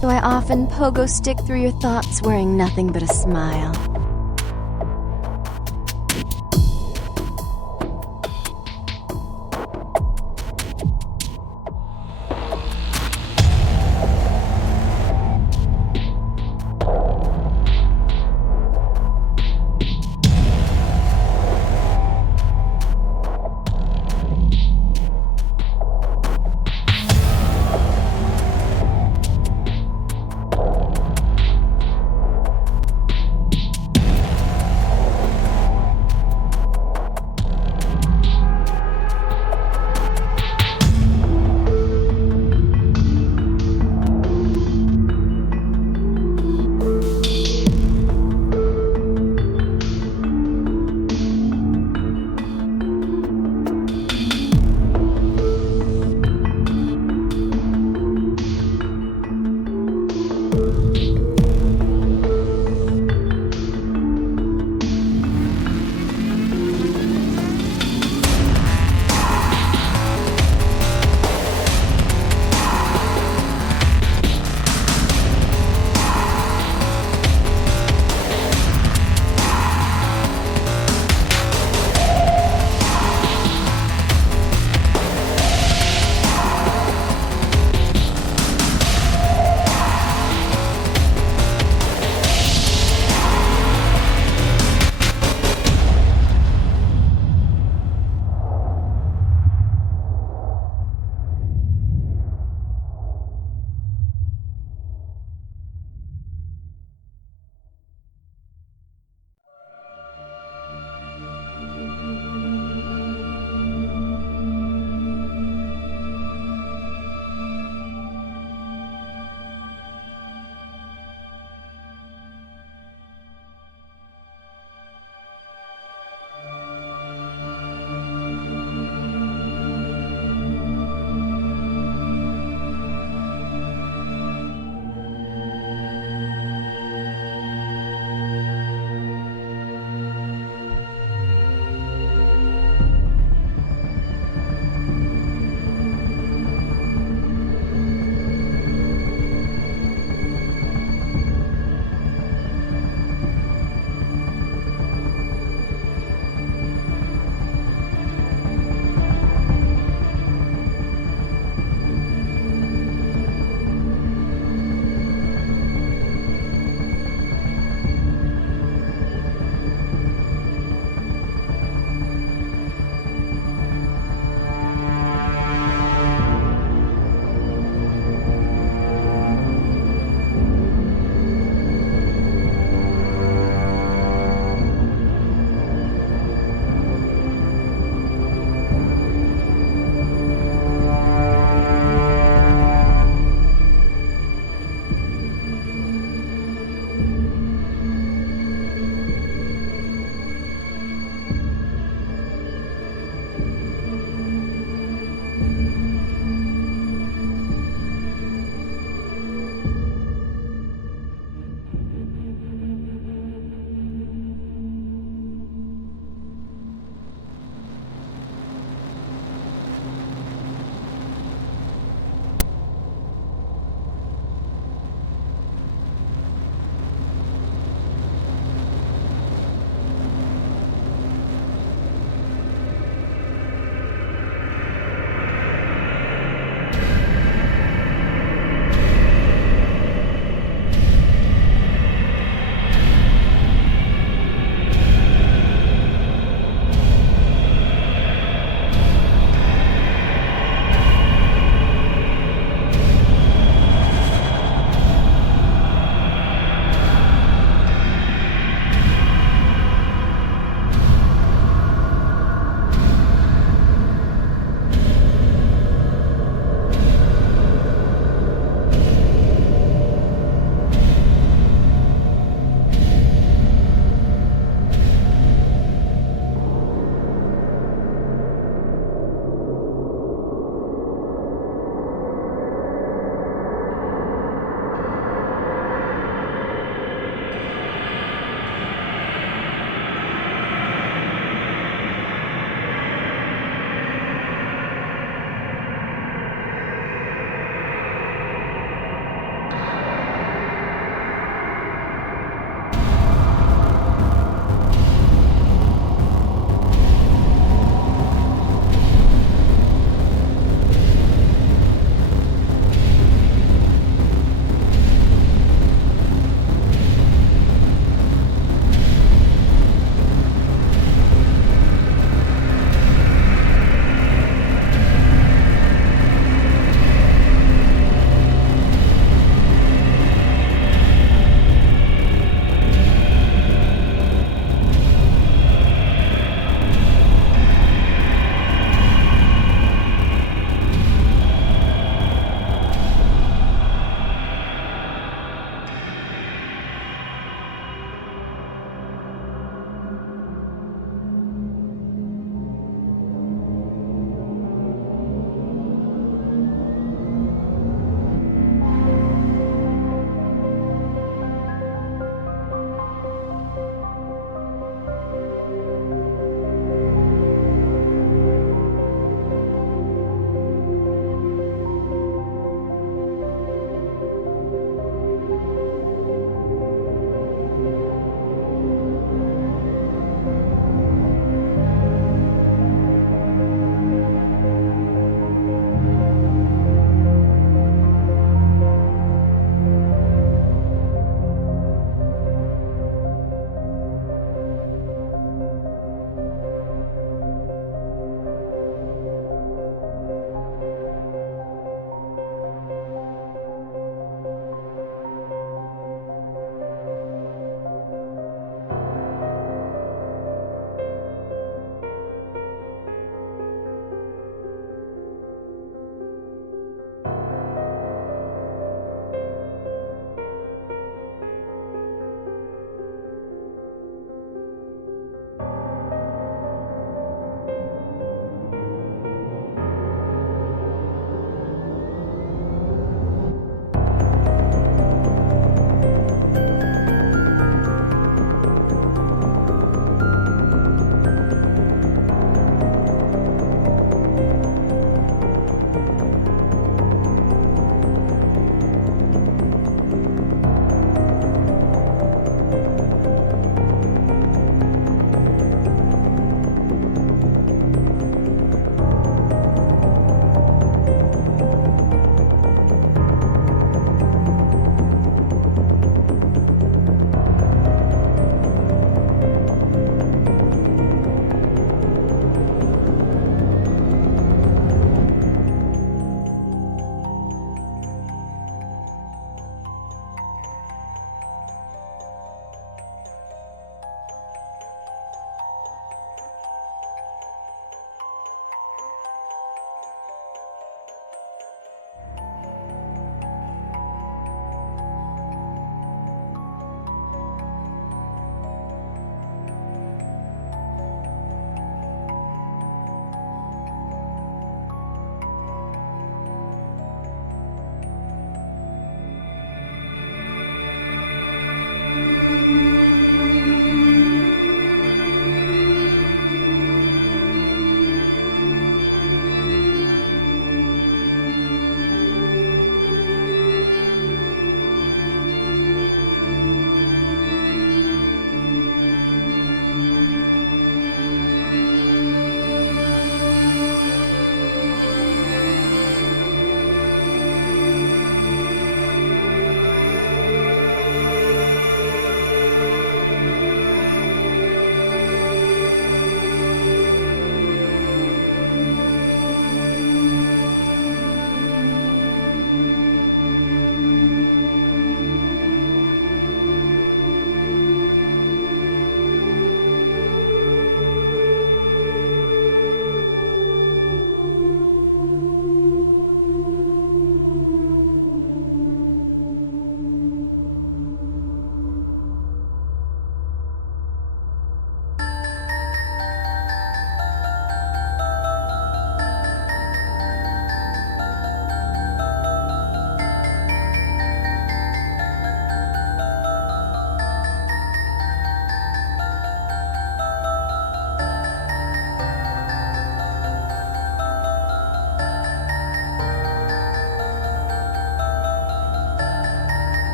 Do I often pogo stick through your thoughts wearing nothing but a smile?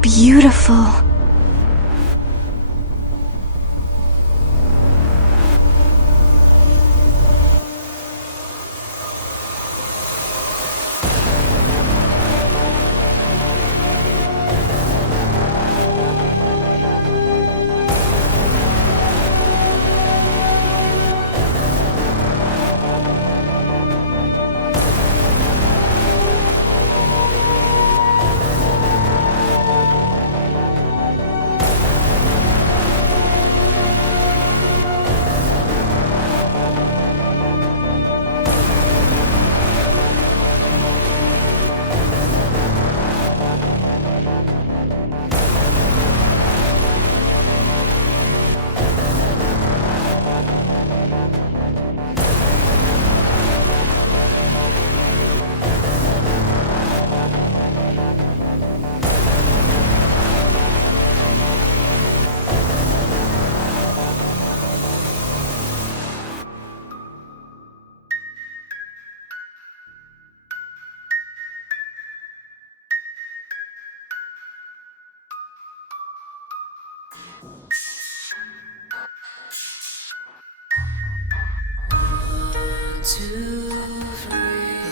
beautiful.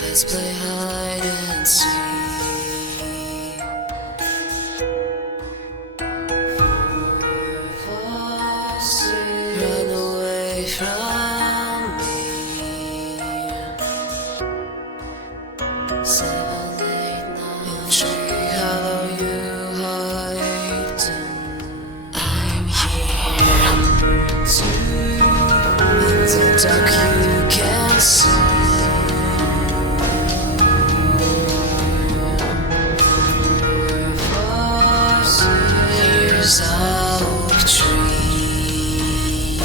Let's play hide and seek. Run away from me. 7, 8, 9. Tree hollow, you hide. I'm here too. In the dark, you can see. Here's a oak tree.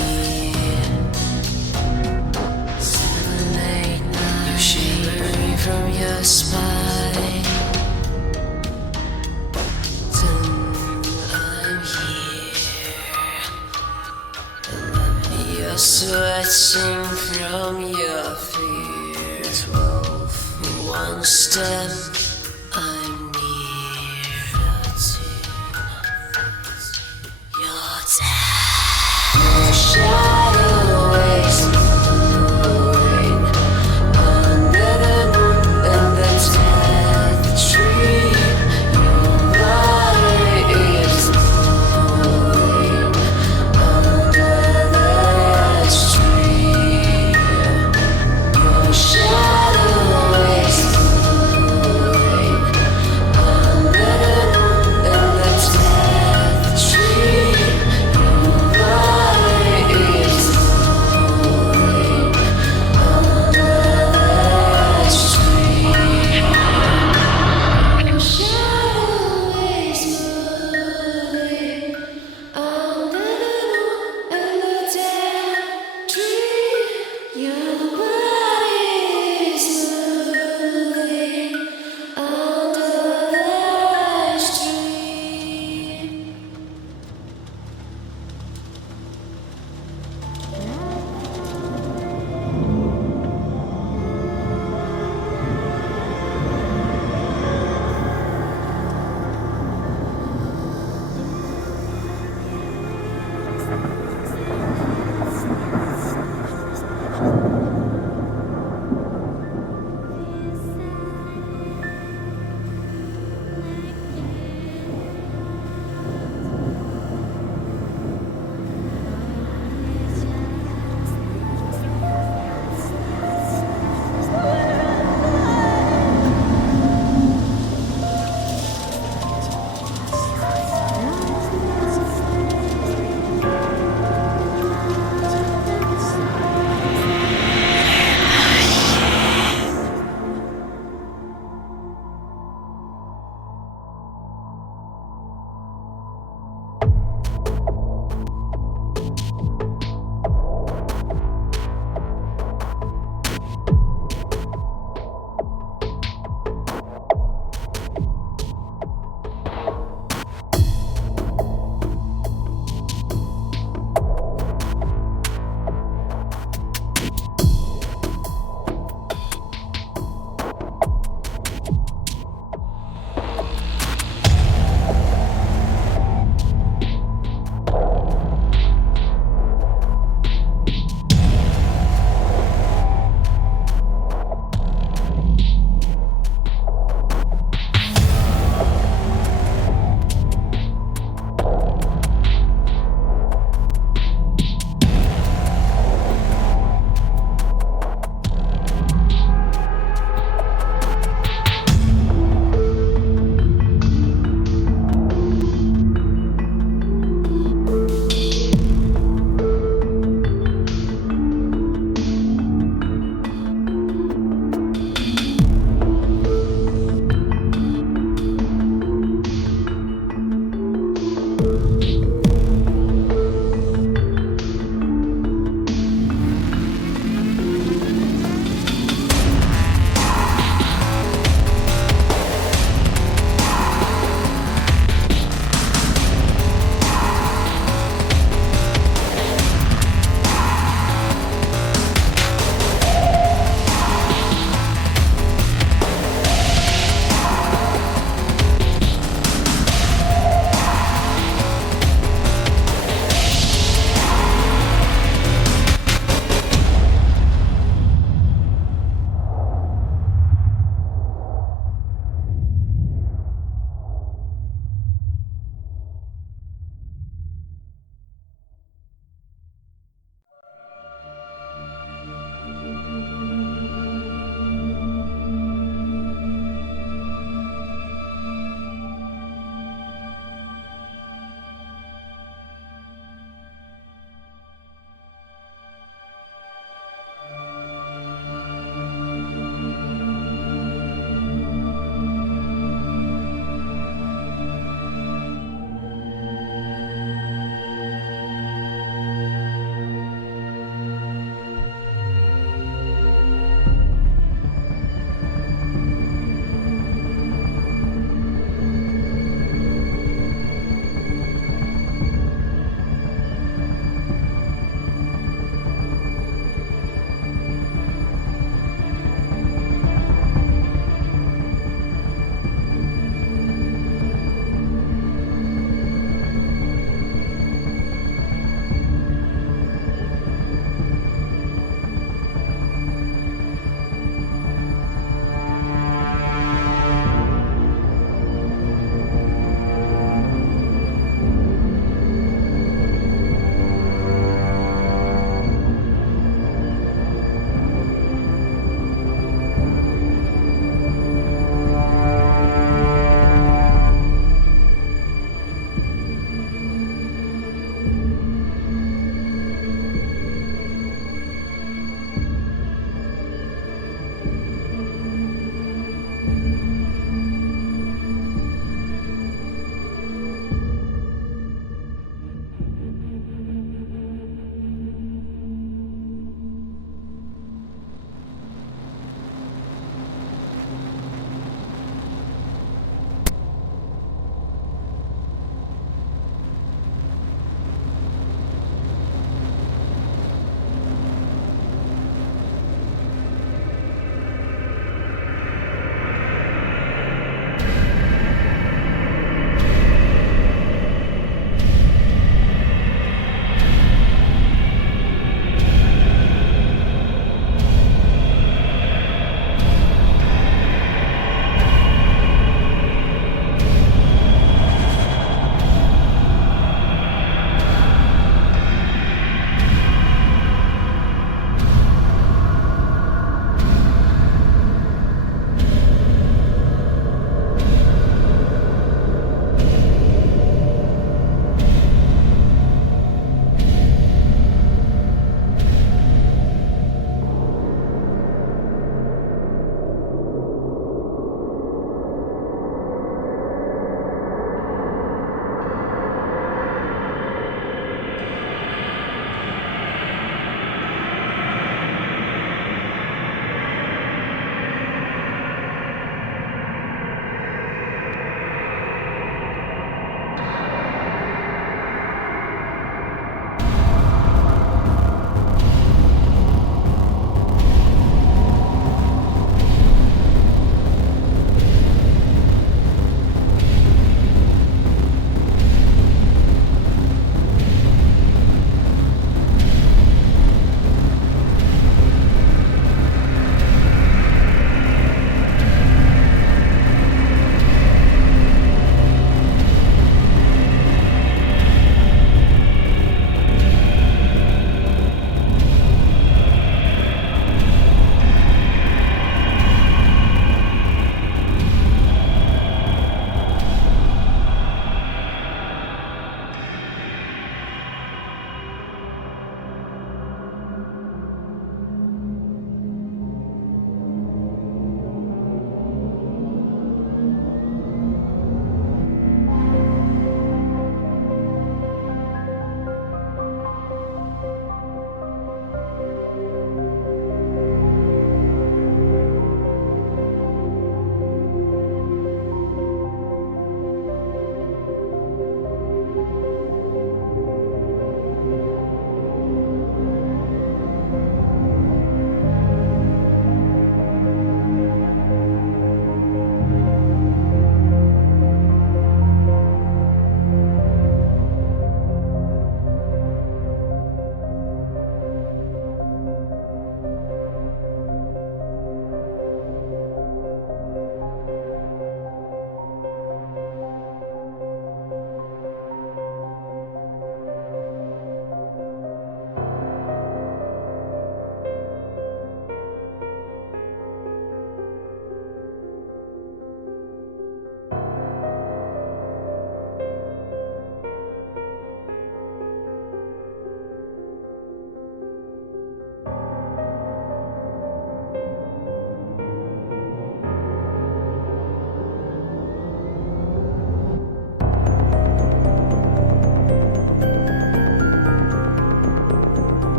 7, 8, 9. You're shivering from your spine. 10, I'm here. You're sweating from your fear. 12, one step. I'm near. 13. Your shadow is moving under the moon and the death tree. Your body is moving under the tree. Your shadow is moving under the moon and the death tree.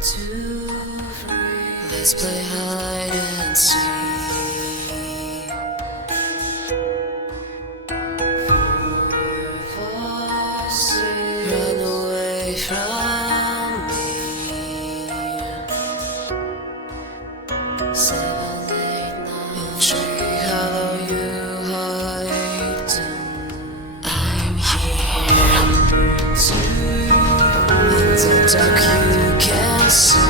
Let's play hide and seek. Run away from me. 7, 8, 9. Tree hollow, you hide. I'm here. In the dark, you can see.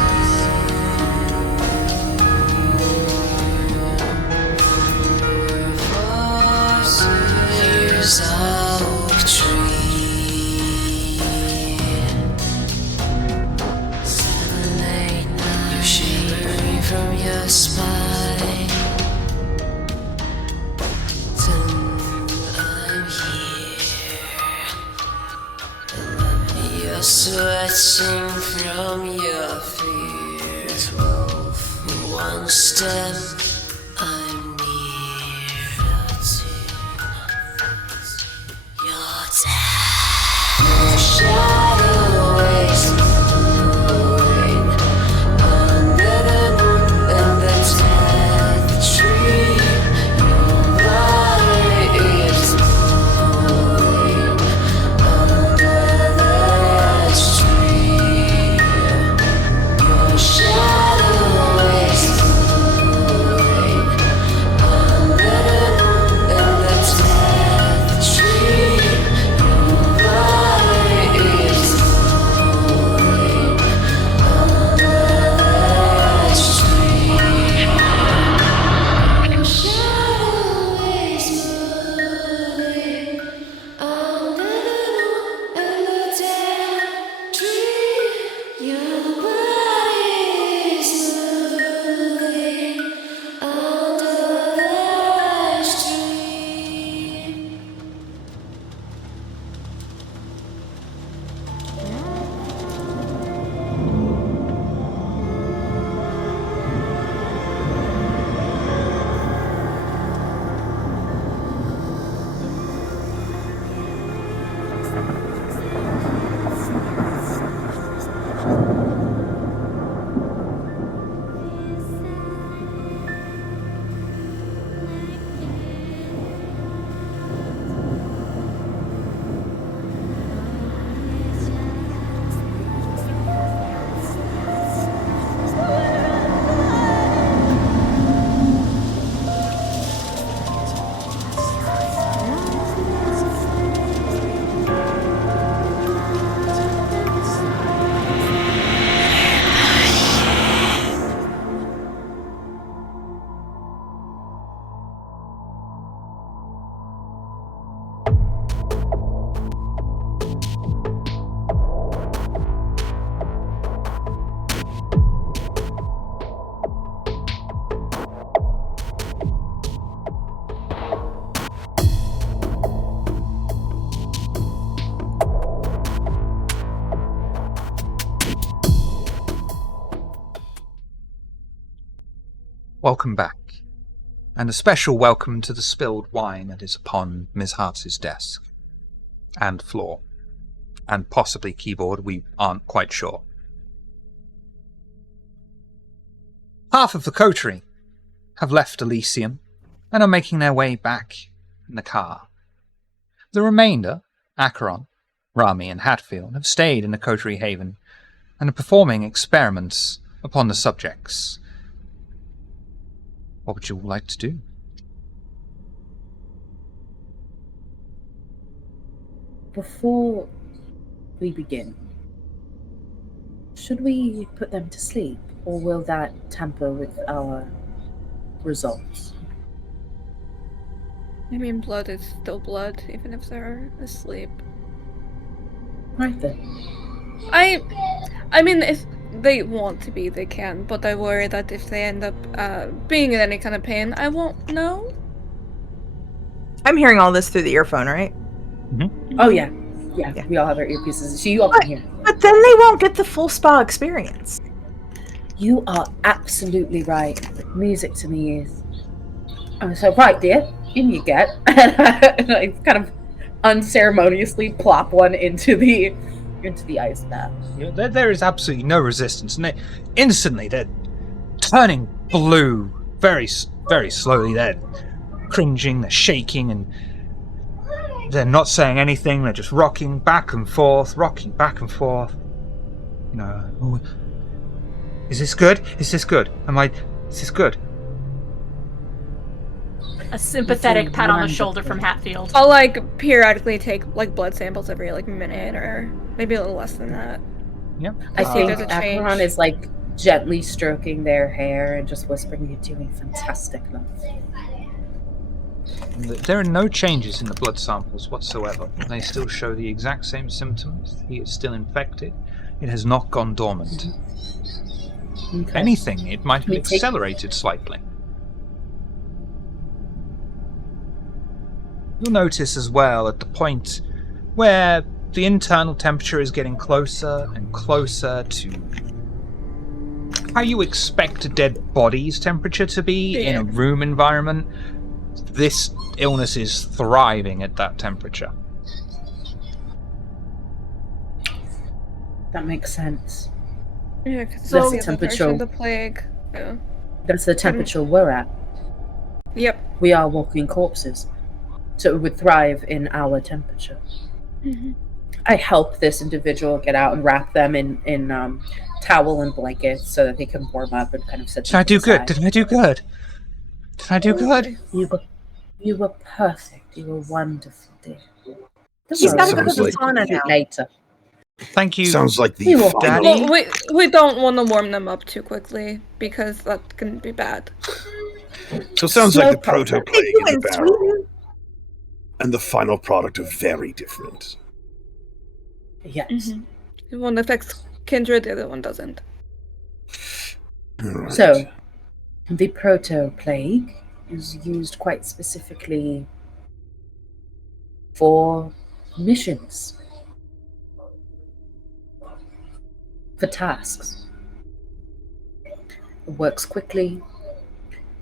Here's our oak tree. 7, 8, 9. You're shivering from your spine. 10, I'm here. You're sweating from your fear. 12, 1 step. I'm near. 13. You're dead. Your shadow is moving under the moon and the dead tree. Your body is moving under the tree. Your shadow is moving under the moon and the dead tree. Your body is moving under the tree. Your shadow is moving under the moon and the dead tree. Your body is moving under the tree. Welcome back, and a special welcome to the spilled wine that is upon Ms. Hartz's desk, and floor, and possibly keyboard, we aren't quite sure. Half of the coterie have left Elysium and are making their way back in the car. The remainder, Acheron, Rami, and Hatfield, have stayed in the coterie haven and are performing experiments upon the subjects. What would you all like to do? Before we begin, should we put them to sleep, or will that tamper with our results? I mean, blood is still blood, even if they're asleep. Right then. I mean, if they want to be, they can, but I worry that if they end up being in any kind of pain, I won't know. I'm hearing all this through the earphone, right? Oh yeah. Yeah, we all have our earpieces. So you all can hear. But then they won't get the full spa experience. You are absolutely right. Music to the ears. So right, dear, in you get. And I kind of unceremoniously plop one into the into the ice bath. Yeah, there is absolutely no resistance, and instantly they're turning blue very, very slowly. They're cringing, they're shaking, and they're not saying anything. They're just rocking back and forth, rocking back and forth. You know, oh, is this good? Is this good? Is this good? A sympathetic pat on the shoulder from Hatfield. I'll like periodically take like blood samples every like minute or maybe a little less than that. Yep. I think there's a change. Acheron is like gently stroking their hair and just whispering, "You're doing fantastic, love." There are no changes in the blood samples whatsoever. They still show the exact same symptoms. He is still infected. It has not gone dormant. Okay. If anything, it might have accelerated slightly. You'll notice as well at the point where the internal temperature is getting closer and closer to how you expect a dead body's temperature to be in a room environment. This illness is thriving at that temperature. That makes sense. Yeah, because So the the temperature- temperature, the plague. Yeah. That's the temperature we're at. Yep. We are walking corpses, so it would thrive in our temperature. Mm-hmm. I help this individual get out and wrap them in towel and blankets so that they can warm up and kind of sit. Did I do good? Did I do good? Did I do good? You were perfect. You were wonderful, dear. He's got to go to Sounds the like- sauna now. Later. Thank you. Sounds like the You will- final. Daddy? Well, we don't want to warm them up too quickly because that can be bad. So it sounds like the Slow proto progress. plague in in the barrel, Sweden? and the final product are very different. Yes. Mm-hmm. One affects kindred, the other one doesn't. Alright. So, the proto plague is used quite specifically for missions, for tasks. It works quickly.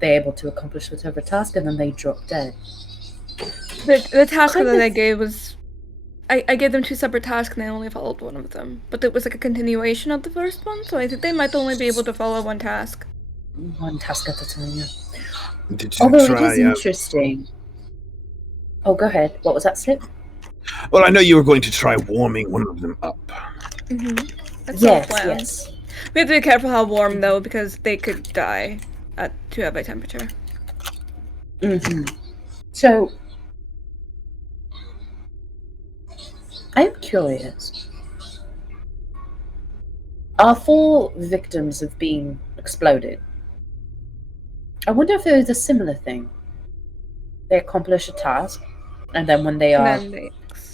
They're able to accomplish whatever task, and then they drop dead. The task Kind that I of- gave was... I gave them 2 separate tasks and they only followed one of them. But it was like a continuation of the first one, so I think they might only be able to follow one task. One task at a time, yeah. Did you Although it try? is interesting. Oh, go ahead. What was that, Slip? Well, I know you were going to try warming one of them up. Mm-hmm. That's our Yes, plan. yes. We have to be careful how warm though, because they could die at too high temperature. Mm-hmm. So, I'm curious. Our 4 victims have been exploded. I wonder if there is a similar thing. They accomplish a task, and then when they are And then they...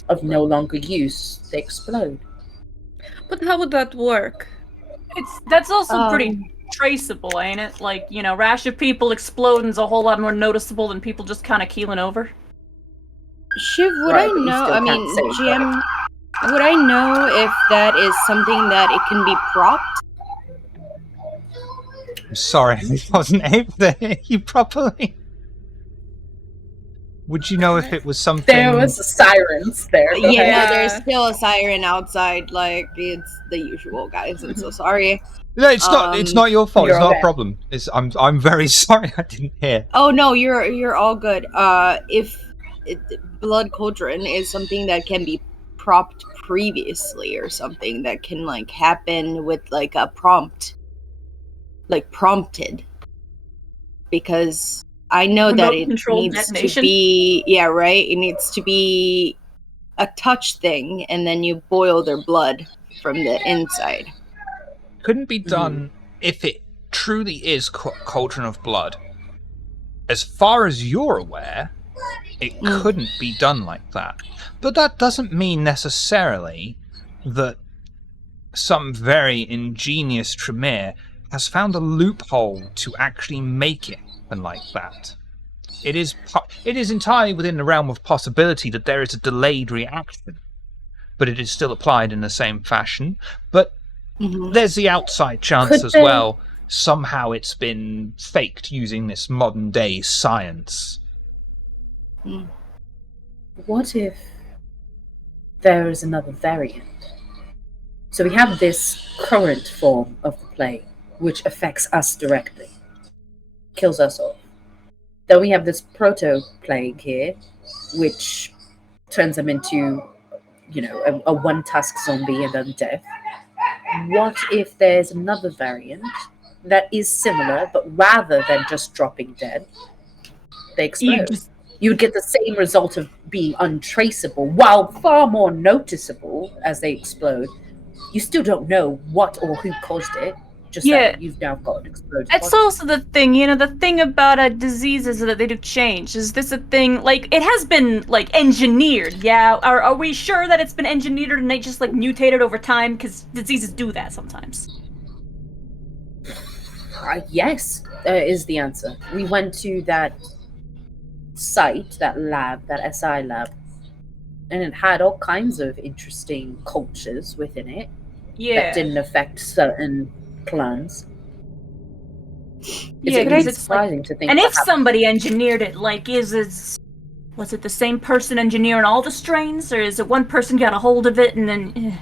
of no longer use, they explode. But how would that work? That's also pretty traceable, ain't it? Like, you know, rash of people exploding's a whole lot more noticeable than people just kind of keeling over. Shiv, would Right, I but you know? still I can't mean, say, GM, would I know if that is something that it can be propped? I'm sorry, I wasn't able to hear you properly. Would you know if it was something... There was sirens there. Go Yeah, ahead. no, there's still a siren outside. Like, it's the usual, guys. I'm so sorry. No, it's not. It's not your fault. You're It's not okay. a problem. I'm very sorry. I didn't hear. Oh no, you're all good. If blood cauldron is something that can be propped previously or something that can like happen with like a prompt, like prompted, because I know that it Remote-controlled needs detonation? to be right. It needs to be a touch thing, and then you boil their blood from the inside. Couldn't be done if it truly is cauldron of blood. As far as you're aware, it couldn't be done like that. But that doesn't mean necessarily that some very ingenious Tremere has found a loophole to actually make it happen like that. It is entirely within the realm of possibility that there is a delayed reaction, but it is still applied in the same fashion. But there's the outside chance Could as they- well. Somehow it's been faked using this modern day science. What if there is another variant? So we have this current form of the plague, which affects us directly, kills us all. Then we have this proto-plague here, which turns them into, a one-tusk zombie and undead. What if there's another variant that is similar, but rather than just dropping dead, they explode? You would get the same result of being untraceable, while far more noticeable as they explode. You still don't know what or who caused it, just that you've now got an exploded It's body. also the thing, the thing about diseases is that they do change. Is this a thing, like, it has been, like, engineered, yeah? Are we sure that it's been engineered and they just, like, mutated over time? Because diseases do that sometimes. Yes, is the answer. We went to that site, that lab, that SI lab, and it had all kinds of interesting cultures within it that didn't affect certain clans. Yeah, because it's surprising to think. And if perhaps- somebody engineered it, like, was it the same person engineering all the strains, or is it one person got a hold of it and then...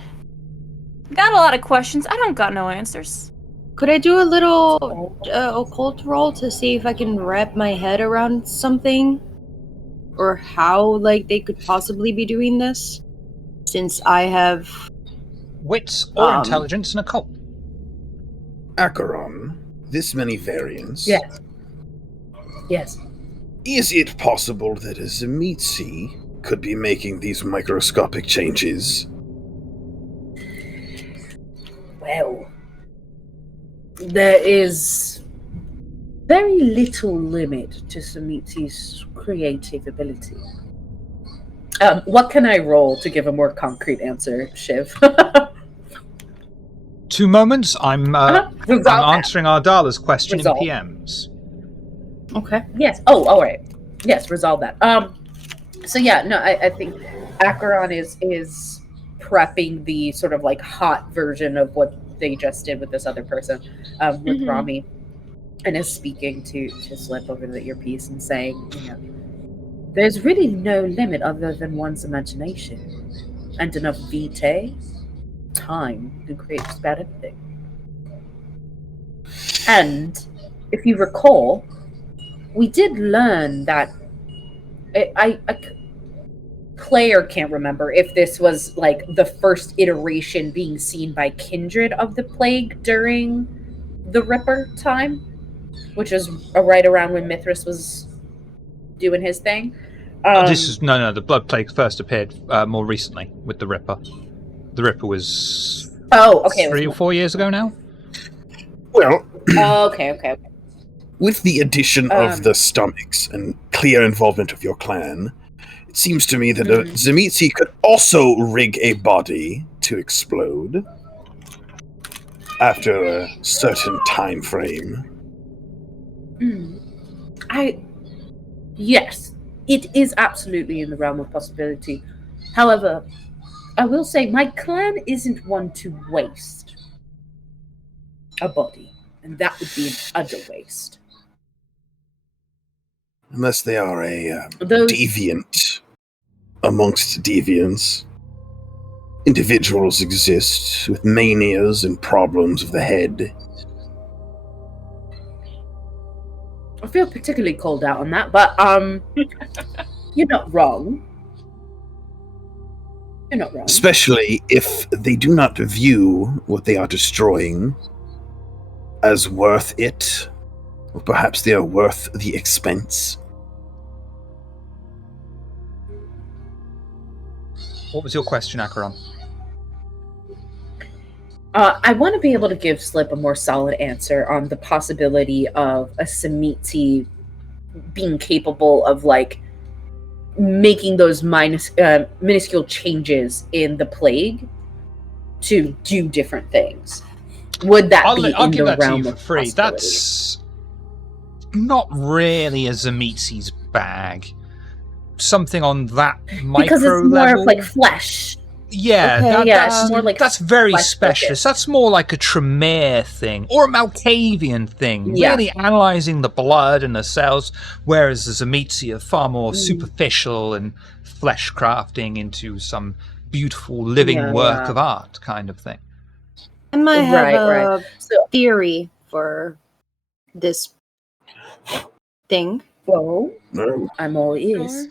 Got a lot of questions. I don't got no answers. Could I do a little occult roll to see if I can wrap my head around something? Or how, like, they could possibly be doing this? Since I have... Wits or intelligence and occult? Acheron, this many variants. Yes. Yes. Is it possible that a Zemitzi could be making these microscopic changes? Well, there is very little limit to Sumiti's creative ability. What can I roll to give a more concrete answer, Shiv? 2 moments. I'm answering Ardala's question Resolve. in PMs. Okay. Yes. Oh, all right. Yes, resolve that. So yeah, no, I think Acheron is prepping the sort of like hot version of what they just did with this other person, with Rami, and is speaking to Slip over the earpiece and saying, there's really no limit other than one's imagination and enough vitae, time to create just about anything. And if you recall, we did learn that Claire can't remember if this was like the first iteration being seen by Kindred of the plague during the Ripper time, which was right around when Mithras was doing his thing. This is the blood plague first appeared more recently with the Ripper. The Ripper was 3 or 4 years ago now. Well, okay. With the addition of the stomachs and clear involvement of your clan, it seems to me that a Zemitzi could also rig a body to explode after a certain time frame. Yes, it is absolutely in the realm of possibility. However, I will say my clan isn't one to waste a body, and that would be an utter waste. Unless they are a deviant amongst deviants. Individuals exist with manias and problems of the head. I feel particularly called out on that, but you're not wrong. You're not wrong. Especially if they do not view what they are destroying as worth it, or perhaps they are worth the expense. What was your question, Acheron? I want to be able to give Slip a more solid answer on the possibility of a Samiti being capable of, like, making those minuscule changes in the plague to do different things. Would that I'll be in give the that to realm you of for free. possibility? That's not really a Zemitzi's bag. Something on that micro because it's more level. of like flesh. Yeah, Okay, that's it's more like that's very flesh specialist. That's more like a Tremere thing or a Malkavian thing, Yeah. really analysing the blood and the cells, whereas the Zemitzi are far more superficial and flesh crafting into some beautiful living work of art kind of thing. I might have Right. a So, theory for this thing. well, No. I'm all ears. Sure.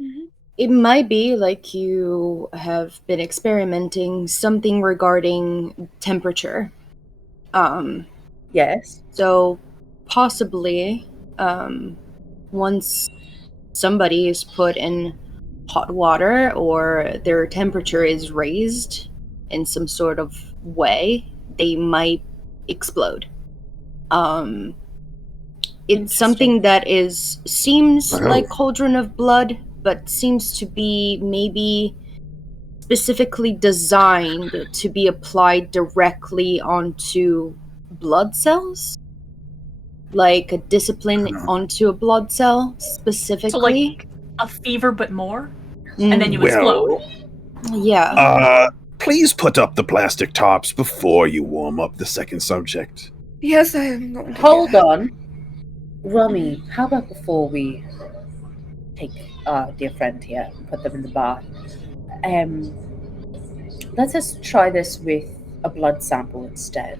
Mhm. It might be like you have been experimenting something regarding temperature. Yes. So possibly, once somebody is put in hot water or their temperature is raised in some sort of way, they might explode. It's something that seems Oh. like Cauldron of Blood, but seems to be maybe specifically designed to be applied directly onto blood cells, like a discipline onto a blood cell So specifically. like a fever, but more, Mm, and then you explode. yeah. Please put up the plastic tops before you warm up the second subject. Yes, I am going to. Hold on. Rummy, how about before we take our dear friend here and put them in the bath? Let's just try this with a blood sample instead.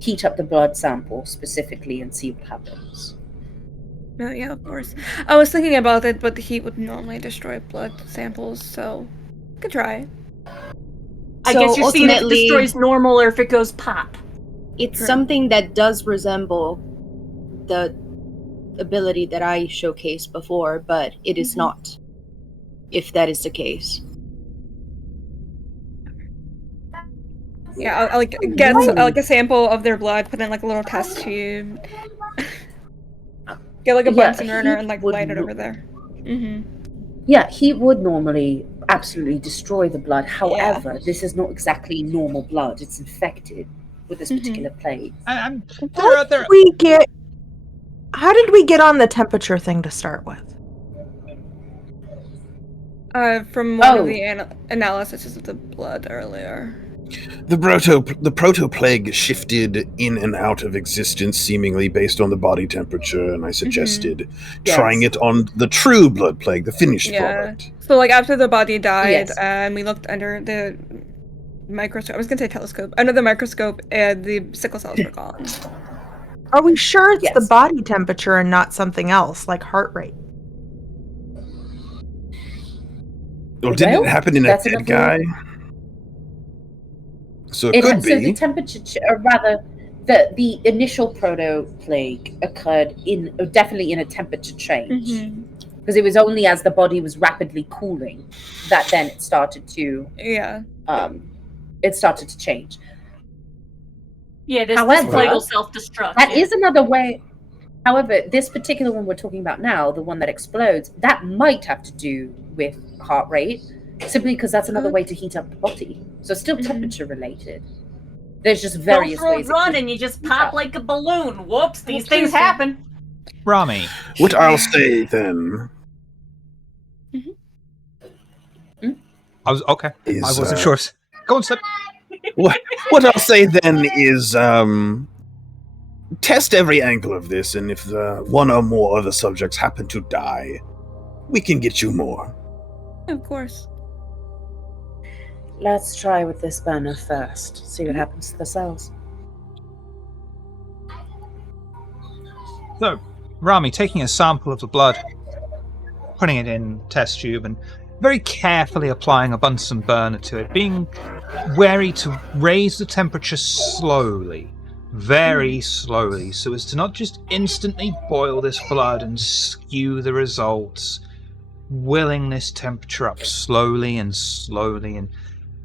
Heat up the blood sample specifically and see what happens. No, yeah, of course. I was thinking about it, but the heat would normally destroy blood samples, so could try. I So guess you're seeing if it ultimately, destroys normal or if it goes pop. it's True. something that does resemble the ability that I showcased before, but it is not, if that is the case. Yeah, I'll like get like a sample of their blood, put in like a little test tube, get like a Bunsen burner, and like light it over there. Yeah, heat would normally absolutely destroy the blood. However, this is not exactly normal blood. It's infected with this particular plague. And How did we get on the temperature thing to start with? From one of the analysis of the blood earlier. The proto plague shifted in and out of existence seemingly based on the body temperature, and I suggested trying it on the true blood plague, the finished product. So like after the body died, and we looked under the microscope. I was gonna say telescope. Under the microscope, and the sickle cells were gone. Are we sure it's the body temperature and not something else, like heart rate? Well, didn't it happen in a dead guy? So it could be. So the temperature, or rather, the initial proto plague occurred definitely in a temperature change, because it was only as the body was rapidly cooling that then it started to change. Yeah, this plague will self-destruct. That is another way. However, this particular one we're talking about now, the one that explodes, that might have to do with heart rate, simply because that's another way to heat up the body. So it's still temperature related. There's just various ways. Run and you just pop like a balloon. Whoops, these things happen. Rami. What I'll say then. I was okay. I wasn't sure. Go on, Slip. What I'll say then is test every angle of this, and if one or more other subjects happen to die, we can get you more. Of course. Let's try with this burner first. See what happens to the cells. So, Rami, taking a sample of the blood, putting it in a test tube, and very carefully applying a Bunsen burner to it, being wary to raise the temperature slowly, very slowly, so as to not just instantly boil this blood and skew the results, willing this temperature up slowly, and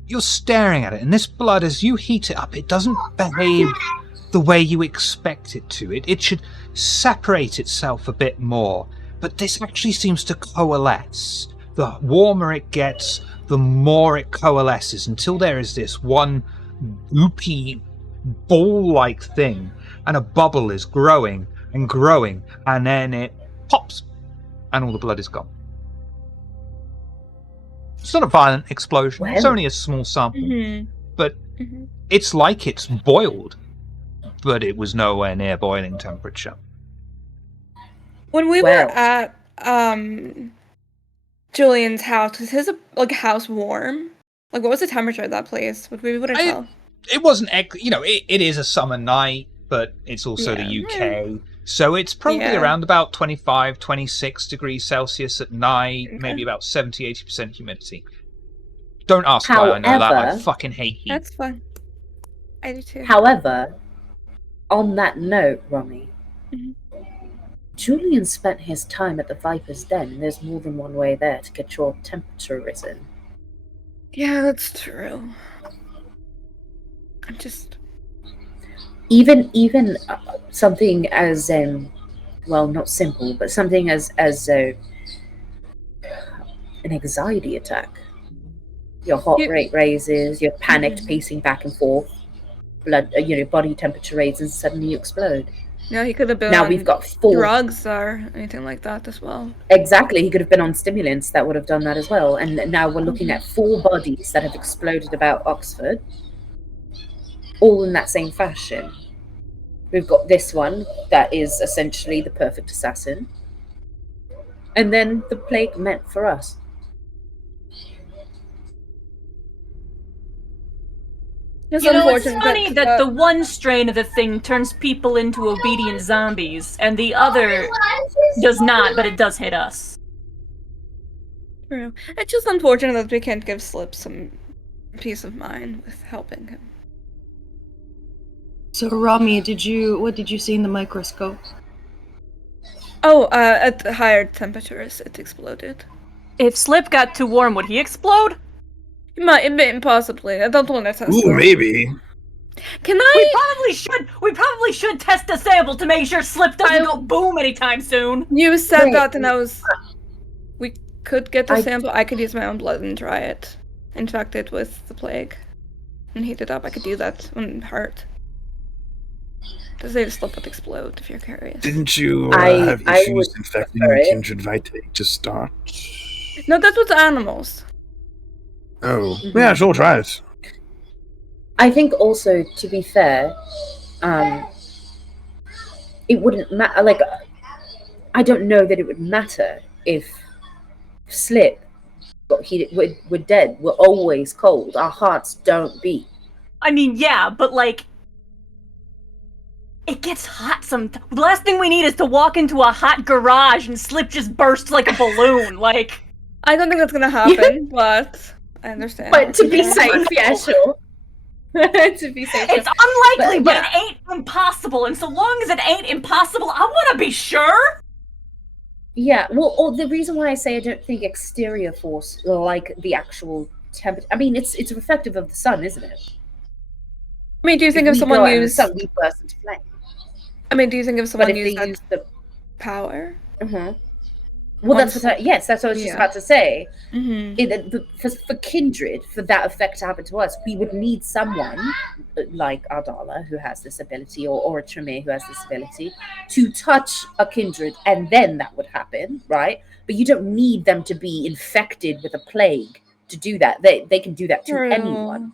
you're staring at it, and this blood, as you heat it up, it doesn't behave the way you expect it to. It should separate itself a bit more, but this actually seems to coalesce. The warmer it gets, the more it coalesces, until there is this one goopy ball-like thing, and a bubble is growing and growing, and then it pops, and all the blood is gone. It's not a violent explosion. It's only a small sample, but it's like it's boiled, but it was nowhere near boiling temperature. When we were at Julian's house, was his house warm? Like, what was the temperature of that place? Would we be able to tell? it wasn't, it is a summer night, but it's also the UK. So it's probably around about 25, 26 degrees Celsius at night, maybe about 70, 80% humidity. Don't ask why I know that. I fucking hate heat. That's fine. I do too. However, on that note, Romy, Julian spent his time at the Viper's Den. There's more than one way there to get your temperature risen. Yeah, that's true. I'm just... Even something as, well, not simple, but something as an anxiety attack. Your heart rate raises, you're panicked, pacing back and forth, body temperature raises, and suddenly you explode. Yeah, he could have been now on we've got 4 drugs or anything like that as well. Exactly, he could have been on stimulants that would have done that as well. And now we're looking at 4 bodies that have exploded about Oxford, all in that same fashion. We've got this one that is essentially the perfect assassin, and then the plague meant for us. It's funny that the one strain of the thing turns people into obedient zombies, and the other does not, but it does hit us. True. It's just unfortunate that we can't give Slip some peace of mind with helping him. So, Rami, what did you see in the microscope? Oh, at the higher temperatures, it exploded. If Slip got too warm, would he explode? It possibly. I don't want to test. Ooh, maybe. Can I? We probably should test a sample to make sure Slip doesn't go boom anytime soon. You said that, and we could get the sample. I could use my own blood and try it, infect it with the plague, and heat it up. I could do that when it hurt. Does they Slip would explode? If you're curious. Didn't you have issues infecting kindred vitae to start? No, that was animals. Oh, yeah, sure, try it. I think also, to be fair, it wouldn't matter. Like, I don't know that it would matter if Slip got heated. We're dead. We're always cold. Our hearts don't beat. I mean, yeah, but like, it gets hot sometimes. The last thing we need is to walk into a hot garage and Slip just bursts like a balloon. Like, I don't think that's gonna happen, but I understand. But to be safe, yeah, sure. To be safe, it's unlikely, but it ain't impossible. And so long as it ain't impossible, I want to be sure. Yeah, well, the reason why I say I don't think exterior force, like the actual temperature, I mean, it's reflective of the sun, isn't it? I mean, do you think if someone used sun, we burst into flame? I mean, do you think if someone used the power? Well, that's what that's what I was just about to say. Mm-hmm. For kindred, for that effect to happen to us, we would need someone like Ardala, who has this ability, or a Tremere, who has this ability, to touch a kindred, and then that would happen, right? But you don't need them to be infected with a plague to do that. They can do that to anyone.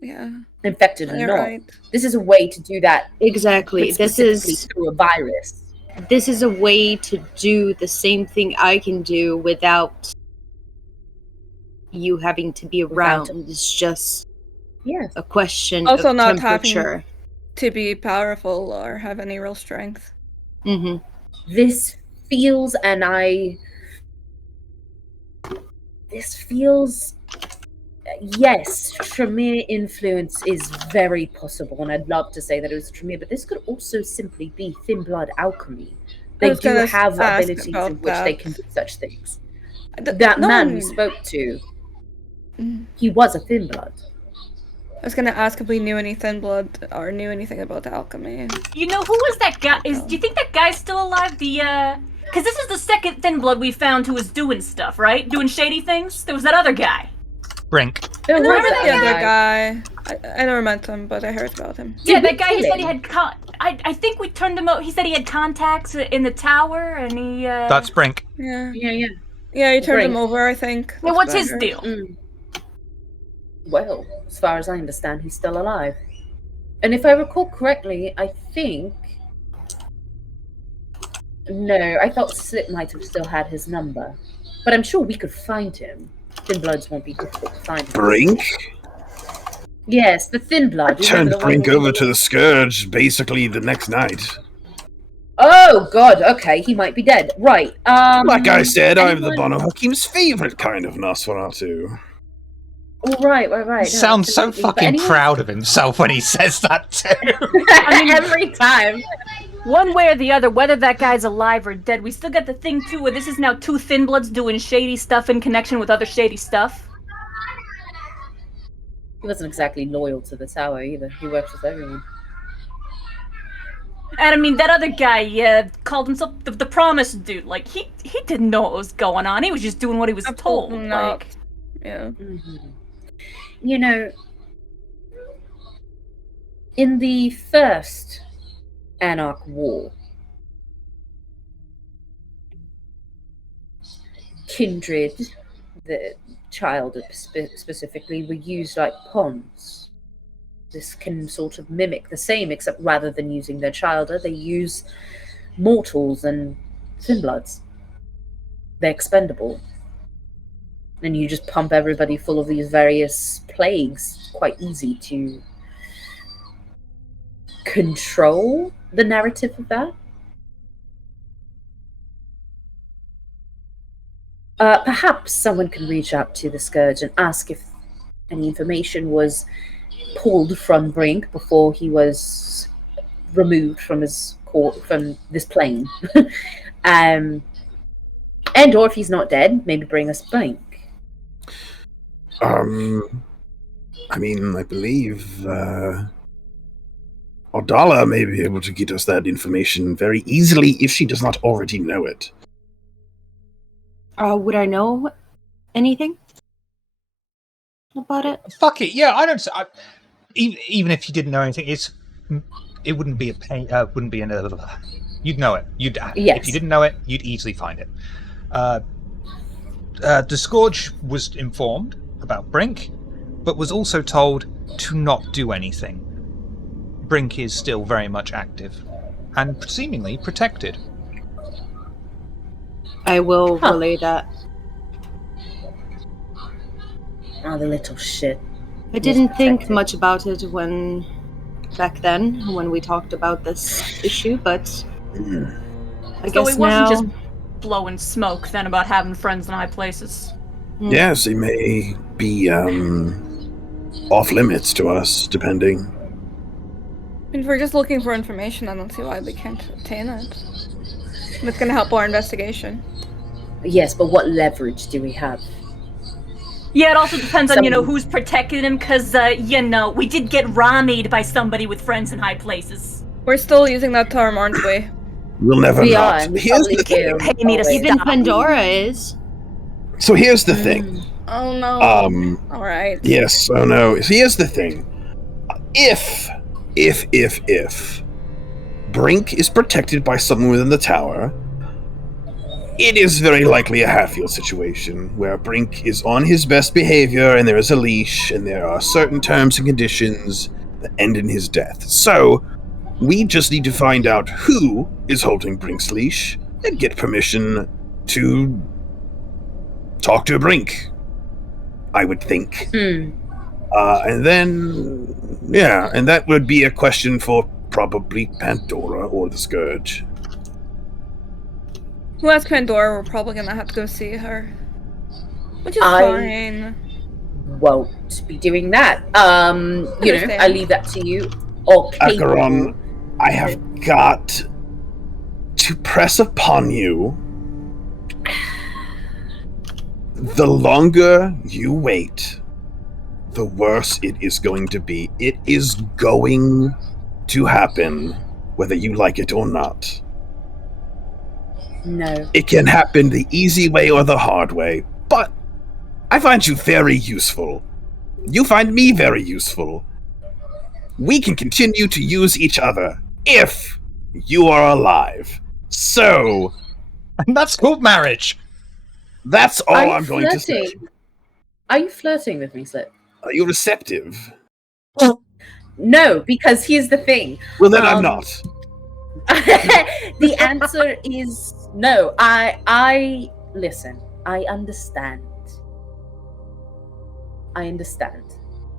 Yeah. Infected or not. Right. This is a way to do that. Exactly. This is through a virus. This is a way to do the same thing I can do without you having to be around. It's just a question also of not temperature. Having to be powerful or have any real strength. Mm-hmm. This feels, yes, Tremere influence is very possible, and I'd love to say that it was Tremere, but this could also simply be thin blood alchemy. They do have abilities in which they can do such things. That man we spoke to, he was a thin blood. I was gonna ask if we knew any thin blood or knew anything about alchemy. You know, who was that guy? Do you think that guy's still alive? Because this is the second thin blood we found who was doing stuff, right? Doing shady things? There was that other guy. Brink. I remember the other guy. I never met him, but I heard about him. Yeah, that guy. He said he had. I think we turned him out. He said he had contacts in the tower, and he. That's Brink. Yeah, you turned him over, I think. Well, what's his deal? Well, as far as I understand, he's still alive. And if I recall correctly, I think. No, I thought Slip might have still had his number, but I'm sure we could find him. Thin bloods won't be difficult to find. Brink? Yes, the thin blood. You remember Turned the one Brink with over to the Scourge basically the next night. Oh God. Okay, he might be dead. Right. Like I said, I'm the anyone- Banu Hakim's favorite kind of Nosferatu. Oh, right. He No, sounds so absolutely. But fucking anyone- proud of himself when he says that too. I mean- every time. One way or the other, whether that guy's alive or dead, we still got the thing too where this is now two thin bloods doing shady stuff in connection with other shady stuff. He wasn't exactly loyal to the tower either. He works with everyone. And I mean, that other guy called himself the Promise Dude. Like, he didn't know what was going on. He was just doing what he was told. Absolutely Like, not. Yeah. Mm-hmm. You know, in the first Anarch War, Kindred, the child specifically, were used like pawns. This can sort of mimic the same, except rather than using their childer, they use mortals and thin bloods. They're expendable. And you just pump everybody full of these various plagues. Quite easy to control the narrative of that. Perhaps someone can reach out to the Scourge and ask if any information was pulled from Brink before he was removed from from this plane. And or if he's not dead, maybe bring us Brink. I mean, I believe Ardala may be able to get us that information very easily if she does not already know it. Would I know anything about it? Fuck it, yeah. I don't. Even if you didn't know anything, it wouldn't be a pain. Wouldn't be another. You'd know it. Yes. If you didn't know it, you'd easily find it. The Scourge was informed about Brink, but was also told to not do anything. Brink is still very much active, and seemingly protected. I will relay that. Oh, the little shit. I didn't think much about it back then when we talked about this issue, but I so guess it wasn't now. just blowing smoke then about having friends in high places. Yes, it may be off limits to us, depending. If we're just looking for information, I don't see why we can't obtain it. It's gonna help our investigation. Yes, but what leverage do we have? Yeah, it also depends on, who's protecting him, because, we did get Rami'd by somebody with friends in high places. We're still using that term, aren't we? We'll never We not. are, and we Here's probably the thing. do. Pay me to Even stop. Pandora is. So here's the thing. Oh no. Alright. Yes, oh no. So here's the thing. If Brink is protected by someone within the tower, it is very likely a Hatfield situation, where Brink is on his best behavior and there is a leash and there are certain terms and conditions that end in his death. So, we just need to find out who is holding Brink's leash and get permission to talk to Brink, I would think. And then, and that would be a question for probably Pandora or the Scourge. Who has Pandora? We're probably gonna have to go see her. Which is fine. Won't be doing that. I leave that to you. Acheron, I have got to press upon you. The longer you wait, the worse it is going to be. It is going to happen, whether you like it or not. No. It can happen the easy way or the hard way, but I find you very useful. You find me very useful. We can continue to use each other if you are alive. So... And that's called marriage! That's all I'm going to say. Are you flirting with me, Slip? Are you receptive? No, because here's the thing. Well, then I'm not. The answer is no. I listen. I understand.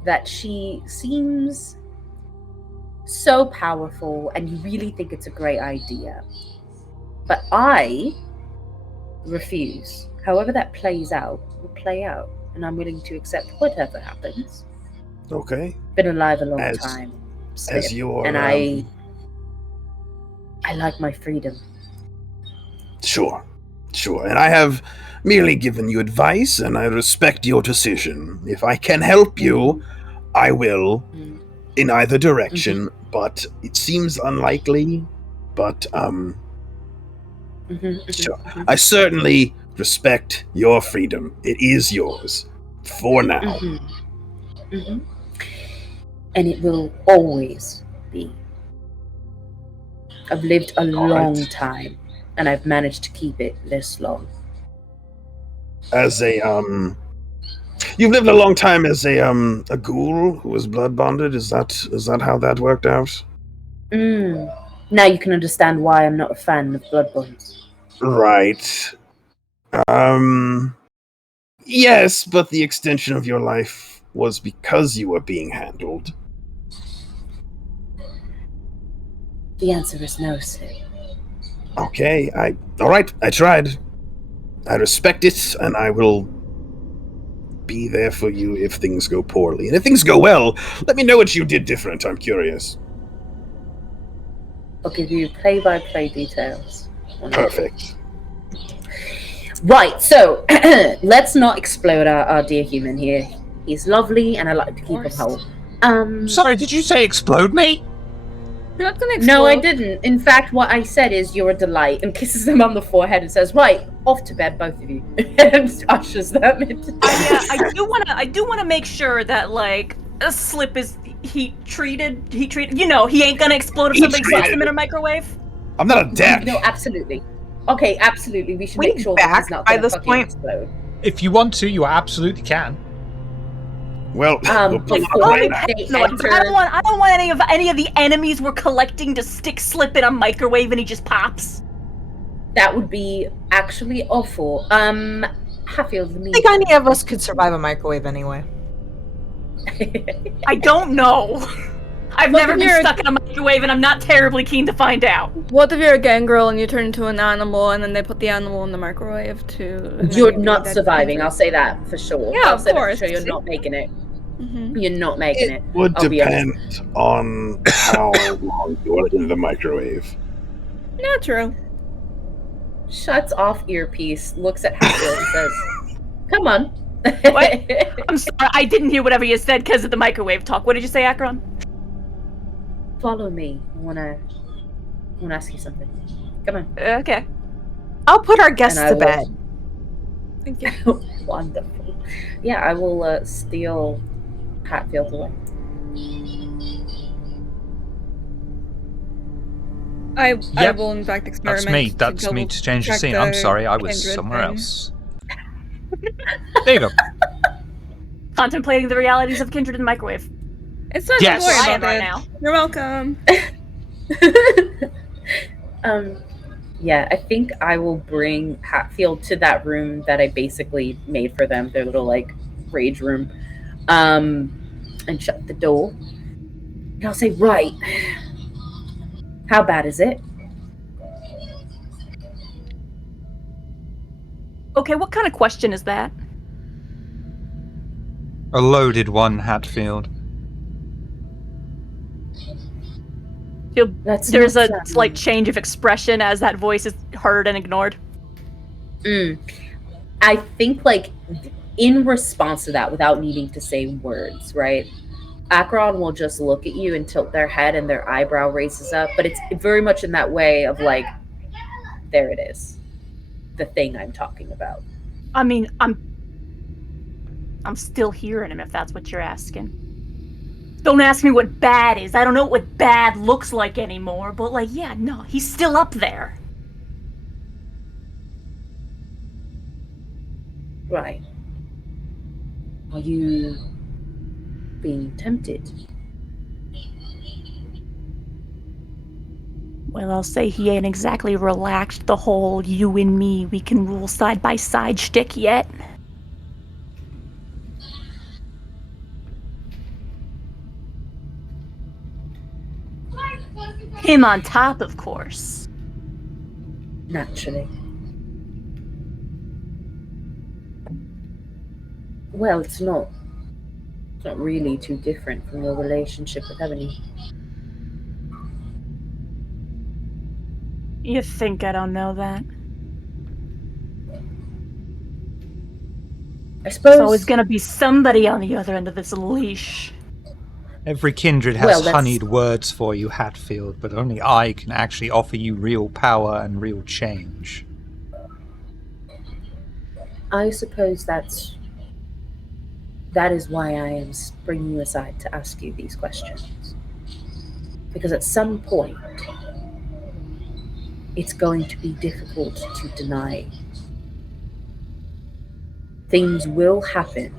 that she seems so powerful and you really think it's a great idea. But I refuse. However that plays out will play out, and I'm willing to accept whatever happens. Okay. Been alive a long As- time, As Smith, your and I like my freedom. Sure. And I have merely given you advice, and I respect your decision. If I can help you, I will in either direction, but it seems unlikely. But sure. I certainly respect your freedom. It is yours for now. And it will always be. I've lived a long time, and I've managed to keep it this long. As a you've lived a long time as a ghoul who was blood bonded. Is that how that worked out? Now you can understand why I'm not a fan of blood bonds. Right. Yes, but the extension of your life was because you were being handled. The answer is no, Sid. Okay, all right, I tried. I respect it, and I will be there for you if things go poorly. And if things go well, let me know what you did different. I'm curious. I'll give you play-by-play details. Perfect. Right, so let's not explode our dear human here. He's lovely, and I like to keep him whole. Sorry, did you say explode me? You're not gonna explode. No, I didn't. In fact, what I said is you're a delight, and kisses him on the forehead and says, "Right, off to bed, both of you," and ushers them into. I do want to make sure that like a slip is he treated. You know, he ain't gonna explode if somebody slaps him in a microwave. I'm not a dad. No, absolutely. Okay, absolutely. We should make sure that he's not by gonna this fucking point. explode. If you want to, you absolutely can. Well, before I they don't want any of the enemies we're collecting to stick slip in a microwave and he just pops. That would be actually awful. Hatfield, I think any of us could survive a microwave anyway. I don't know. I've never been stuck in a microwave, and I'm not terribly keen to find out. What if you're a gangrel and you turn into an animal, and then they put the animal in the microwave too? You're not surviving. I'll say that for sure. Yeah, I'll of say course. That for sure. You're not making it. Mm-hmm. You're not making it. Would I'll be depend on how long you're in the microwave. Not true. Shuts off earpiece, looks at Hatfield and says, "Come on." What? I'm sorry, I didn't hear whatever you said because of the microwave talk. What did you say, Akron? Follow me. I wanna ask you something. Come on. Okay. I'll put our guests to bed. Thank you. Wonderful. Yeah, I will steal Hatfield away. I will in fact experiment. That's me. That's me to change the check scene. I'm the sorry, I was kindred somewhere thing. else. There you go. Contemplating the realities of kindred in the microwave. It's not Yes. to worry I am about right it. now. You're welcome. Yeah, I think I will bring Hatfield to that room that I basically made for them, their little like rage room, and shut the door. And I'll say, "Right, how bad is it?" Okay, what kind of question is that? A loaded one, Hatfield. There's a slight change of expression as that voice is heard and ignored. I think, like, in response to that, without needing to say words, right? Akron will just look at you and tilt their head and their eyebrow raises up, but it's very much in that way of like, there it is. The thing I'm talking about. I mean, I'm still hearing him if that's what you're asking. Don't ask me what bad is. I don't know what bad looks like anymore, but like, yeah, no, he's still up there. Right. Are you being tempted? Well, I'll say he ain't exactly relaxed the whole you and me, we can rule side by side shtick yet. him on top, of course. Naturally. Well, it's not really too different from your relationship with Ebony. You think I don't know that? I suppose. There's always gonna be somebody on the other end of this leash. Every kindred has Well, that's- honeyed words for you, Hatfield, but only I can actually offer you real power and real change. I suppose that is why I am bringing you aside to ask you these questions. Because at some point, it's going to be difficult to deny. Things will happen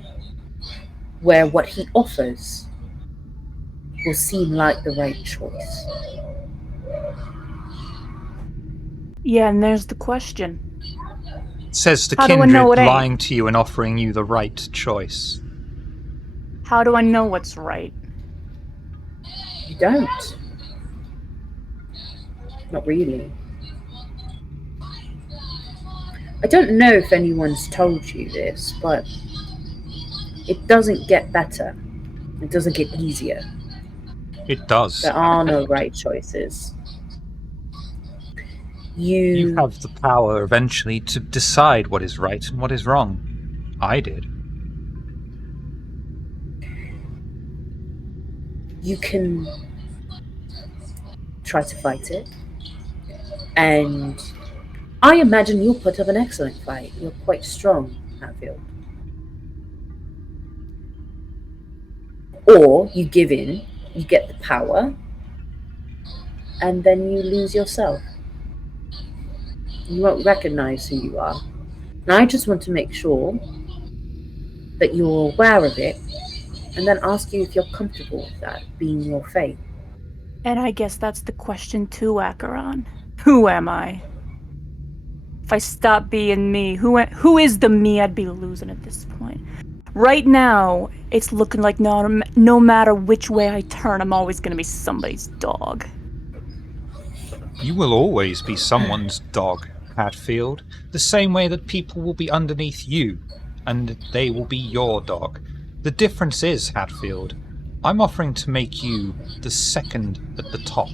where what he offers will seem like the right choice. Yeah, and there's the question. Says the How do I kindred know it ain't? lying to you and offering you the right choice. How do I know what's right? You don't. Not really. I don't know if anyone's told you this, but it doesn't get better. It doesn't get easier. It does. There are no right choices. You have the power eventually to decide what is right and what is wrong. I did. You can try to fight it, and I imagine you'll put up an excellent fight. You're quite strong, Hatfield. Or you give in, you get the power, and then you lose yourself. You won't recognize who you are. And I just want to make sure that you're aware of it, and then ask you if you're comfortable with that being your fate. And I guess that's the question too, Acheron. Who am I? If I stop being me, who is the me I'd be losing at this point? Right now, it's looking like no matter which way I turn, I'm always going to be somebody's dog. You will always be someone's dog, Hatfield, the same way that people will be underneath you, and they will be your dog. The difference is, Hatfield, I'm offering to make you the second at the top.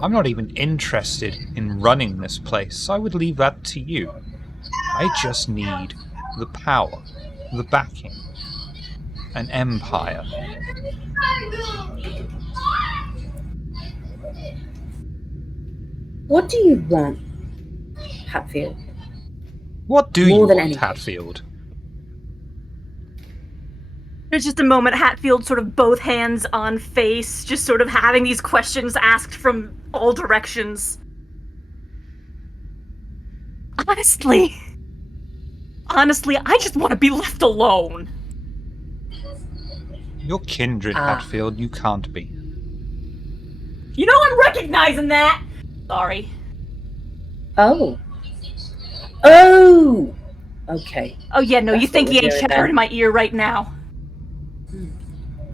I'm not even interested in running this place. I would leave that to you. I just need the power, the backing, an empire. What do you want, Hatfield? What do More you than want, anything. Hatfield? There's just a moment, Hatfield sort of both hands on face, just sort of having these questions asked from all directions. Honestly, I just want to be left alone. You're kindred, Hatfield. You can't be. You know I'm recognizing that! Sorry. Oh. Okay. Oh yeah, no, That's you think what he we're ain't doing chattering then. in my ear right now.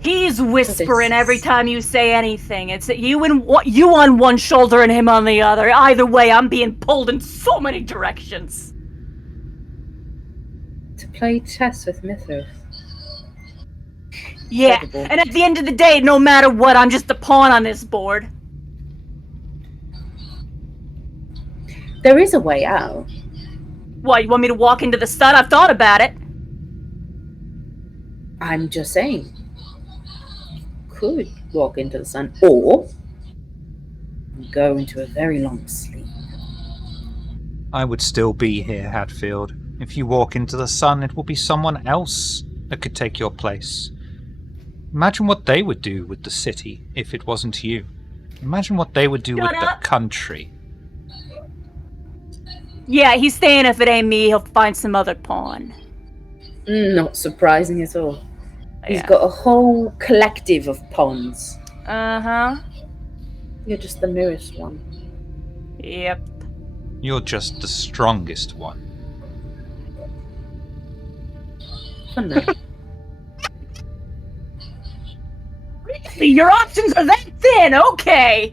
He's whispering every time you say anything. It's you on one shoulder and him on the other. Either way, I'm being pulled in so many directions. To play chess with Mithras. Yeah, Incredible. and at the end of the day, no matter what, I'm just a pawn on this board. There is a way out. What, you want me to walk into the sun? I've thought about it. I'm just saying. You could walk into the sun, or go into a very long sleep. I would still be here, Hatfield. If you walk into the sun, it will be someone else that could take your place. Imagine what they would do with the city if it wasn't you. Imagine what they would do with the country. Yeah, he's saying if it ain't me, he'll find some other pawn. Not surprising at all. He's Yeah. got a whole collective of pawns. Uh-huh. You're just the newest one. Yep. You're just the strongest one. Fun though. Your options are that thin, okay.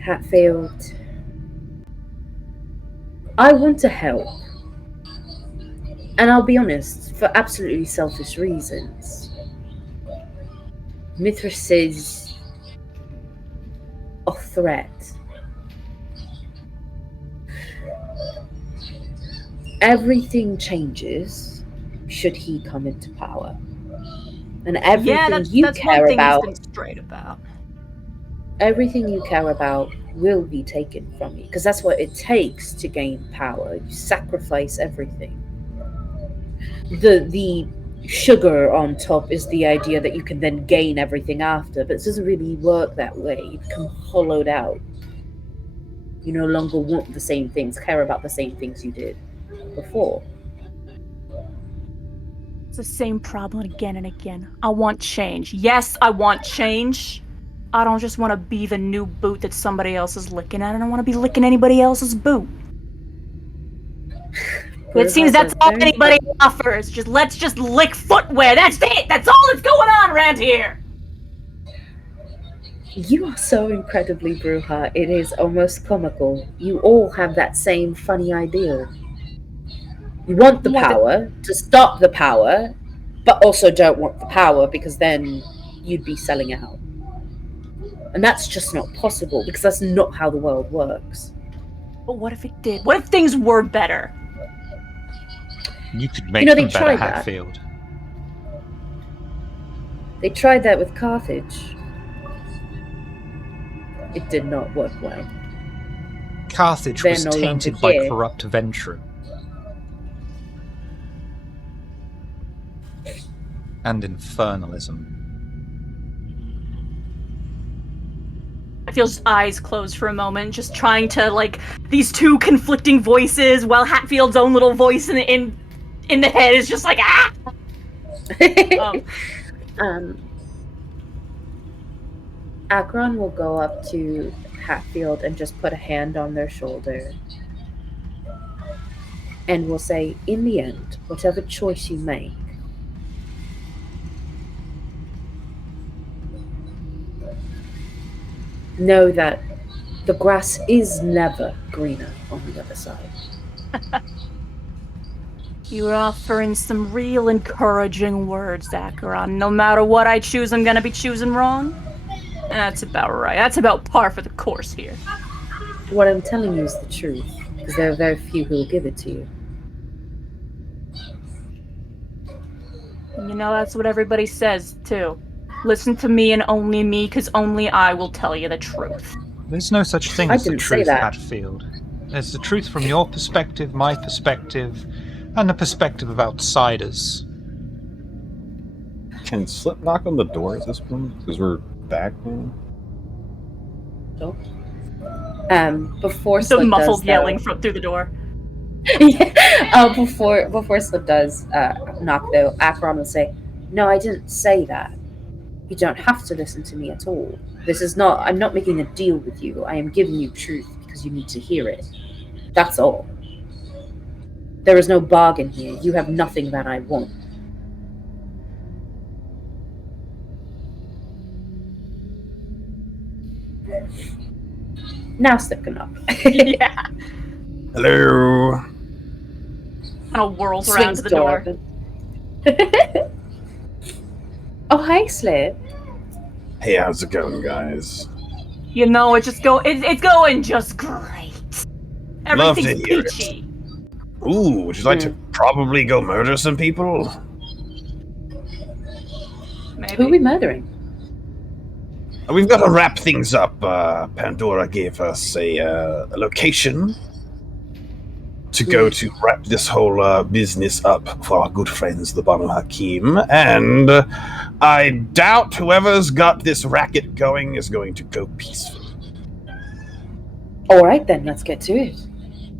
Hatfield, I want to help. And I'll be honest, for absolutely selfish reasons. Mithras is a threat. Everything changes should he come into power. And everything you that's care one thing about, he's been straight about. everything you care about will be taken from you. Because that's what it takes to gain power. You sacrifice everything. The sugar on top is the idea that you can then gain everything after, but it doesn't really work that way. You become hollowed out. You no longer want the same things, care about the same things you did before. It's the same problem again and again. I want change. Yes, I want change. I don't just want to be the new boot that somebody else is licking at. I don't want to be licking anybody else's boot. It seems that's all anybody offers. Let's just lick footwear. That's it. That's all that's going on around here. You are so incredibly Bruja. It is almost comical. You all have that same funny ideal. You want the power to stop the power, but also don't want the power because then you'd be selling out. And that's just not possible because that's not how the world works. But what if it did? What if things were better? You could make them better, Hatfield. They tried that with Carthage. It did not work well. Carthage was tainted by corrupt Ventru. And infernalism. Hatfield's eyes closed for a moment, just trying to, these two conflicting voices, while Hatfield's own little voice in the head is just like, ah! Akron will go up to Hatfield and just put a hand on their shoulder. And will say, in the end, whatever choice you make, know that the grass is never greener on the other side. You're offering some real encouraging words, Acheron. No matter what I choose, I'm gonna be choosing wrong? That's about right. That's about par for the course here. What I'm telling you is the truth, because there are very few who will give it to you. And that's what everybody says, too. Listen to me and only me, because only I will tell you the truth. There's no such thing as the truth, Hatfield. There's the truth from your perspective, my perspective, and the perspective of outsiders. Can Slip knock on the door at this point? Because we're back now. So, before the Slip muffled does, yelling through the door. Before Slip does knock, though, Akron will say, "No, I didn't say that. You don't have to listen to me at all. I'm not making a deal with you. I am giving you truth because you need to hear it. That's all. There is no bargain here. You have nothing that I want." Now Slip can knock. Yeah. Hello. Kind of whirls around to the door. Oh, hi, Slip. Hey, how's it going, guys? It's going just great. Everything's peachy. Ooh, would you like to probably go murder some people? Maybe. Who are we murdering? We've got to wrap things up. Pandora gave us a location to go to wrap this whole business up for our good friends, the Banu Hakim. And I doubt whoever's got this racket going is going to go peacefully. All right, then, let's get to it.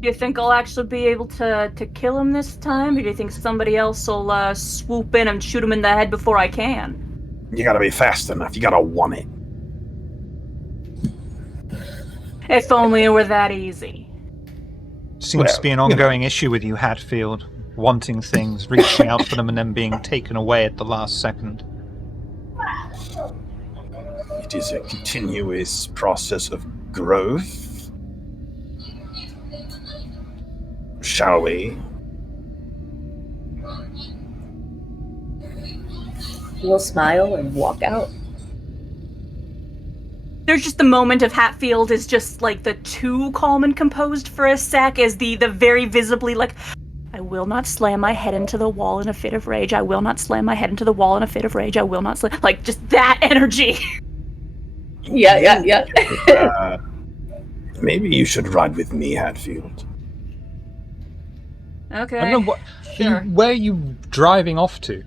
Do you think I'll actually be able to kill him this time? Or do you think somebody else will swoop in and shoot him in the head before I can? You gotta be fast enough. You gotta want it. If only it were that easy. Seems to be an ongoing issue with you, Hatfield. Wanting things, reaching out for them, and then being taken away at the last second. It is a continuous process of growth. Shall we? We'll smile and walk out. There's just the moment of Hatfield is just like the too calm and composed for a sec, as the very visibly like, I will not slam my head into the wall in a fit of rage. I will not slam my head into the wall in a fit of rage. I will not slam, like, just that energy. Yeah. Maybe you should ride with me, Hatfield. Okay. I don't know Sure. where are you driving off to?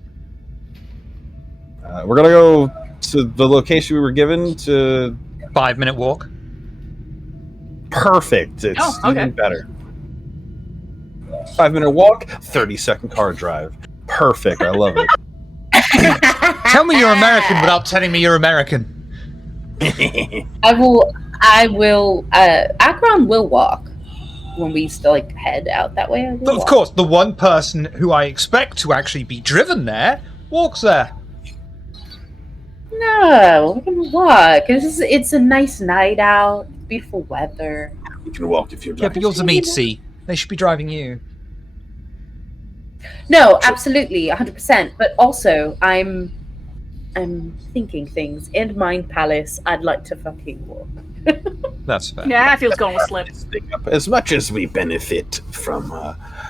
We're gonna go to the location we were given to. 5-minute walk. Perfect. It's Oh, okay. even better. 5-minute walk, 30-second car drive. Perfect. I love it. Tell me you're American without telling me you're American. I will, Akron will walk when we still, like, head out that way. I will But of walk. course, the one person who I expect to actually be driven there walks there. No, we're gonna walk. It's a nice night out, beautiful weather. You can walk if you'd Yeah, like. but you're the meat C. They should be driving you. No, absolutely, 100%. But also, I'm thinking things. In Mind Palace, I'd like to fucking walk. That's fair. Yeah, Hatfield's going with Slip. As much as we benefit from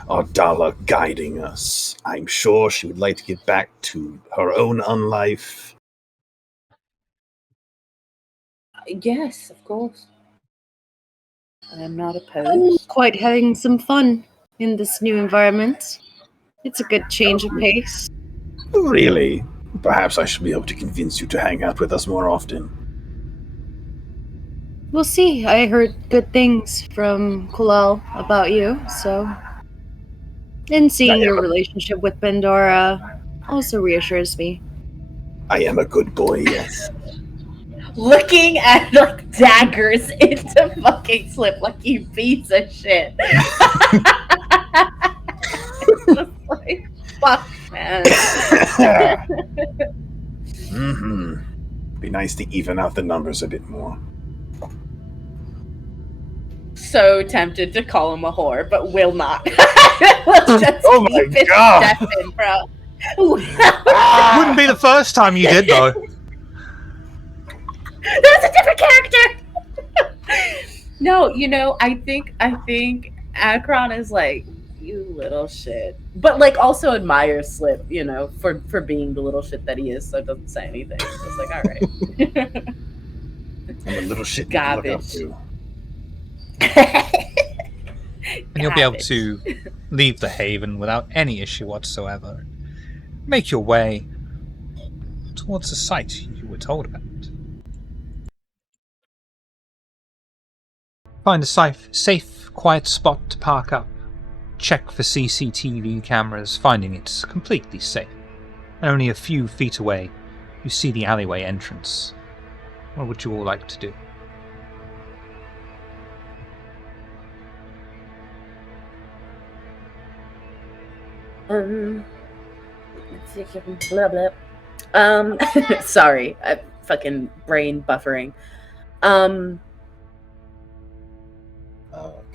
Ardala guiding us, I'm sure she would like to get back to her own unlife. Yes, of course. I am not I'm opposed. quite having some fun in this new environment. It's a good change of pace. Really? Perhaps I should be able to convince you to hang out with us more often. We'll see. I heard good things from Kulal about you, so. And seeing your relationship with Pandora also reassures me. I am a good boy, yes. Looking at, like, daggers into fucking Slip like you piece of shit. Just like, fuck, man. Be nice to even out the numbers a bit more. So tempted to call him a whore, but will not. Let's just Oh my keep it God. stepping, bro. Wouldn't be the first time you did, though. That's a different character. No, I think Akron is like, you little shit, but like also admires Slip, for being the little shit that he is. So doesn't say anything. It's like, all right. I'm a little shit you can look up Garbage. to. And you'll be able to leave the haven without any issue whatsoever. Make your way towards the site you were told about. Find a safe, quiet spot to park up. Check for CCTV cameras, finding it's completely safe. And only a few feet away, you see the alleyway entrance. What would you all like to do? Blah blah. Sorry, I fucking brain buffering. Can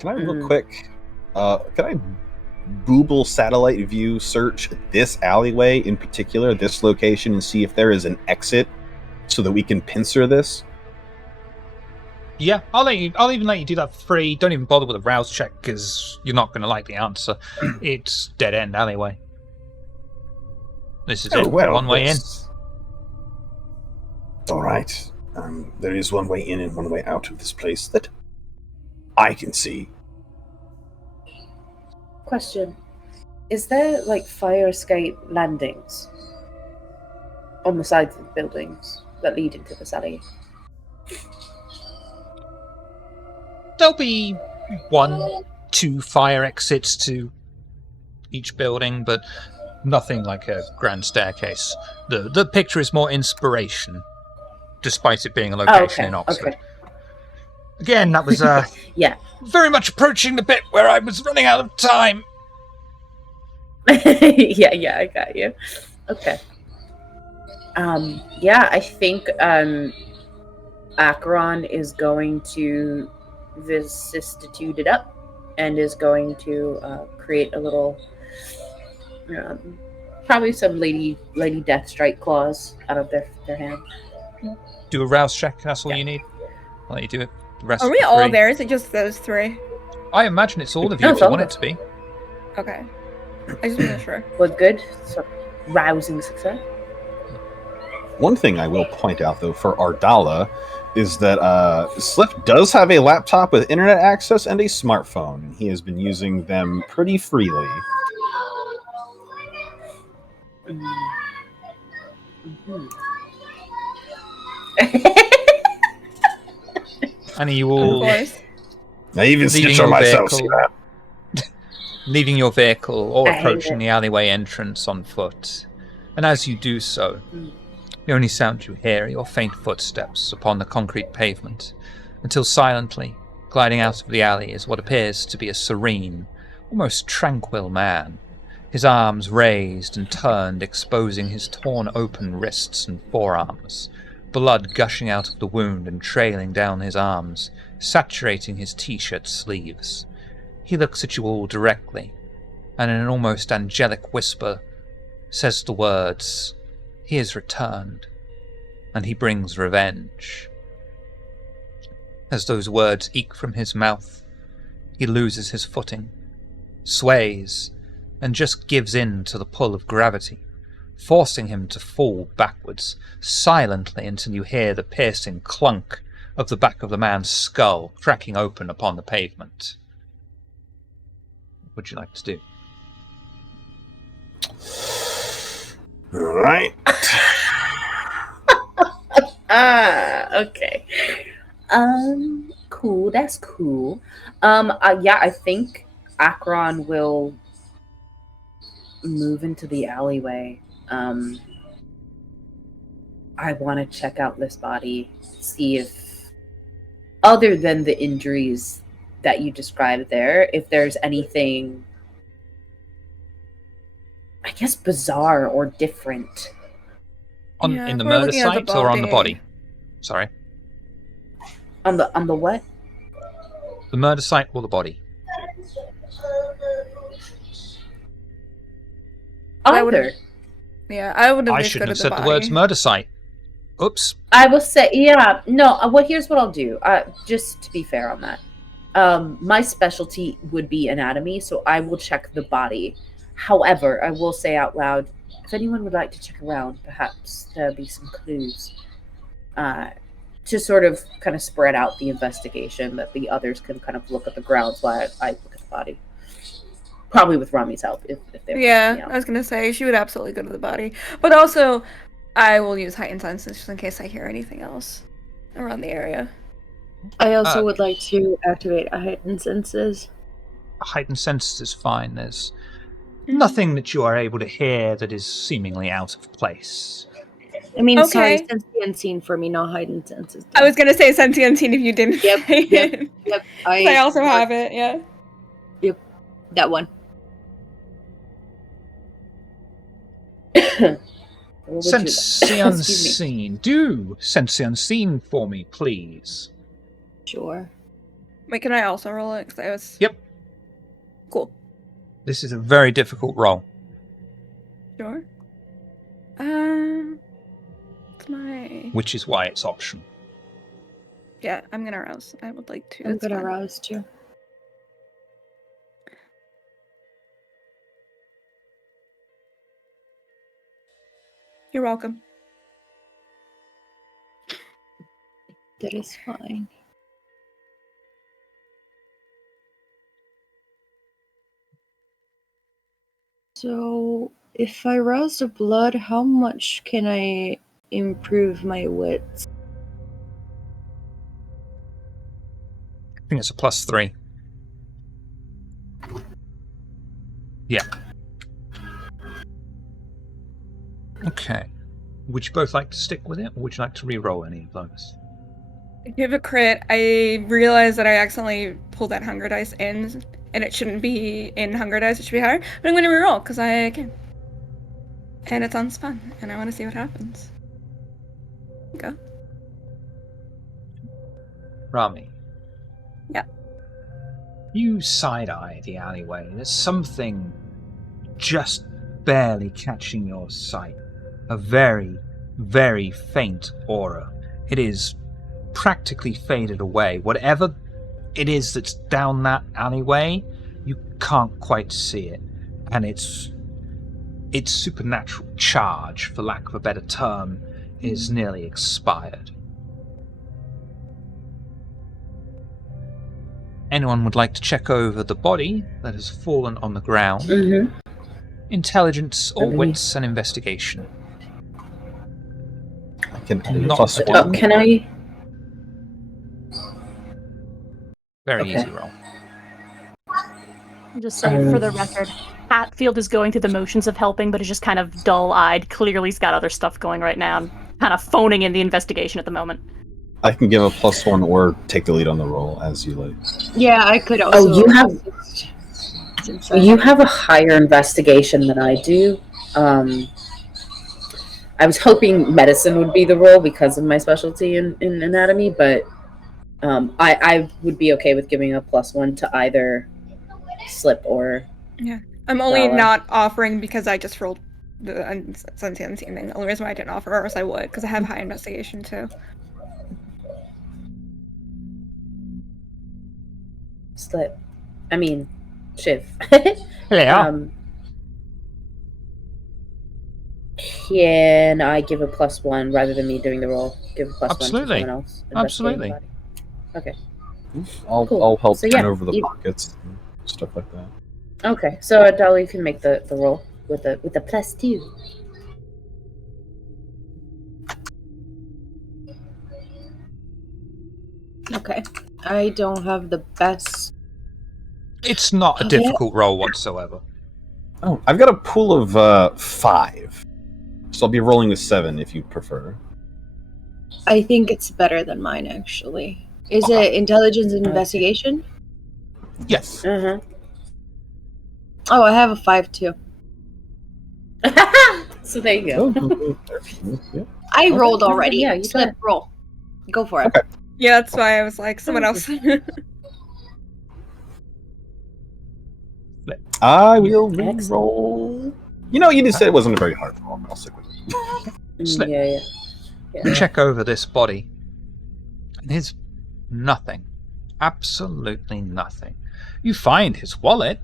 I real quick? Can I Google satellite view search this alleyway in particular, this location, and see if there is an exit so that we can pincer this? Yeah, I'll even let you do that for free. Don't even bother with a rouse check because you're not going to like the answer. It's dead end alleyway. This is it. One way in. It's all right. There is one way in and one way out of this place that I can see. Question: is there like fire escape landings on the sides of the buildings that lead into this alley? There'll be 1-2 fire exits to each building, but nothing like a grand staircase. The picture is more inspiration, despite it being a location in Oxford. Okay. Again, that was Yeah. very much approaching the bit where I was running out of time. yeah, I got you. Okay. Yeah, I think Acheron is going to vicissitude it up and is going to create a little, probably some lady death strike claws out of their hand. Do a rouse check. That's all Yeah. you need. I'll let you do it. The rest Are of we the all three. there? Is it just those three? I imagine it's all of you No, if it's you all want of it us. to be. Okay. I just wasn't sure. Was good. So, rousing success. One thing I will point out, though, for Ardala is that Slip does have a laptop with internet access and a smartphone, and he has been using them pretty freely. Mm-hmm. And you Of all course. I even leaving snitch on your myself. See vehicle, that? leaving your vehicle or I hate approaching it. the alleyway entrance on foot. And as you do so, Mm. the only sound you hear are your faint footsteps upon the concrete pavement, until silently, gliding out of the alley is what appears to be a serene, almost tranquil man, his arms raised and turned, exposing his torn open wrists and forearms, blood gushing out of the wound and trailing down his arms, saturating his t-shirt sleeves. He looks at you all directly, and in an almost angelic whisper says the words, "He has returned, and he brings revenge." As those words eke from his mouth, he loses his footing, sways, and just gives in to the pull of gravity, forcing him to fall backwards, silently, until you hear the piercing clunk of the back of the man's skull cracking open upon the pavement. What would you like to do? All right. Okay. Cool. That's cool. Yeah, I think Akron will move into the alleyway. I want to check out this body, see if, other than the injuries that you described there, if there's anything, I guess, bizarre or different. Yeah, In the if we're murder looking at the site or on the body. body? Sorry. On the what? The murder site or the body? I would've- Either. Yeah, I would at I least go shouldn't to have the said body. the words murder site. Oops. I will say, yeah, no. Well, here's what I'll do. Just to be fair on that, my specialty would be anatomy, so I will check the body. However, I will say out loud, if anyone would like to check around, perhaps there'll be some clues, to sort of kind of spread out the investigation, that the others can kind of look at the grounds while I look at the body. Probably with Rami's help, if they want. Yeah, I was gonna say she would absolutely go to the body, but also I will use heightened senses just in case I hear anything else around the area. I also would like to activate a heightened senses. Heightened senses is fine. There's nothing that you are able to hear that is seemingly out of place. I mean, sorry, Okay. sense the unseen for me, not heightened senses. I was gonna say sentient unseen if you didn't. Yep, say yep, it. yep. I also have it. Yeah. Yep, that one. Sense the Excuse me. unseen. Do sense the unseen for me, please. Sure. Wait, can I also roll it? 'Cause I was. Yep. Cool. This is a very difficult roll. Sure. What's my? Which is why it's optional. Yeah, I'm gonna rouse. I would like to. I'm That's gonna fine. rouse too. You're welcome. That is fine. So, if I rouse the blood, how much can I improve my wits? I think it's a +3. Yeah. Okay. Would you both like to stick with it, or would you like to re-roll any of those? If you have a crit, I realize that I accidentally pulled that hunger dice in, and it shouldn't be in hunger dice. It should be higher. But I'm gonna reroll because I can. And it sounds fun, and I want to see what happens. Go. Rami. Yeah. You side-eye the alleyway. There's something just barely catching your sight. A very, very faint aura. It is practically faded away. Whatever it is that's down that alleyway, you can't quite see it. And its supernatural charge, for lack of a better term, is nearly expired. Anyone would like to check over the body that has fallen on the ground? Mm-hmm. Intelligence or wits and investigation? I can Not plus a one. Can I? Very Okay. easy roll. Just say, for the record, Hatfield is going through the motions of helping, but is just kind of dull-eyed. Clearly he's got other stuff going right now, and kind of phoning in the investigation at the moment. I can give a plus one or take the lead on the roll as you like. Yeah, I could also. Oh, you have assist. you have a higher investigation than I do. I was hoping medicine would be the role because of my specialty in anatomy, but I would be okay with giving a +1 to either Slip or. Yeah. I'm only Valor. not offering because I just rolled the unseen thing. The only reason why I didn't offer, or else I would, because I have high investigation too. Slip. I mean, Shiv. Hello. Can I give a +1 rather than me doing the roll? Give a +1 Absolutely. to someone else. investigating the Absolutely. body? Okay. I'll help So, turn yeah, over the you- pockets and stuff like that. Okay. So Dolly can make the roll with the +2. Okay. I don't have the best. It's not a Okay. difficult roll whatsoever. Oh, I've got a pool of 5, so I'll be rolling a 7 if you prefer. I think it's better than mine, actually. Is it intelligence and investigation? Yes. Uh Oh, I have a 5 too. huh. So there you go. Oh, yeah. I Okay. rolled already. Yeah, you Slip, got it. roll. Go for it. Okay. Yeah, that's why I was like, someone else. I will Excellent. re-roll. You know, you just said it wasn't a very hard roll. I'll stick with it. Slip. Yeah. You check over this body. And there's nothing. Absolutely nothing. You find his wallet,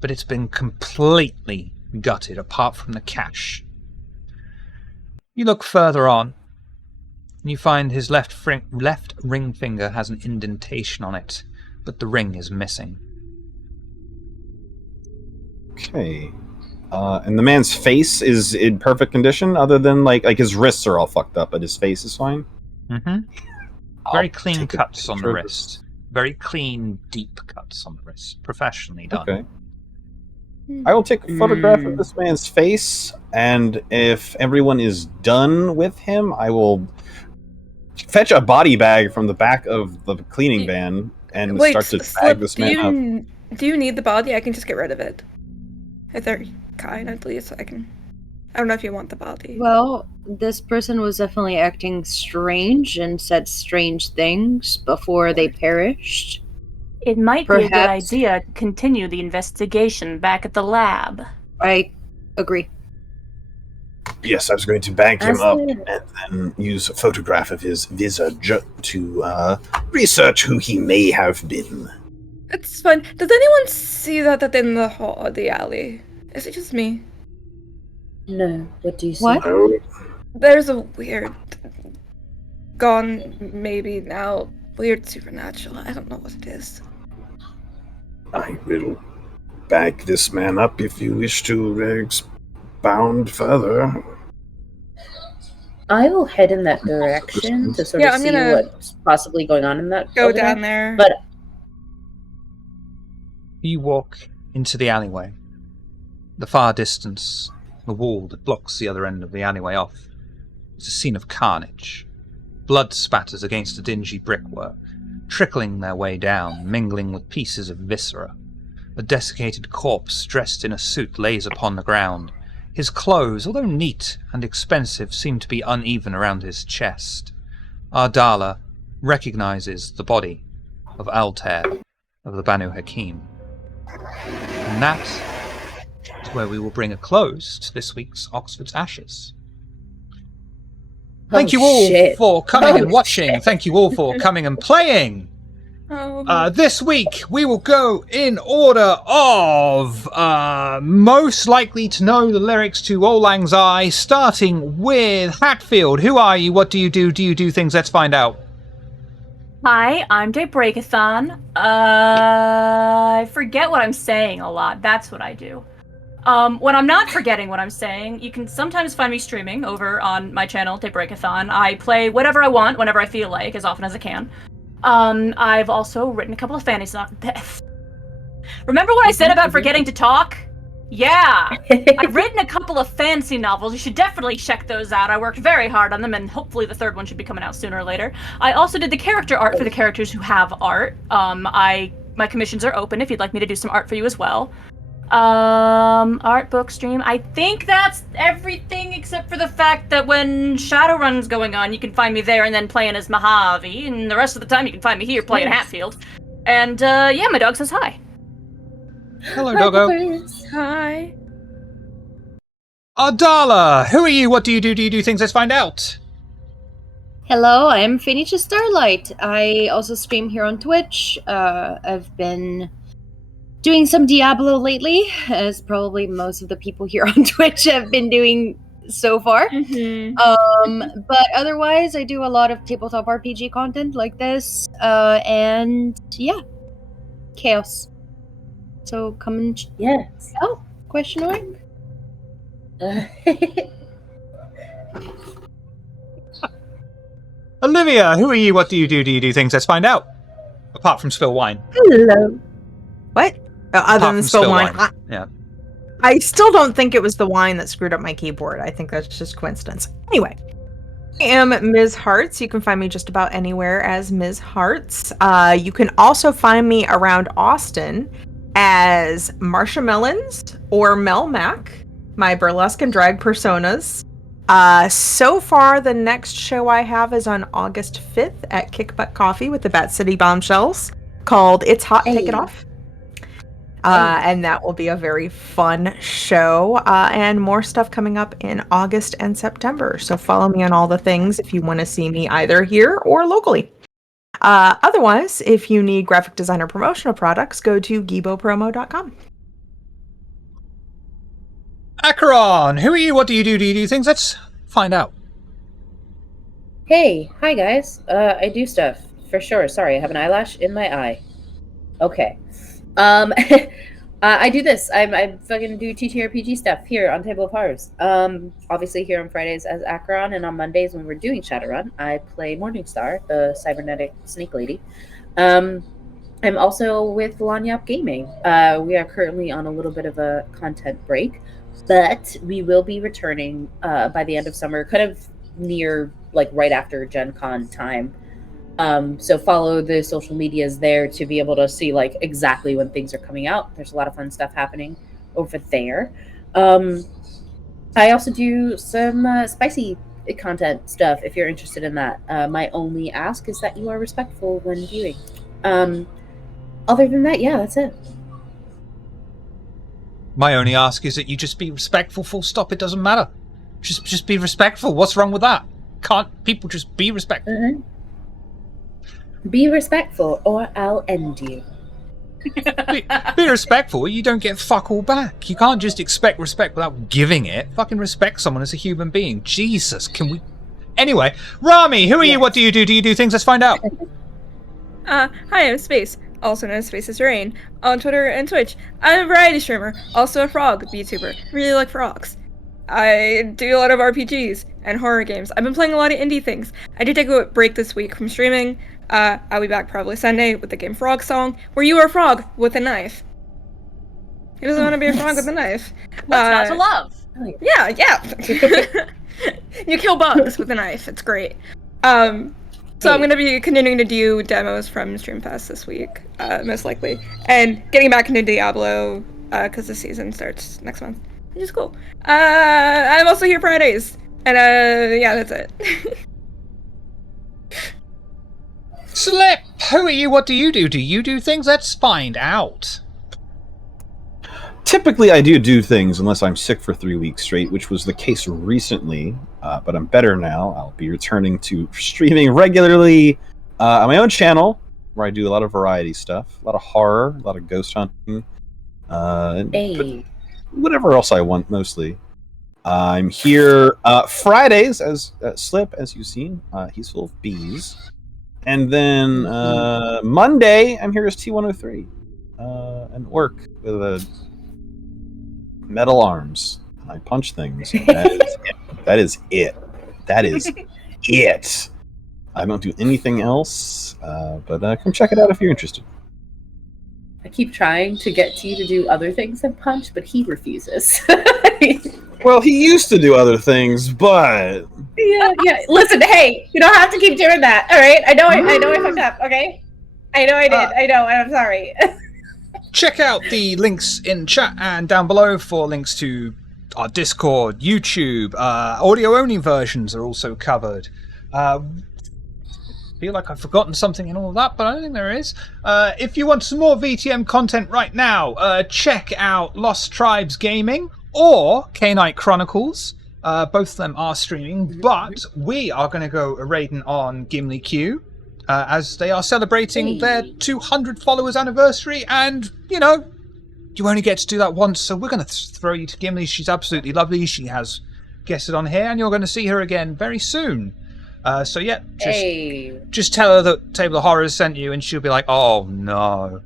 but it's been completely gutted apart from the cash. You look further on, and you find his left ring finger has an indentation on it, but the ring is missing. Okay. And the man's face is in perfect condition, other than like his wrists are all fucked up, but his face is fine. Mm-hmm. I'll Very clean take a cuts on the picture of wrist. Very clean, deep cuts on the wrist. Professionally done. Okay. I will take a photograph of this man's face, and if everyone is done with him, I will fetch a body bag from the back of the cleaning van and Wait, start to bag Slip, this man up. do you need the body? I can just get rid of it. If they're kind, at least I can. I don't know if you want the body. Well, this person was definitely acting strange and said strange things before they perished. It might be a good Perhaps. idea to continue the investigation back at the lab. I agree. Yes, I was going to bag him As up the- and then use a photograph of his visage to research who he may have been. It's fine. Does anyone see that in the hall, the alley? Is it just me? No. What do you see? What? Oh, There's a weird, gone maybe now, weird supernatural. I don't know what it is. I will bag this man up if you wish to expound further. I will head in that direction to sort Yeah, of I'm see gonna what's possibly going on in that. Go over there. down there. But You walk into the alleyway. The far distance, the wall that blocks the other end of the alleyway off, is a scene of carnage. Blood spatters against the dingy brickwork, trickling their way down, mingling with pieces of viscera. A desiccated corpse dressed in a suit lays upon the ground. His clothes, although neat and expensive, seem to be uneven around his chest. Ardala, recognizes the body of Altair of the Banu Hakim. And that is where we will bring a close to this week's Oxford's Ashes. Thank you all for coming and watching. Shit. Thank you all for coming and playing. This week we will go in order of most likely to know the lyrics to Auld Lang Syne, starting with Hatfield. Who are you? What do you do? Do you do things? Let's find out. Hi, I'm Daybreakathon. I forget what I'm saying a lot. That's what I do. When I'm not forgetting what I'm saying, you can sometimes find me streaming over on my channel, Daybreakathon. I play whatever I want, whenever I feel like, as often as I can. I've also written a couple of fantasy novels. Remember what I said about forgetting to talk? Yeah! I've written a couple of fantasy novels. You should definitely check those out. I worked very hard on them, and hopefully the third one should be coming out sooner or later. I also did the character art for the characters who have art. My commissions are open if you'd like me to do some art for you as well. Art book stream. I think that's everything except for the fact that when Shadowrun's going on, you can find me there and then playing as Mojave, and the rest of the time you can find me here playing Hatfield. And, yeah, my dog says hi. Hello, doggo. Hi. Ardala, who are you? What do you do? Do you do things? Let's find out. Hello, I'm Phoenicia Starlight. I also stream here on Twitch. I've been doing some Diablo lately, as probably most of the people here on Twitch have been doing so far. But otherwise, I do a lot of tabletop RPG content like this, and yeah, chaos. So come and Yes. oh, question mark. Olivia, who are you? What do you do? Do you do things? Let's find out. Apart from spill wine. Hello. What? Other Apart than from spill wine. Yeah. I still don't think it was the wine that screwed up my keyboard. I think that's just coincidence. Anyway, I am Ms. Hearts. You can find me just about anywhere as Ms. Hearts. You can also find me around Austin as Marsha Mellons or Mel Mac, my burlesque and drag personas. So far, the next show I have is on August 5th at Kick Butt Coffee with the Bat City Bombshells called It's Hot, Take It Off. And that will be a very fun show, and more stuff coming up in August and September. So follow me on all the things if you want to see me either here or locally. Otherwise, if you need graphic designer promotional products, go to gibopromo.com. Acheron, who are you? What do you do? Do you do things? Let's find out. Hey, hi guys. I do stuff for sure. Sorry, I have an eyelash in my eye. Okay. I do this. I fucking do TTRPG stuff here on Table of Horrors. Obviously here on Fridays as Acheron, and on Mondays when we're doing Shadowrun, I play Morningstar, the cybernetic snake lady. I'm also with Lanyap Gaming. We are currently on a little bit of a content break, but we will be returning by the end of summer, kind of near, like, right after Gen Con time. So follow the social medias there to be able to see, like, exactly when things are coming out. There's a lot of fun stuff happening over there. I also do some spicy content stuff if you're interested in that. My only ask is that you are respectful when viewing. Other than that, yeah, that's it. My only ask is that you just be respectful, full stop. It doesn't matter. Just be respectful. What's wrong with that? Can't people just be respectful? Mm-hmm. Be respectful, or I'll end you. Be respectful. You don't get fuck all back. You can't just expect respect without giving it. Fucking respect someone as a human being. Jesus, can we... Anyway, Rami, who are you? What do you do? Do you do things? Let's find out. Hi, I'm Space, also known as Space is Rain, on Twitter and Twitch. I'm a variety streamer, also a frog VTuber. Really like frogs. I do a lot of RPGs and horror games. I've been playing a lot of indie things. I did take a break this week from streaming. I'll be back probably Sunday with the game Frog Song, where you are a frog with a knife. Who doesn't want to be a frog with a knife? What's not to love? Yeah. You kill bugs with a knife. It's great. So I'm going to be continuing to do demos from Streamfest this week, most likely. And getting back into Diablo, because the season starts next month, which is cool. I'm also here Fridays. And, yeah, that's it. Slip! Who are you? What do you do? Do you do things? Let's find out. Typically, I do things unless I'm sick for 3 weeks straight, which was the case recently. But I'm better now. I'll be returning to streaming regularly on my own channel, where I do a lot of variety stuff, a lot of horror, a lot of ghost hunting, and Hey. whatever else I want, mostly. I'm here Fridays as Slip, as you've seen. He's full of bees. And then Monday, I'm here as T103, an orc with a metal arms. I punch things. That is it. That is it. I don't do anything else, but come check it out if you're interested. I keep trying to get T to do other things than punch, but he refuses. Well, he used to do other things, but Yeah. Listen, hey, you don't have to keep doing that. All right, I know I fucked up. Okay, I know I did. I know. I'm sorry. Check out the links in chat and down below for links to our Discord, YouTube, audio-only versions are also covered. Feel like I've forgotten something in all of that, but I don't think there is. If you want some more VTM content right now, check out Lost Tribes Gaming or K-Night Chronicles. Both of them are streaming, but we are going to go raiding on Gimli Q as they are celebrating their 200 followers anniversary, and, you know, you only get to do that once, so we're going to throw you to Gimli. She's absolutely lovely. She has guested on here, and you're going to see her again very soon. So yeah, just tell her that Table of Horrors sent you, and she'll be like, "Oh no."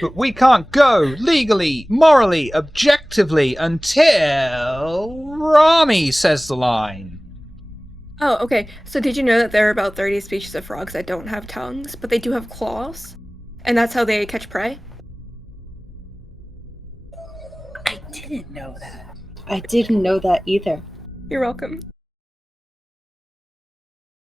But we can't go legally, morally, objectively until Rami says the line. Oh, okay. So did you know that there are about 30 species of frogs that don't have tongues, but they do have claws? And that's how they catch prey? I didn't know that. I didn't know that either. You're welcome.